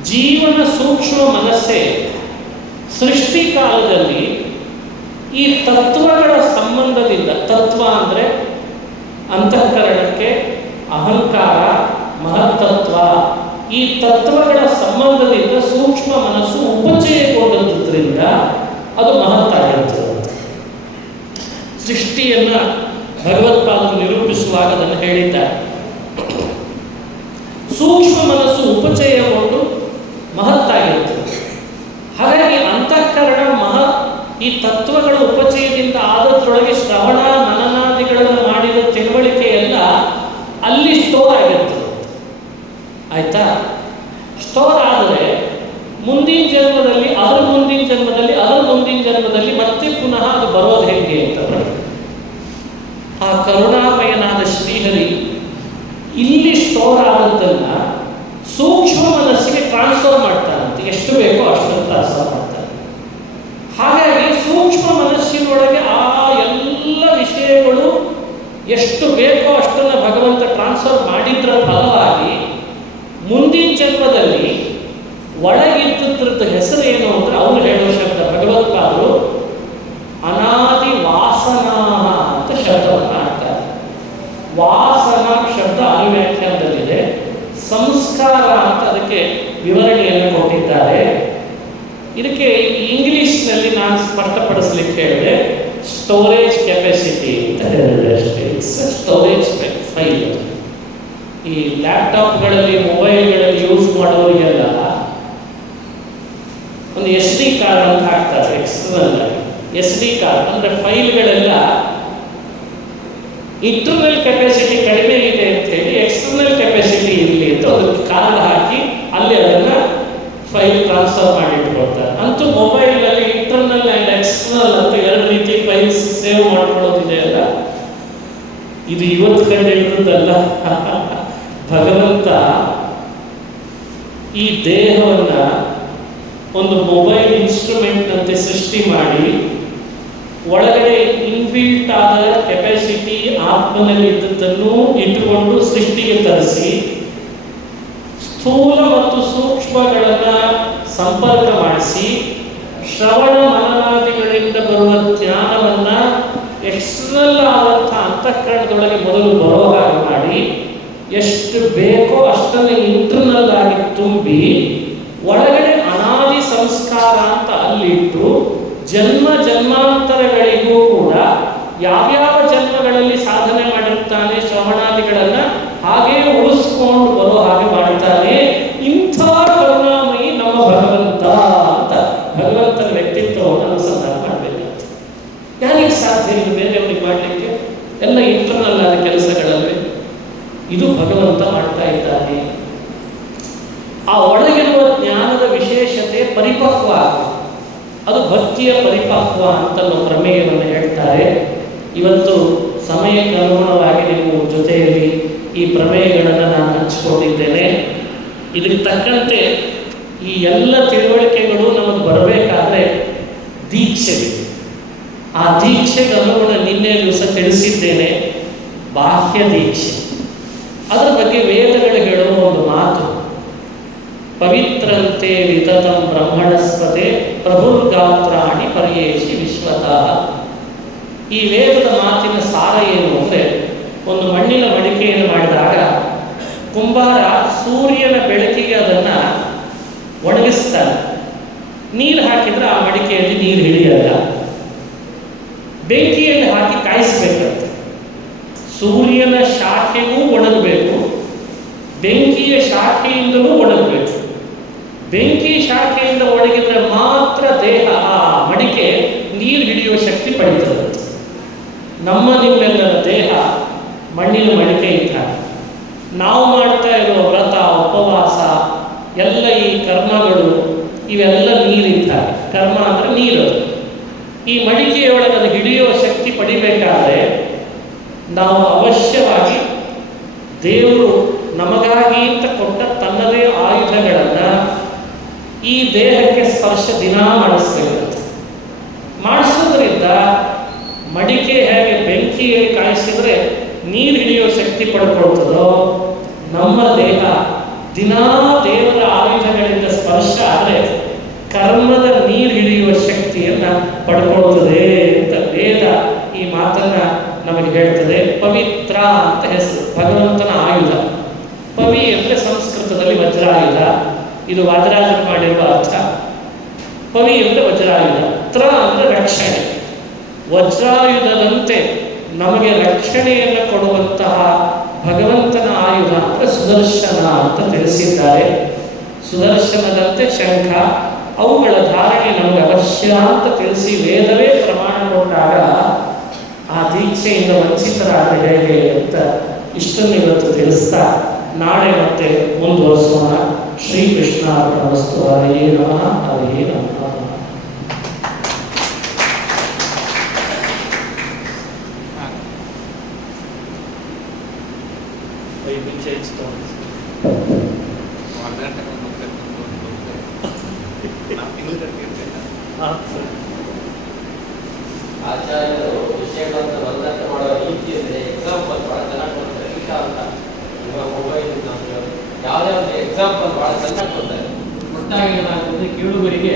ಜೀವನ ಸೂಕ್ಷ್ಮ ಮನಸ್ಸೇ ಸೃಷ್ಟಿ ಕಾಲದಲ್ಲಿ ಈ ತತ್ವಗಳ ಸಂಬಂಧದಿಂದ, ತತ್ವ ಅಂದರೆ ಅಂತಃಕರಣಕ್ಕೆ ಅಹಂಕಾರ, ಮಹತ್ತತ್ವ, ಈ ತತ್ವಗಳ ಸಂಬಂಧದಿಂದ ಸೂಕ್ಷ್ಮ ಮನಸ್ಸು ಉಪಚಯಗೊಂಡದ್ರಿಂದ ಅದು ಮಹತ್ತಾಗಿರುತ್ತದೆ. ಸೃಷ್ಟಿಯನ್ನು ಭಗವತ್ಪಾದರು ನಿರೂಪಿಸುವಾಗ ಅದನ್ನು ಹೇಳಿದ್ದಾರೆ. ಸೂಕ್ಷ್ಮ ಮನಸ್ಸು ಉಪಚಯಗೊಂಡು ಮಹತ್ತಾಗಿರುತ್ತದೆ. ಹಾಗಾಗಿ ಅಂತಃಕರಣ ಈ ತತ್ವಗಳ ಉಪಚಯದಿಂದ ಆದದ್ರೊಳಗೆ ಶ್ರವಣ ಮನನಾದಿಗಳನ್ನು ಮಾಡಿದ ತಿಳುವಳಿಕೆ ಎಲ್ಲ ಅಲ್ಲಿ ಸ್ಟೋರ್ ಆಗಿರ್ತದೆ. ಆಯ್ತಾ? ಸ್ಟೋರ್ ಆದರೆ ಮುಂದಿನ ಜನ್ಮದಲ್ಲಿ, ಅದರ ಮುಂದಿನ ಜನ್ಮದಲ್ಲಿ, ಅದರ ಮುಂದಿನ ಜನ್ಮದಲ್ಲಿ ಮತ್ತೆ ಪುನಃ ಅದು ಬರೋದು ಹೇಗೆ ಅಂತ ಆ ಕರುಣಾಮಯನಾದ ಶ್ರೀಹರಿ ಇಲ್ಲಿ ಸ್ಟೋರ್ ಆದದ್ದನ್ನ ಸೂಕ್ಷ್ಮ ಮನಸ್ಸಿಗೆ ಟ್ರಾನ್ಸ್ಫರ್ ಮಾಡ್ತಾನಂತೆ. ಎಷ್ಟು ಬೇಕೋ ಅಷ್ಟನ್ನು ಟ್ರಾನ್ಸ್ಫರ್ ಮಾಡ್ತಾನೆ. ಹಾಗಾಗಿ ಸೂಕ್ಷ್ಮ ಮನಸ್ಸಿನೊಳಗೆ ಆ ಎಲ್ಲ ವಿಷಯಗಳು ಎಷ್ಟು ಬೇಕೋ ಅಷ್ಟನ್ನು ಭಗವಂತ ಟ್ರಾನ್ಸ್ಫರ್ ಮಾಡಿದ್ರ ಫಲವಾಗಿ ಮುಂದಿನ ಜನ್ಮದಲ್ಲಿ ಒಳಗಿದ್ದದ್ರದ್ದು ಹೆಸರು ಏನು ಅಂದರೆ ಅವರು ಹೇಳುವ ಶಬ್ದ ಭಗವತ್ಪಾದರು ಅನಾದಿ ವಾಸನಾ ಅಂತ ಶಬ್ದವನ್ನು ಹಾಕ್ತಾರೆ. ವಾಸನಾ ಶಬ್ದ ಅನುವ್ಯಾಖ್ಯಾನದಲ್ಲಿದೆ. ಸಂಸ್ಕಾರ ಅಂತ ಅದಕ್ಕೆ ವಿವರಣೆಯನ್ನು ಕೊಟ್ಟಿದ್ದಾರೆ. ಇದಕ್ಕೆ ಇಂಗ್ಲಿಷ್ನಲ್ಲಿ ನಾನು ಸ್ಪಷ್ಟಪಡಿಸ್ಲಿಕ್ಕೆ ಹೇಳಿದೆ, ಸ್ಟೋರೇಜ್ ಕೆಪಾಸಿಟಿ ಅಂತ ಹೇಳಿದೆ ಅಷ್ಟೇ. Storage file. ಈ ಲ್ಯಾಪ್ಟಾಪ್ಗಳಲ್ಲಿ, ಮೊಬೈಲ್ಗಳಲ್ಲಿ ಯೂಸ್ ಮಾಡೋರಿಗೆಲ್ಲ ಒಂದು SD ಕಾರ್ಡ್ ಅಂತ ಹಾಕ್ತಾರೆ ಎಕ್ಸ್ಟರ್ನಲ್. SD ಕಾರ್ಡ್ ಅಂದರೆ ಫೈಲ್ಗಳೆಲ್ಲ ಇಂಟರ್ನಲ್ ಕೆಪಾಸಿಟಿ ಕಡಿಮೆ ಇದೆ ಅಂತ ಹೇಳಿ ಎಕ್ಸ್ಟರ್ನಲ್ ಕೆಪಾಸಿಟಿ ಇರಲಿ ಅಂತ ಅದಕ್ಕೆ ಕಾರ್ಡ್ ಹಾಕಿ ಅಲ್ಲಿ ಅದನ್ನು ಫೈಲ್ ಟ್ರಾನ್ಸ್ಫರ್ ಮಾಡಿಟ್ಟು ಇಟ್ಕೊಳ್ತಾರೆ. ಅಂತೂ ಮೊಬೈಲ್ನಲ್ಲಿ ಇಂಟರ್ನಲ್ ಆ್ಯಂಡ್ ಎಕ್ಸ್ಟರ್ನಲ್ ಅಂತ ಎರಡು ರೀತಿ ಫೈಲ್ಸ್ ಸೇವ್ ಮಾಡ್ಕೊಳ್ಳೋದಿದೆ ಅಲ್ಲ, ಇದು ಇವತ್ತು ಕಂಡು ಹಿಡಿದಲ್ಲ. ಭಗವಂತ ಈ ದೇಹವನ್ನ ಒಂದು ಮೊಬೈಲ್ ಇನ್ಸ್ಟ್ರೂಮೆಂಟ್ನಂತೆ ಸೃಷ್ಟಿ ಮಾಡಿ ಒಳಗಡೆ ಇನ್ಬಿಲ್ಟ್ ಆದ ಕೆಪಾಸಿಟಿ ಆತ್ಮನಲ್ಲಿ ಇದ್ದದ್ದನ್ನು ಇಟ್ಟುಕೊಂಡು ಸೃಷ್ಟಿಗೆ ತರಿಸಿ ಸ್ಥೂಲ ಮತ್ತು ಸೂಕ್ಷ್ಮಗಳನ್ನು ಸಂಪರ್ಕ ಮಾಡಿಸಿ ಶ್ರವಣ ಮನನಾದಿಗಳಿಂದ ಬರುವ ಜ್ಞಾನವನ್ನ ಎಕ್ಸ್ಟರ್ನಲ್ ಆದಂಥ ಅಂತಃಕರಣದೊಳಗೆ ಮೊದಲು ಬರೋ ಹಾಗೆ ಮಾಡಿ ಎಷ್ಟು ಬೇಕೋ ಅಷ್ಟನ್ನು ಇಂಟರ್ನಲ್ ಆಗಿ ತುಂಬಿ ಒಳಗಡೆ ಅನಾದಿ ಸಂಸ್ಕಾರ ಅಂತ ಅಲ್ಲಿಟ್ಟು ಜನ್ಮ ಜನ್ಮಾಂತರಗಳಿಗೂ ಕೂಡ ಯಾವ್ಯಾವ ಜನ್ಮಗಳಲ್ಲಿ ಸಾಧನೆ ಮಾಡಿರ್ತಾನೆ ಶ್ರವಣಾದಿಗಳನ್ನ ಹಾಗೇ ಉಳಿಸ್ಕೊಂಡು ಬರೋ ಹಾಗೆ ಮಾಡ್ತಾನೆ. ಇಂಥ ಕರುಣಾಮಯಿ ನಮ್ಮ ಭಗವಂತ ಅಂತ ಭಗವಂತನ ವ್ಯಕ್ತಿತ್ವವನ್ನು ಅನುಸಂಧಾನ ಮಾಡಬೇಕಾಗ್ತದೆ. ಯಾರಿಗೆ ಸಾಧ್ಯ ಇದು ಬೇರೆಯವ್ರಿಗೆ ಮಾಡಲಿಕ್ಕೆ? ಎಲ್ಲ ಇಂಟರ್ನಲ್ ಆದ ಕೆಲಸಗಳಲ್ವೇ. ಇದು ಭಗವಂತ ಮಾಡ್ತಾ ಇದ್ದಾನೆ. ಆ ಒಳಗಿರುವ ಜ್ಞಾನದ ವಿಶೇಷತೆ ಪರಿಪಕ್ವ, ಅದು ಭಕ್ತಿಯ ಪರಿಪಕ್ವ ಅಂತ ಪ್ರಮೇಯವನ್ನು ಹೇಳ್ತಾರೆ. ಇವತ್ತು ಸಮಯಕ್ಕೆ ಅನುಗುಣವಾಗಿ ನಿಮ್ಮ ಜೊತೆಯಲ್ಲಿ ಈ ಪ್ರಮೇಯಗಳನ್ನು ನಾನು ಹಂಚಿಕೊಂಡಿದ್ದೇನೆ. ಇದಕ್ಕೆ ತಕ್ಕಂತೆ ಈ ಎಲ್ಲ ತಿಳುವಳಿಕೆಗಳು ನಮಗೆ ಬರಬೇಕಾದ್ರೆ ದೀಕ್ಷೆ, ಆ ದೀಕ್ಷೆಗೆ ಅನುಗುಣ ನಿನ್ನೆ ದಿವಸ ತಿಳಿಸಿದ್ದೇನೆ, ಬಾಹ್ಯ ದೀಕ್ಷೆ. ಅದರ ಬಗ್ಗೆ ವೇದಗಳು ಹೇಳುವ ಒಂದು ಮಾತು, ಪವಿತ್ರಂತೆ ವಿತತಂ ಬ್ರಹ್ಮಣಸ್ಪತೆ ಪ್ರಭುರ್ಗಾತ್ರಾಣಿ ಪರ್ಯೇಷಿ ವಿಶ್ವತಃ. ಈ ವೇದದ ಮಾತಿನ ಸಾರ ಏನು ಅಂದರೆ, ಒಂದು ಮಣ್ಣಿನ ಮಡಿಕೆಯನ್ನು ಮಾಡಿದಾಗ ಕುಂಬಾರ ಸೂರ್ಯನ ಬೆಳಕಿಗೆ ಅದನ್ನು ಒಣಗಿಸ್ತಾನೆ. ನೀರು ಹಾಕಿದ್ರೆ ಆ ಮಡಿಕೆಯಲ್ಲಿ ನೀರು ಹಿಡಿಯಲ್ಲ. ಬೆಂಕಿಯಲ್ಲಿ ಹಾಕಿ ಕಾಯಿಸ್ಬೇಕಂತೆ. ಸೂರ್ಯನ ಶಾಖೆಗೂ ಒಣಗಬೇಕು, ಬೆಂಕಿಯ ಶಾಖೆಯಿಂದಲೂ ಒಣಗಬೇಕು. ಬೆಂಕಿ ಶಾಖೆಯಿಂದ ಒಣಗಿದ್ರೆ ಮಾತ್ರ ದೇಹ, ಆ ಮಡಿಕೆ ನೀರು ಹಿಡಿಯುವ ಶಕ್ತಿ ಪಡೀತದೆ. ನಮ್ಮ ನಿಮ್ಮೆಲ್ಲರ ದೇಹ ಮಣ್ಣಿನ ಮಡಿಕೆ ಇದ್ದಾಗ ನಾವು ಮಾಡ್ತಾ ಇರುವ ವ್ರತ, ಉಪವಾಸ, ಎಲ್ಲ ಈ ಕರ್ಮಗಳು ಇವೆಲ್ಲ ನೀರಿದ್ದಾಗ, ಕರ್ಮ ಅಂದರೆ ನೀರು. ಈ ಮಡಿಕೆಯೊಳಗೆ ಅದು ಹಿಡಿಯುವ ಶಕ್ತಿ ಪಡಿಬೇಕಾದ್ರೆ ನಾವು ಅವಶ್ಯವಾಗಿ ದೇವರು ನಮಗಾಗಿ ಅಂತ ಕೊಟ್ಟ ತನ್ನದೇ ಆಯುಧಗಳನ್ನು ಈ ದೇಹಕ್ಕೆ ಸ್ಪರ್ಶ ದಿನಾ ಮಾಡಿಸ್ಬೇಕಂತೆ. ಮಾಡಿಸೋದ್ರಿಂದ ಮಡಿಕೆ ಹೇಗೆ ಬೆಂಕಿಯಲ್ಲಿ ಕಾಯಿಸಿದ್ರೆ ನೀರು ಹಿಡಿಯೋ ಶಕ್ತಿ ಪಡ್ಕೊಳ್ತದೋ, ನಮ್ಮ ದೇಹ ದಿನಾ ದೇವರ ಆಯುಧಗಳಿಂದ ಸ್ಪರ್ಶ ಆದರೆ ಕರ್ಮದ ನೀರು ಹಿಡಿಯುವ ಶಕ್ತಿಯನ್ನು ಪಡ್ಕೊಳ್ತದೆ ಅಂತ ವೇದ ಈ ಮಾತನ್ನ ನಮಗೆ ಹೇಳ್ತದೆ. ಪವಿತ್ರ ಅಂತ ಹೆಸರು ಭಗವಂತನ ಆಯುಧ. ಪವಿ ಅಂದರೆ ಸಂಸ್ಕೃತದಲ್ಲಿ ವಜ್ರಾಯುಧ, ಇದು ವಾದರಾಜರು ಮಾಡಿರುವ ಅರ್ಥ. ಪವಿ ಅಂದರೆ ವಜ್ರಾಯುಧ, ತ್ರ ಅಂದರೆ ರಕ್ಷಣೆ. ವಜ್ರಾಯುಧದಂತೆ ನಮಗೆ ರಕ್ಷಣೆಯನ್ನು ಕೊಡುವಂತಹ ಭಗವಂತನ ಆಯುಧ ಅಂದರೆ ಸುದರ್ಶನ ಅಂತ ತಿಳಿಸಿದ್ದಾರೆ. ಸುದರ್ಶನದಂತೆ ಶಂಖ, ಅವುಗಳ ಧಾರಣೆ ನಮಗೆ ಅವಶ್ಯ ಅಂತ ತಿಳಿಸಿ ವೇದವೇ ಪ್ರಮಾಣ ಕೊಟ್ಟಾಗ ಆ ದೀಕ್ಷೆಯಿಂದ ವಂಚಿತರಾದರೆ ಹೇಗೆ ಅಂತ ಇಷ್ಟನ್ನು ಇವತ್ತು ತಿಳಿಸ್ತಾ ನಾಳೆ ಮತ್ತೆ ಮುಂದುವರಿಸೋಣ. ಶ್ರೀಕೃಷ್ಣ ಅರ್ಪಣಮಸ್ತು. ಹರೇ ನಮಃ. ಹರೇ ನಮಃ. ಆಚಾರ್ಯರು ವಿಷಯಗಳನ್ನು ವರ್ಧನೆ ಮಾಡುವ ರೀತಿ ಅಂದರೆ ಎಕ್ಸಾಂಪಲ್ ಭಾಳ ಚೆನ್ನಾಗಿ ಕೊಡ್ತಾರೆ. ಈಗ ಅಂತ ಇವಾಗ ಮೊಬೈಲ್ ಯಾವುದೇ ಒಂದು ಎಕ್ಸಾಂಪಲ್ ಭಾಳ ಚೆನ್ನಾಗಿ ಕೊಡ್ತಾರೆ. ಒಟ್ಟಾಗಿ ಏನಾಗುತ್ತೆ, ಕೇಳುಗರಿಗೆ